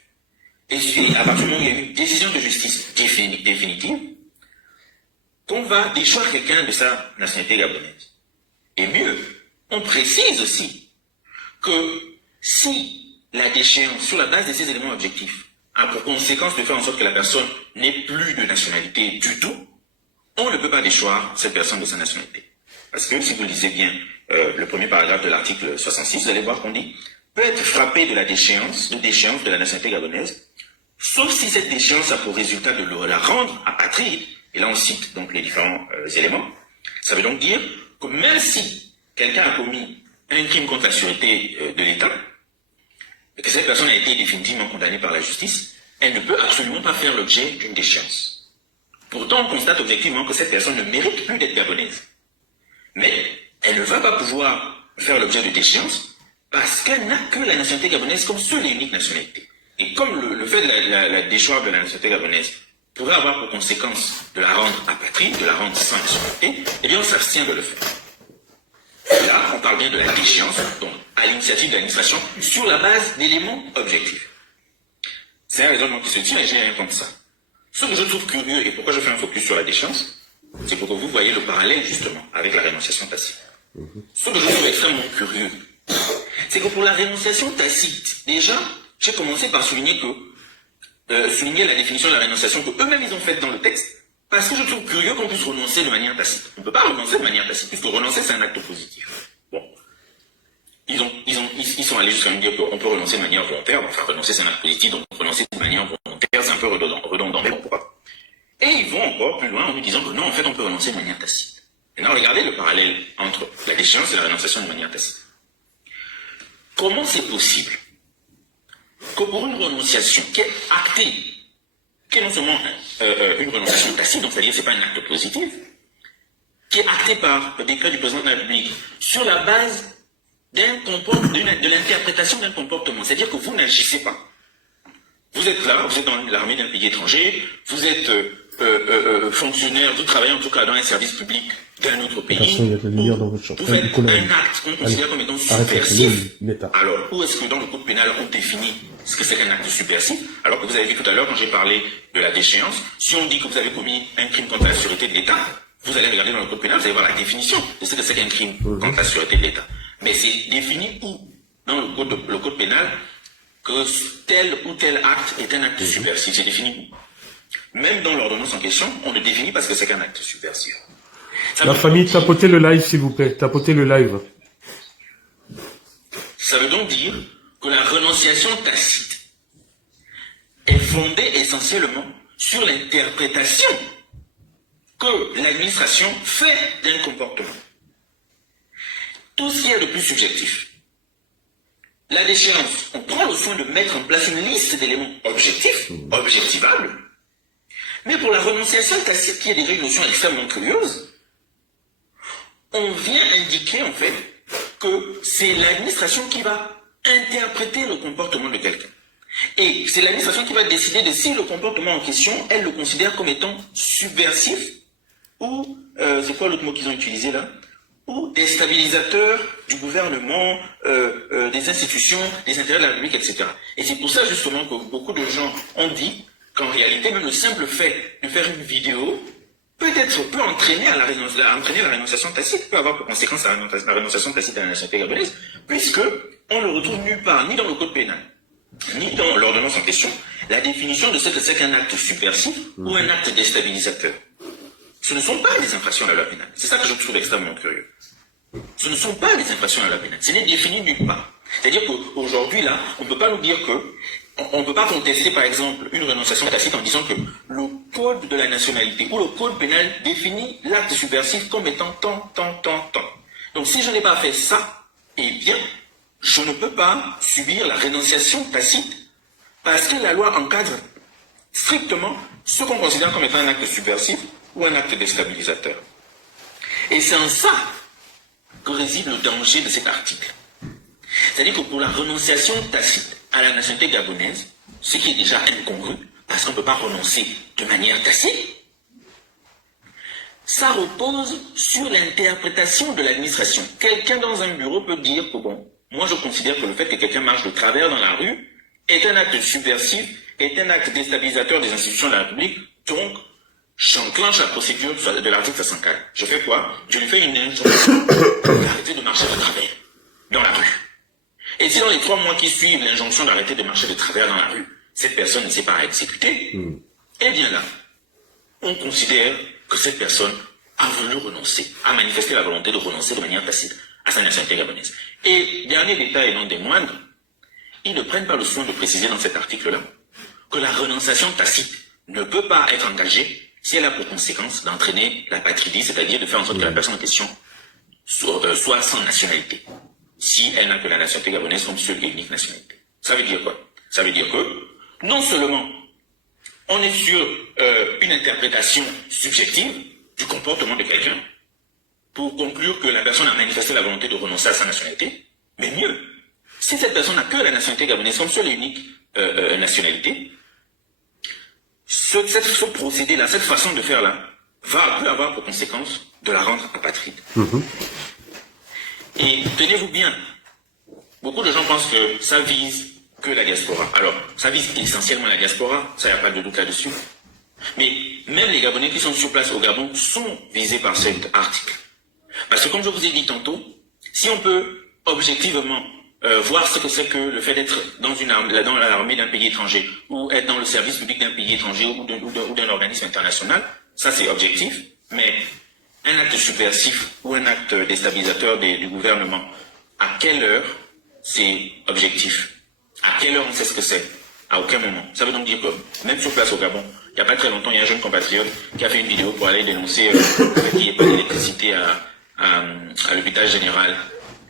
et à partir du moment où il y a une décision de justice définitive, qu'on va déchoir quelqu'un de sa nationalité gabonaise. Et mieux, on précise aussi que si la déchéance, sur la base de ces éléments objectifs, a pour conséquence de faire en sorte que la personne n'ait plus de nationalité du tout, on ne peut pas déchoir cette personne de sa nationalité. Parce que si vous lisez bien le premier paragraphe de l'article 66, vous allez voir qu'on dit peut être frappé de la déchéance de la nationalité gabonaise, sauf si cette déchéance a pour résultat de la rendre apatride. Et là on cite donc les différents éléments. Ça veut donc dire que même si quelqu'un a commis un crime contre la sûreté de l'État, et que cette personne a été définitivement condamnée par la justice, elle ne peut absolument pas faire l'objet d'une déchéance. Pourtant on constate objectivement que cette personne ne mérite plus d'être gabonaise. Mais elle ne va pas pouvoir faire l'objet de déchéance parce qu'elle n'a que la nationalité gabonaise comme seule et unique nationalité. Et comme le fait de la déchoir de la nationalité gabonaise pourrait avoir pour conséquence de la rendre apatride, de la rendre sans nationalité, eh bien on s'abstient de le faire. Et là, on parle bien de la déchéance, donc à l'initiative de l'administration, sur la base d'éléments objectifs. C'est un raisonnement qui se tient et je n'ai rien contre ça. Ce que je trouve curieux, et pourquoi je fais un focus sur la déchéance, c'est pour que vous voyez le parallèle justement avec la rénonciation tacite. Ce que je trouve extrêmement curieux, c'est que pour la rénonciation tacite, déjà, j'ai commencé par souligner la définition de la rénonciation que eux-mêmes ils ont faite dans le texte, parce que je trouve curieux qu'on puisse renoncer de manière tacite. On ne peut pas renoncer de manière tacite, puisque renoncer c'est un acte positif. Bon. Ils sont allés jusqu'à me dire qu'on peut renoncer de manière volontaire, enfin renoncer c'est un acte positif, donc renoncer de manière volontaire c'est un peu redondant, mais bon, pourquoi pas. Et ils vont encore plus loin en nous disant que non, en fait on peut renoncer de manière tacite. Maintenant regardez le parallèle entre la déchéance et la rénonciation de manière tacite. Comment c'est possible que pour une renonciation qui est actée, qui est non seulement une renonciation tacite, donc c'est-à-dire que ce n'est pas un acte positif, qui est actée par le décret du président de la République sur la base de l'interprétation d'un comportement, c'est-à-dire que vous n'agissez pas, Vous êtes là, vous êtes dans l'armée d'un pays étranger, vous êtes fonctionnaire, vous travaillez en tout cas dans un service public d'un autre pays, vous faites un acte qu'on considère comme étant subversif. Alors, où est-ce que dans le code pénal on définit ce que c'est qu'un acte subversif? Alors que vous avez vu tout à l'heure quand j'ai parlé de la déchéance, si on dit que vous avez commis un crime contre la sûreté de l'État, vous allez regarder dans le code pénal, vous allez voir la définition de ce que c'est qu'un crime contre la sûreté de l'État. Mais c'est défini où? Dans le code pénal, que tel ou tel acte est un acte subversif. C'est défini où? Même dans l'ordonnance en question, on ne définit pas ce que c'est qu'un acte subversif. La famille, tapotez le live s'il vous plaît, tapotez le live. Ça veut donc dire que la renonciation tacite est fondée essentiellement sur l'interprétation que l'administration fait d'un comportement. Tout ce qu'il y a de plus subjectif. La déchéance, on prend le soin de mettre en place une liste d'éléments objectifs, objectivables, mais pour la renonciation tacite, qui est déjà une notion extrêmement curieuse, on vient indiquer en fait que c'est l'administration qui va interpréter le comportement de quelqu'un. Et c'est l'administration qui va décider de si le comportement en question, elle le considère comme étant subversif, ou, c'est quoi l'autre mot qu'ils ont utilisé là? Ou déstabilisateur du gouvernement, des institutions, des intérêts de la République, etc. Et c'est pour ça justement que beaucoup de gens ont dit qu'en réalité, même le simple fait de faire une vidéo peut entraîner à la renonciation tacite, peut avoir pour conséquence la renonciation tacite à la nationalité gabonaise, puisque on ne retrouve nulle part, ni dans le code pénal, ni dans l'ordonnance en question, la définition de ce que c'est qu'un acte subversif ou un acte déstabilisateur. Ce ne sont pas des infractions à la loi pénale. C'est ça que je trouve extrêmement curieux. Ce ne sont pas des infractions à la loi pénale. Ce n'est défini nulle part. C'est-à-dire qu'aujourd'hui, là, on ne peut pas nous dire que, on ne peut pas contester, par exemple, une renonciation tacite en disant que le code de la nationalité ou le code pénal définit l'acte subversif comme étant tant. Donc, si je n'ai pas fait ça, eh bien, je ne peux pas subir la renonciation tacite parce que la loi encadre strictement ce qu'on considère comme étant un acte subversif ou un acte déstabilisateur. Et c'est en ça que réside le danger de cet article. C'est-à-dire que pour la renonciation tacite à la nationalité gabonaise, ce qui est déjà incongru, parce qu'on ne peut pas renoncer de manière tacite, ça repose sur l'interprétation de l'administration. Quelqu'un dans un bureau peut dire que bon, moi je considère que le fait que quelqu'un marche de travers dans la rue est un acte subversif, est un acte déstabilisateur des institutions de la République, donc j'enclenche la procédure de l'article 64. Je fais quoi? Je lui fais une injonction d'arrêter de marcher de travers dans la rue. Et si dans les 3 mois qui suivent l'injonction d'arrêter de marcher de travers dans la rue, cette personne ne s'est pas exécutée, eh bien là, on considère que cette personne a voulu renoncer, a manifesté la volonté de renoncer de manière tacite à sa nationalité gabonaise. Et dernier détail et non des moindres, ils ne prennent pas le soin de préciser dans cet article-là que la renonciation tacite ne peut pas être engagée si elle a pour conséquence d'entraîner l'apatridie, c'est-à-dire de faire en sorte que la personne en question soit sans nationalité, si elle n'a que la nationalité gabonaise comme seule et unique nationalité. Ça veut dire quoi? Ça veut dire que, non seulement on est sur une interprétation subjective du comportement de quelqu'un, pour conclure que la personne a manifesté la volonté de renoncer à sa nationalité, mais mieux, si cette personne n'a que la nationalité gabonaise comme seule et unique nationalité, ce procédé-là, cette façon de faire-là, peut avoir pour conséquence de la rendre apatride. Et tenez-vous bien, beaucoup de gens pensent que ça vise que la diaspora. Alors, ça vise essentiellement la diaspora, ça, il n'y a pas de doute là-dessus. Mais même les Gabonais qui sont sur place au Gabon sont visés par cet article. Parce que comme je vous ai dit tantôt, si on peut objectivement voir ce que c'est que le fait d'être dans l'armée d'un pays étranger ou être dans le service public d'un pays étranger ou d'un organisme international, ça c'est objectif, mais un acte subversif ou un acte déstabilisateur du gouvernement, à quelle heure c'est objectif? À quelle heure on sait ce que c'est? À aucun moment. Ça veut donc dire que même sur place au Gabon, il n'y a pas très longtemps, il y a un jeune compatriote qui a fait une vidéo pour aller dénoncer qu'il n'y ait pas d'électricité à l'hôpital général.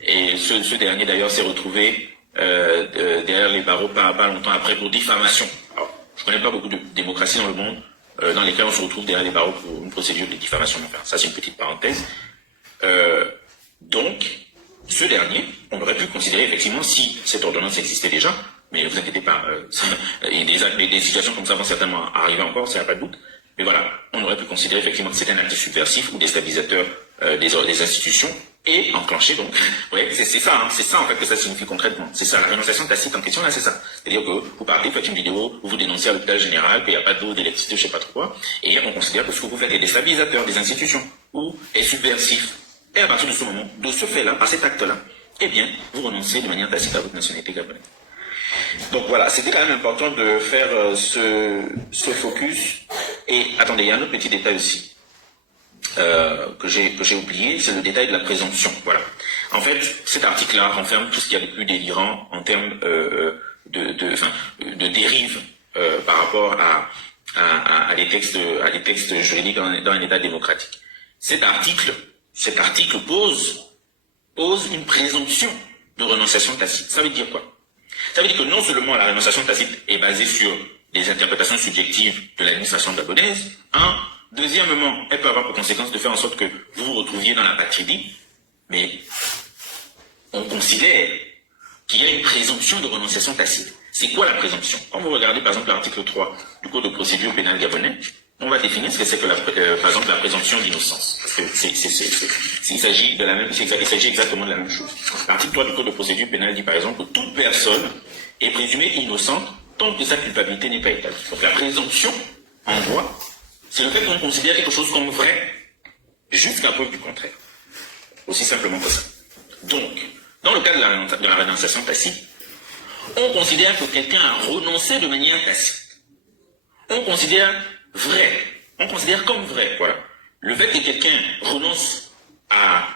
Et ce dernier d'ailleurs s'est retrouvé derrière les barreaux pas longtemps après pour diffamation. Alors, je ne connais pas beaucoup de démocraties dans le monde dans lesquelles on se retrouve derrière les barreaux pour une procédure de diffamation. Enfin, ça c'est une petite parenthèse. Donc, ce dernier, on aurait pu considérer effectivement, si cette ordonnance existait déjà, mais vous inquiétez pas, et des situations comme ça vont certainement arriver encore, ça n'y a pas de doute. Mais voilà, on aurait pu considérer effectivement que c'était un acte subversif ou déstabilisateur des institutions et enclencher donc. Ouais, c'est ça en fait que ça signifie concrètement. C'est ça, la renonciation tacite en question là, c'est ça. C'est-à-dire que vous partez, faites une vidéo, vous dénoncez à l'hôpital général qu'il n'y a pas d'eau, d'électricité, je sais pas trop quoi, et on considère que ce que vous faites est déstabilisateur des institutions ou est subversif. Et à partir de ce moment, de ce fait-là, à cet acte-là, eh bien, vous renoncez de manière tacite à votre nationalité gabonaise. Donc voilà, c'était quand même important de faire ce focus. Et attendez, il y a un autre petit détail aussi que j'ai oublié, c'est le détail de la présomption. Voilà. En fait, cet article-là renferme tout ce qu'il y a de plus délirant en termes de dérive par rapport à des textes juridiques dans un État démocratique. Cet article pose une présomption de renonciation tacite. Ça veut dire quoi? Ça veut dire que non seulement la renonciation tacite est basée sur les interprétations subjectives de l'administration gabonaise, deuxièmement, elle peut avoir pour conséquence de faire en sorte que vous vous retrouviez dans la patrie, mais on considère qu'il y a une présomption de renonciation tacite. C'est quoi la présomption? Quand vous regardez par exemple l'article 3 du Code de procédure pénale gabonais, on va définir ce que c'est que par exemple la présomption d'innocence. Parce que il s'agit exactement de la même chose. L'article 3 du Code de procédure pénale dit par exemple que toute personne est présumée innocente tant que sa culpabilité n'est pas établie. Donc la présomption, en droit, c'est le fait qu'on considère quelque chose comme vrai jusqu'à preuve du contraire. Aussi simplement que ça. Donc, dans le cas de la renonciation tacite, on considère que quelqu'un a renoncé de manière tacite. On considère vrai, on considère comme vrai, voilà. Le fait que quelqu'un renonce à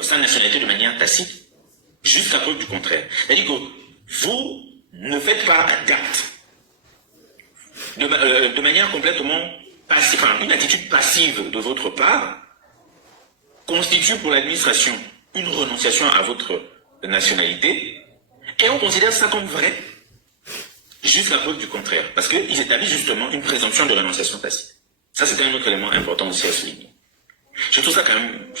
sa nationalité de manière tacite jusqu'à preuve du contraire. C'est-à-dire que vous ne faites pas d'acte de manière complètement passive, enfin, une attitude passive de votre part constitue pour l'administration une renonciation à votre nationalité et on considère ça comme vrai jusqu'à preuve du contraire, parce qu'ils établissent justement une présomption de renonciation tacite. Ça, c'était un autre élément important aussi à souligner. Je trouve ça quand même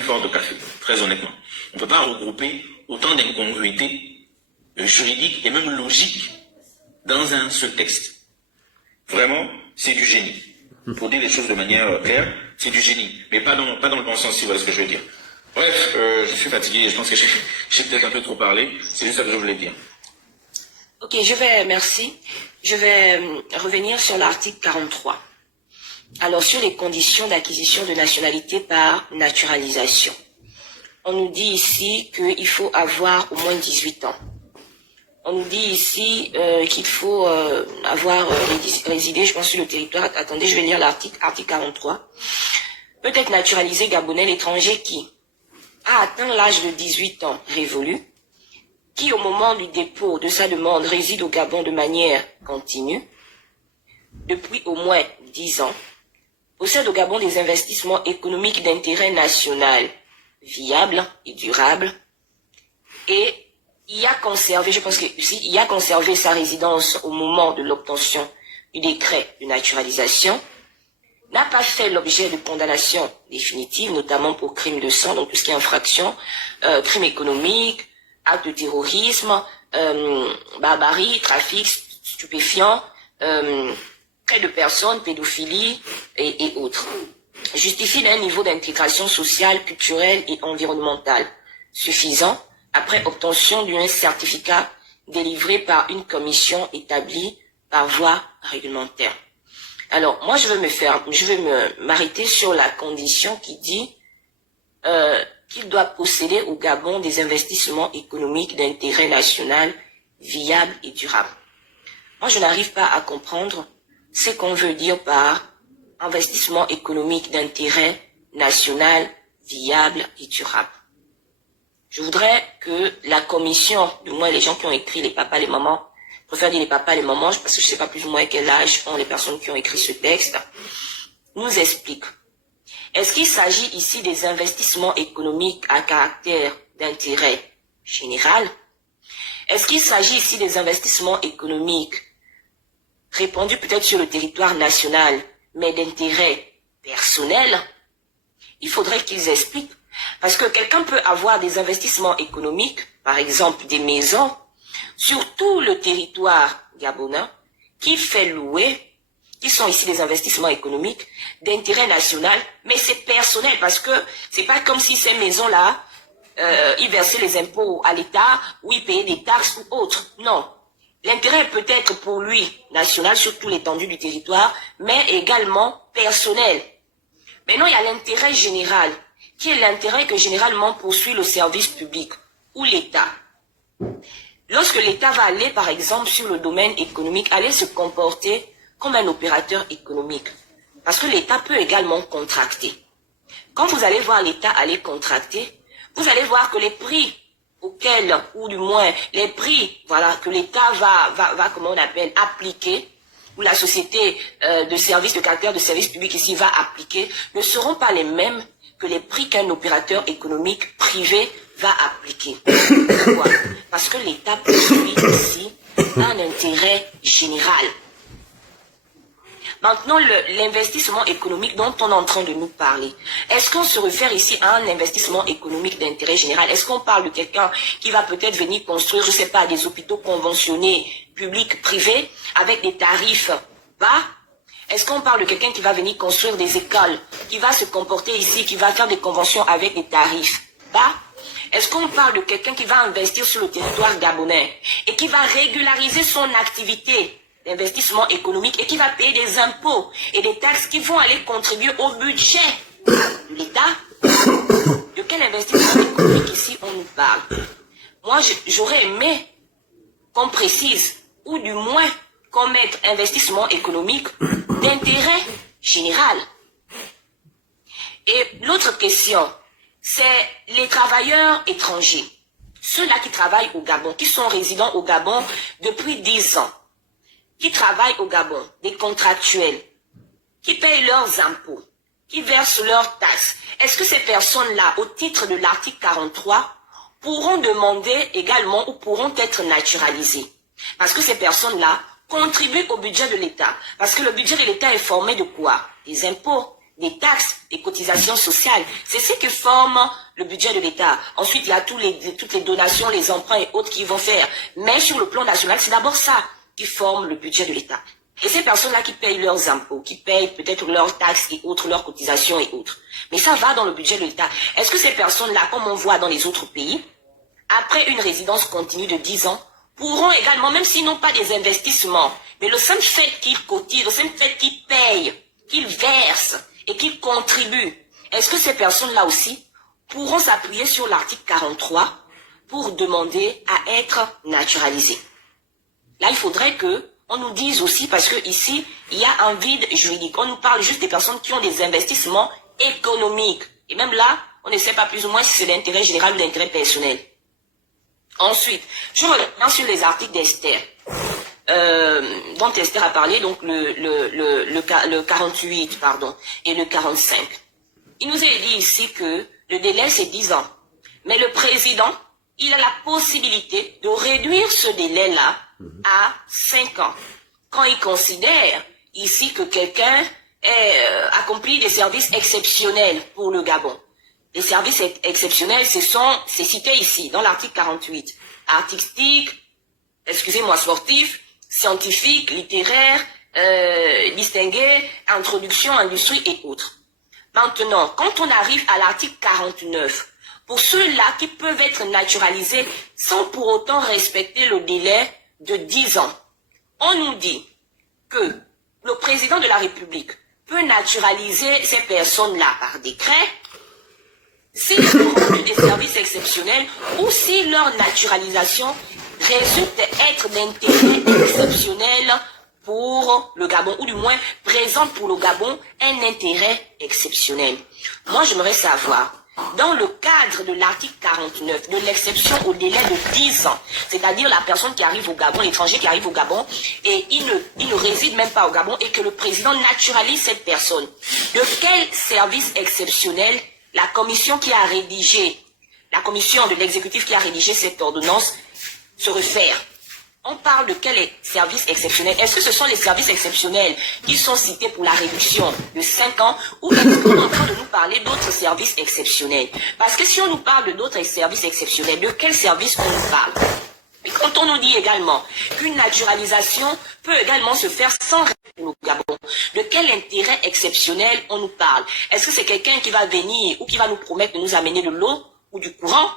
fort de café, très honnêtement. On ne peut pas regrouper autant d'incongruités juridiques et même logiques dans un seul texte. Vraiment, c'est du génie. Pour dire les choses de manière claire, c'est du génie, mais pas dans le bon sens, si vous voyez ce que je veux dire. Bref, je suis fatigué et je pense que j'ai peut-être un peu trop parlé. C'est juste ça que je voulais dire. Ok, merci. Je vais revenir sur l'article 43. Alors, sur les conditions d'acquisition de nationalité par naturalisation. On nous dit ici qu'il faut avoir au moins 18 ans. On nous dit ici qu'il faut avoir résidé, je pense, sur le territoire. Attendez, je vais lire l'article 43. Peut être naturalisé gabonais l'étranger qui a atteint l'âge de 18 ans révolu, qui au moment du dépôt de sa demande réside au Gabon de manière continue, depuis au moins 10 ans, possède au Gabon des investissements économiques d'intérêt national viables et durables, et y a conservé, je pense que ici, y a conservé sa résidence au moment de l'obtention du décret de naturalisation, n'a pas fait l'objet de condamnation définitive, notamment pour crime de sang, donc tout ce qui est infraction, crime économique, acte de terrorisme, barbarie, trafic, stupéfiants, trait de personnes, pédophilie et autres. Justifie d'un niveau d'intégration sociale, culturelle et environnementale suffisant après obtention d'un certificat délivré par une commission établie par voie réglementaire. Alors, moi, je vais m'arrêter sur la condition qui dit qu'il doit posséder au Gabon des investissements économiques d'intérêt national viables et durables. Moi, je n'arrive pas à comprendre ce qu'on veut dire par investissement économique d'intérêt national viable et durable. Je voudrais que la commission, du moins les gens qui ont écrit, les papas, les mamans, je préfère dire les papas, les mamans, parce que je ne sais pas plus ou moins quel âge ont les personnes qui ont écrit ce texte, nous explique. Est-ce qu'il s'agit ici des investissements économiques à caractère d'intérêt général? Est-ce qu'il s'agit ici des investissements économiques répandus peut-être sur le territoire national, mais d'intérêt personnel? Il faudrait qu'ils expliquent. Parce que quelqu'un peut avoir des investissements économiques, par exemple des maisons, sur tout le territoire gabonais qui fait louer, qui sont ici des investissements économiques d'intérêt national, mais c'est personnel parce que c'est pas comme si ces maisons-là, ils versaient les impôts à l'État ou ils payaient des taxes ou autres. Non. L'intérêt peut être pour lui national sur toute l'étendue du territoire, mais également personnel. Maintenant, il y a l'intérêt général, qui est l'intérêt que généralement poursuit le service public ou l'État. Lorsque l'État va aller, par exemple, sur le domaine économique, aller se comporter comme un opérateur économique. Parce que l'État peut également contracter. Quand vous allez voir l'État aller contracter, vous allez voir que les prix auxquels, ou du moins les prix, voilà, que l'État va, comment on appelle, appliquer, ou la société de service, de caractère de service public ici va appliquer, ne seront pas les mêmes que les prix qu'un opérateur économique privé va appliquer. Pourquoi? Parce que l'État poursuit ici un intérêt général. Maintenant, l'investissement économique dont on est en train de nous parler, est-ce qu'on se réfère ici à un investissement économique d'intérêt général? Est-ce qu'on parle de quelqu'un qui va peut-être venir construire, je ne sais pas, des hôpitaux conventionnés, publics, privés, avec des tarifs bas? Est-ce qu'on parle de quelqu'un qui va venir construire des écoles, qui va se comporter ici, qui va faire des conventions avec des tarifs bas? Est-ce qu'on parle de quelqu'un qui va investir sur le territoire gabonais et qui va régulariser son activité d'investissement économique et qui va payer des impôts et des taxes qui vont aller contribuer au budget de l'État? De quel investissement économique ici on nous parle? Moi, j'aurais aimé qu'on précise, ou du moins qu'on mette investissement économique d'intérêt général. Et l'autre question, c'est les travailleurs étrangers, ceux-là qui travaillent au Gabon, qui sont résidents au Gabon depuis 10 ans, qui travaillent au Gabon, des contractuels, qui payent leurs impôts, qui versent leurs taxes. Est-ce que ces personnes-là, au titre de l'article 43, pourront demander également ou pourront être naturalisées? Parce que ces personnes-là contribuent au budget de l'État. Parce que le budget de l'État est formé de quoi? Des impôts, des taxes, des cotisations sociales. C'est ce qui forme le budget de l'État. Ensuite, il y a toutes les donations, les emprunts et autres qui vont faire. Mais sur le plan national, c'est d'abord ça qui forme le budget de l'État. Et ces personnes-là qui payent leurs impôts, qui payent peut-être leurs taxes et autres, leurs cotisations et autres. Mais ça va dans le budget de l'État. Est-ce que ces personnes-là, comme on voit dans les autres pays, après une résidence continue de 10 ans, pourront également, même s'ils n'ont pas des investissements, mais le simple fait qu'ils cotisent, le simple fait qu'ils payent, qu'ils versent et qu'ils contribuent, est-ce que ces personnes-là aussi pourront s'appuyer sur l'article 43 pour demander à être naturalisées? Là, il faudrait que on nous dise aussi, parce que ici, il y a un vide juridique. On nous parle juste des personnes qui ont des investissements économiques. Et même là, on ne sait pas plus ou moins si c'est l'intérêt général ou l'intérêt personnel. Ensuite, je reviens sur les articles d'Esther, dont Esther a parlé, donc le 48, pardon, et le 45. Il nous est dit ici que le délai, c'est 10 ans. Mais le président, il a la possibilité de réduire ce délai-là à 5 ans. Quand il considère ici que quelqu'un accomplit des services exceptionnels pour le Gabon. Les services exceptionnels, c'est cité ici, dans l'article 48. Artistique, sportif, scientifique, littéraire, distingué, introduction, industrie et autres. Maintenant, quand on arrive à l'article 49, pour ceux-là qui peuvent être naturalisés sans pour autant respecter le délai de 10 ans, on nous dit que le président de la République peut naturaliser ces personnes-là par décret s'ils ont rendu des services exceptionnels ou si leur naturalisation résulte être d'intérêt exceptionnel pour le Gabon, ou du moins présente pour le Gabon un intérêt exceptionnel. Moi, j'aimerais savoir, dans le cadre de l'article 49, de l'exception au délai de 10 ans, c'est-à-dire la personne qui arrive au Gabon, l'étranger qui arrive au Gabon, et il ne réside même pas au Gabon, et que le président naturalise cette personne, de quel service exceptionnel la commission qui a rédigé, la commission de l'exécutif qui a rédigé cette ordonnance se réfère? On parle de quels services exceptionnels? Est-ce que ce sont les services exceptionnels qui sont cités pour la réduction de 5 ans, ou est-ce qu'on est en train de nous parler d'autres services exceptionnels? Parce que si on nous parle d'autres services exceptionnels, de quel service on nous parle? Quand on nous dit également qu'une naturalisation peut également se faire sans règle au Gabon, de quel intérêt exceptionnel on nous parle? Est-ce que c'est quelqu'un qui va venir ou qui va nous promettre de nous amener de l'eau ou du courant?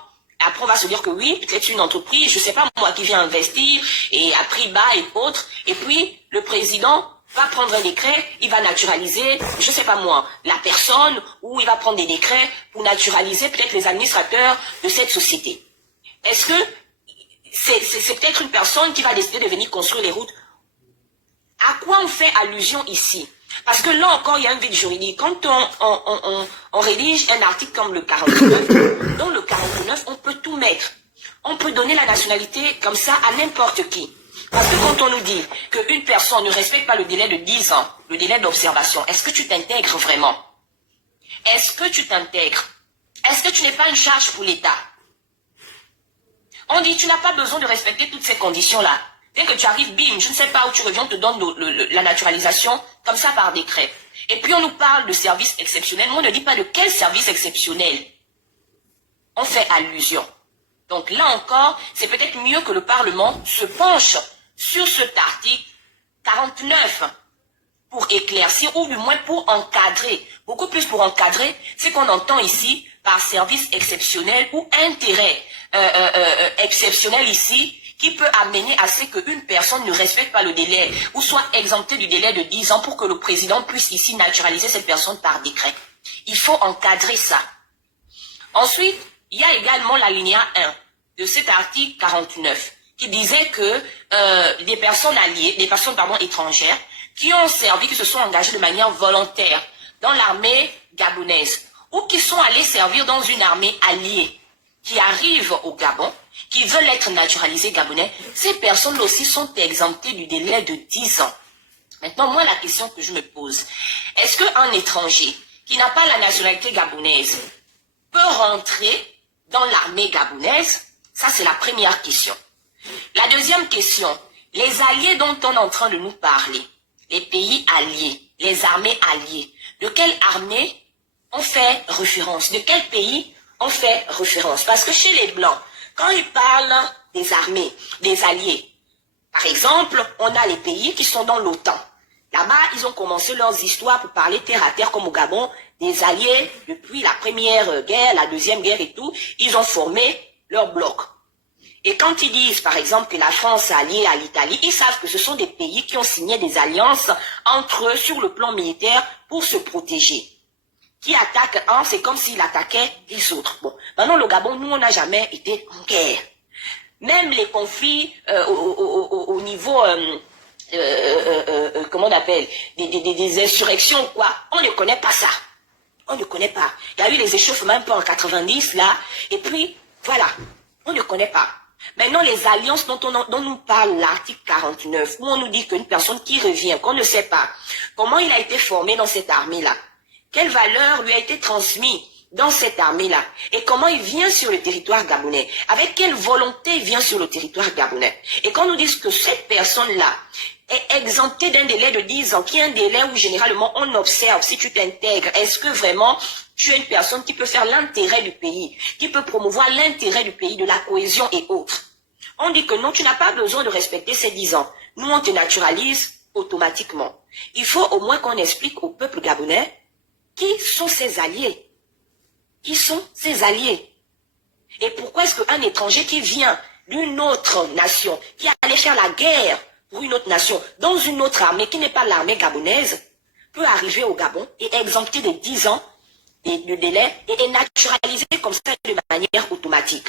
Après, on va se dire que oui, peut-être une entreprise, je sais pas moi, qui vient investir et à prix bas et autres. Et puis, le président va prendre un décret, il va naturaliser, je sais pas moi, la personne, ou il va prendre des décrets pour naturaliser peut-être les administrateurs de cette société. Est-ce que c'est peut-être une personne qui va décider de venir construire les routes? À quoi on fait allusion ici? Parce que là encore, il y a un vide juridique. Quand on rédige un article comme le 49, dans le 49, on peut tout mettre. On peut donner la nationalité comme ça à n'importe qui. Parce que quand on nous dit qu'une personne ne respecte pas le délai de 10 ans, le délai d'observation, est-ce que tu t'intègres vraiment? Est-ce que tu t'intègres? Est-ce que tu n'es pas une charge pour l'État? On dit tu n'as pas besoin de respecter toutes ces conditions-là. Dès que tu arrives, bim, je ne sais pas où tu reviens, on te donne la naturalisation, comme ça par décret. Et puis on nous parle de services exceptionnels, mais on ne dit pas de quel service exceptionnel on fait allusion. Donc là encore, c'est peut-être mieux que le Parlement se penche sur cet article 49 pour éclaircir ou du moins pour encadrer, beaucoup plus pour encadrer ce qu'on entend ici par service exceptionnel ou intérêt exceptionnel ici, qui peut amener à ce qu'une personne ne respecte pas le délai ou soit exemptée du délai de 10 ans pour que le président puisse ici naturaliser cette personne par décret. Il faut encadrer ça. Ensuite, il y a également l'alinéa 1 de cet article 49 qui disait que des personnes alliées, des personnes étrangères qui ont servi, qui se sont engagées de manière volontaire dans l'armée gabonaise ou qui sont allées servir dans une armée alliée qui arrivent au Gabon, qui veulent être naturalisés gabonais, ces personnes aussi sont exemptées du délai de 10 ans. Maintenant, moi, la question que je me pose, est-ce qu'un étranger qui n'a pas la nationalité gabonaise peut rentrer dans l'armée gabonaise? Ça, c'est la première question. La deuxième question, les alliés dont on est en train de nous parler, les pays alliés, les armées alliées, de quelle armée on fait référence? De quel pays on fait référence? Parce que chez les Blancs, quand ils parlent des armées, des alliés, par exemple, on a les pays qui sont dans l'OTAN. Là-bas, ils ont commencé leurs histoires pour parler terre à terre comme au Gabon, des alliés depuis la première guerre, la deuxième guerre et tout, ils ont formé leur bloc. Et quand ils disent, par exemple, que la France est alliée à l'Italie, ils savent que ce sont des pays qui ont signé des alliances entre eux sur le plan militaire pour se protéger. Qui attaque un, c'est comme s'il attaquait les autres. Bon, maintenant le Gabon, nous, on n'a jamais été en guerre. Même les conflits au niveau, comment on appelle, des insurrections, quoi, on ne connaît pas ça. On ne connaît pas. Il y a eu les échauffements un peu en 90, là, et puis, voilà, on ne connaît pas. Maintenant, les alliances dont nous parle l'article 49, où on nous dit qu'une personne qui revient, qu'on ne sait pas comment il a été formé dans cette armée-là, quelle valeur lui a été transmise dans cette armée-là, et comment il vient sur le territoire gabonais, avec quelle volonté il vient sur le territoire gabonais. Et quand on nous dit que cette personne-là est exemptée d'un délai de 10 ans, qui est un délai où généralement on observe si tu t'intègres, est-ce que vraiment tu es une personne qui peut faire l'intérêt du pays, qui peut promouvoir l'intérêt du pays, de la cohésion et autres. On dit que non, tu n'as pas besoin de respecter ces 10 ans. Nous, on te naturalise automatiquement. Il faut au moins qu'on explique au peuple gabonais qui sont ses alliés. Qui sont ses alliés? Et pourquoi est-ce qu'un étranger qui vient d'une autre nation, qui allait faire la guerre pour une autre nation, dans une autre armée qui n'est pas l'armée gabonaise, peut arriver au Gabon et exempter de 10 ans de délai et est naturalisé comme ça de manière automatique?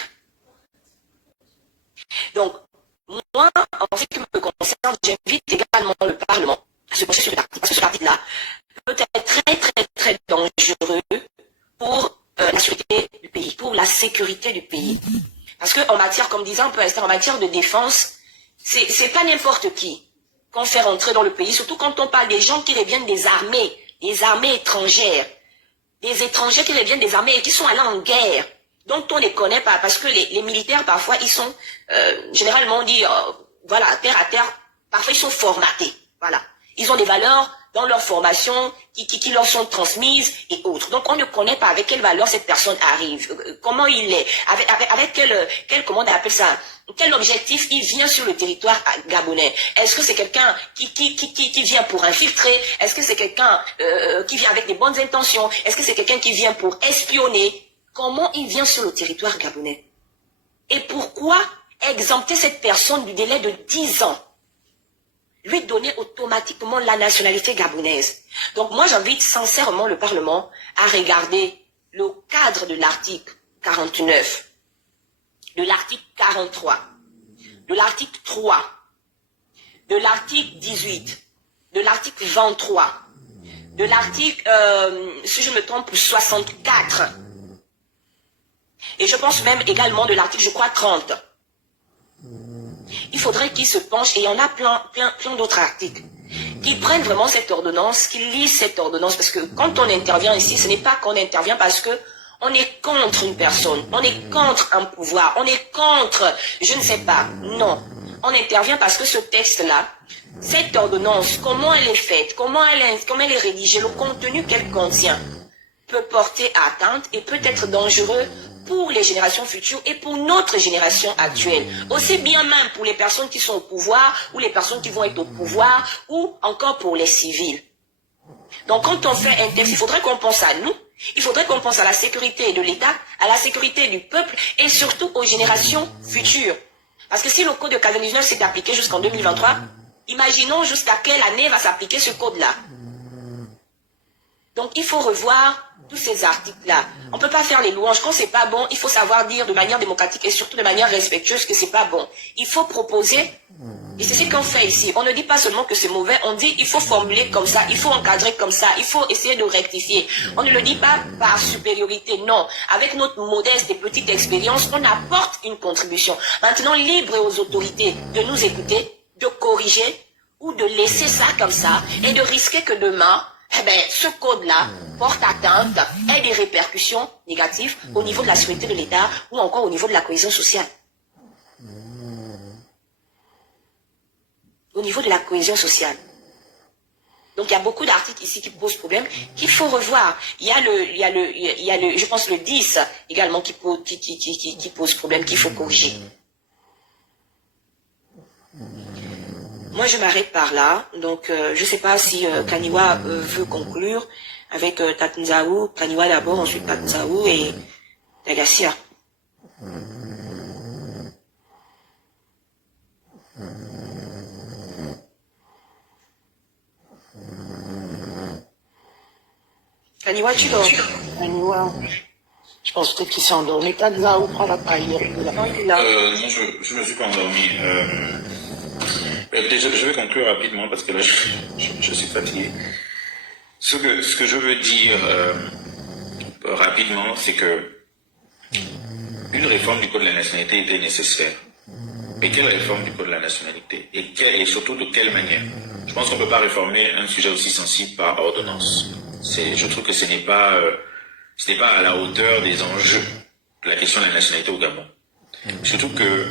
Donc, moi, en ce qui me concerne, j'invite également le Parlement à se pencher sur cet article, parce que cet article-là peut être très, très, très dangereux pour la sécurité du pays, pour la sécurité du pays. Parce qu'en matière, comme disait un peu Esther, en matière de défense, c'est pas n'importe qui qu'on fait rentrer dans le pays, surtout quand on parle des gens qui reviennent des armées étrangères, des étrangers qui reviennent des armées et qui sont allés en guerre, dont on ne connaît pas, parce que les militaires, parfois, ils sont, généralement, on dit, voilà, terre à terre, parfois, ils sont formatés, voilà. Ils ont des valeurs dans leur formation qui leur sont transmises et autres. Donc, on ne connaît pas avec quelle valeur cette personne arrive, comment il est, avec quel comment on appelle ça, quel objectif il vient sur le territoire gabonais. Est-ce que c'est quelqu'un qui vient pour infiltrer? Est-ce que c'est quelqu'un qui vient avec des bonnes intentions? Est-ce que c'est quelqu'un qui vient pour espionner? Comment il vient sur le territoire gabonais? Et pourquoi exempter cette personne du délai de 10 ans? Lui donner automatiquement la nationalité gabonaise. Donc moi j'invite sincèrement le Parlement à regarder le cadre de l'article 49, de l'article 43, de l'article 3, de l'article 18, de l'article 23, de l'article, si je me trompe, 64, et je pense même également de l'article, je crois, 30. Il faudrait qu'ils se penchent, et il y en a plein d'autres articles, qu'ils prennent vraiment cette ordonnance, qu'ils lisent cette ordonnance, parce que quand on intervient ici, ce n'est pas qu'on intervient parce que on est contre une personne, on est contre un pouvoir, on est contre, je ne sais pas, non. On intervient parce que ce texte-là, cette ordonnance, comment elle est faite, comment elle est rédigée, le contenu qu'elle contient, peut porter atteinte et peut être dangereux pour les générations futures et pour notre génération actuelle. Aussi bien même pour les personnes qui sont au pouvoir ou les personnes qui vont être au pouvoir ou encore pour les civils. Donc quand on fait un texte, il faudrait qu'on pense à nous, il faudrait qu'on pense à la sécurité de l'État, à la sécurité du peuple et surtout aux générations futures. Parce que si le code de 99 s'est appliqué jusqu'en 2023, imaginons jusqu'à quelle année va s'appliquer ce code-là. Donc il faut revoir tous ces articles-là. On ne peut pas faire les louanges. Quand c'est pas bon, il faut savoir dire de manière démocratique et surtout de manière respectueuse que c'est pas bon. Il faut proposer, et c'est ce qu'on fait ici. On ne dit pas seulement que c'est mauvais, on dit il faut formuler comme ça, il faut encadrer comme ça, il faut essayer de rectifier. On ne le dit pas par supériorité, non. Avec notre modeste et petite expérience, on apporte une contribution. Maintenant, libre aux autorités de nous écouter, de corriger ou de laisser ça comme ça et de risquer que demain, eh bien, ce code-là porte atteinte et des répercussions négatives au niveau de la sécurité de l'État ou encore au niveau de la cohésion sociale. Au niveau de la cohésion sociale. Donc il y a beaucoup d'articles ici qui posent problème, qu'il faut revoir. Il y a le, je pense le 10 également qui pose problème, qu'il faut corriger. Moi, je m'arrête par là. Donc, je ne sais pas si Kaniwa veut conclure avec Tatanzaou. Kaniwa d'abord, ensuite Tatanzaou et Dagassia. Kaniwa, tu dors? Kaniwa, je pense peut-être qu'il s'est endormi. Tatanzaou prend la paille. Non, je me suis pas endormi. Je vais conclure rapidement parce que là, je suis fatigué. Ce que je veux dire rapidement, c'est que une réforme du Code de la nationalité était nécessaire. Mais quelle réforme du Code de la nationalité? Et surtout de quelle manière? Je pense qu'on ne peut pas réformer un sujet aussi sensible par ordonnance. Je trouve que ce n'est pas à la hauteur des enjeux de la question de la nationalité au Gabon. Surtout que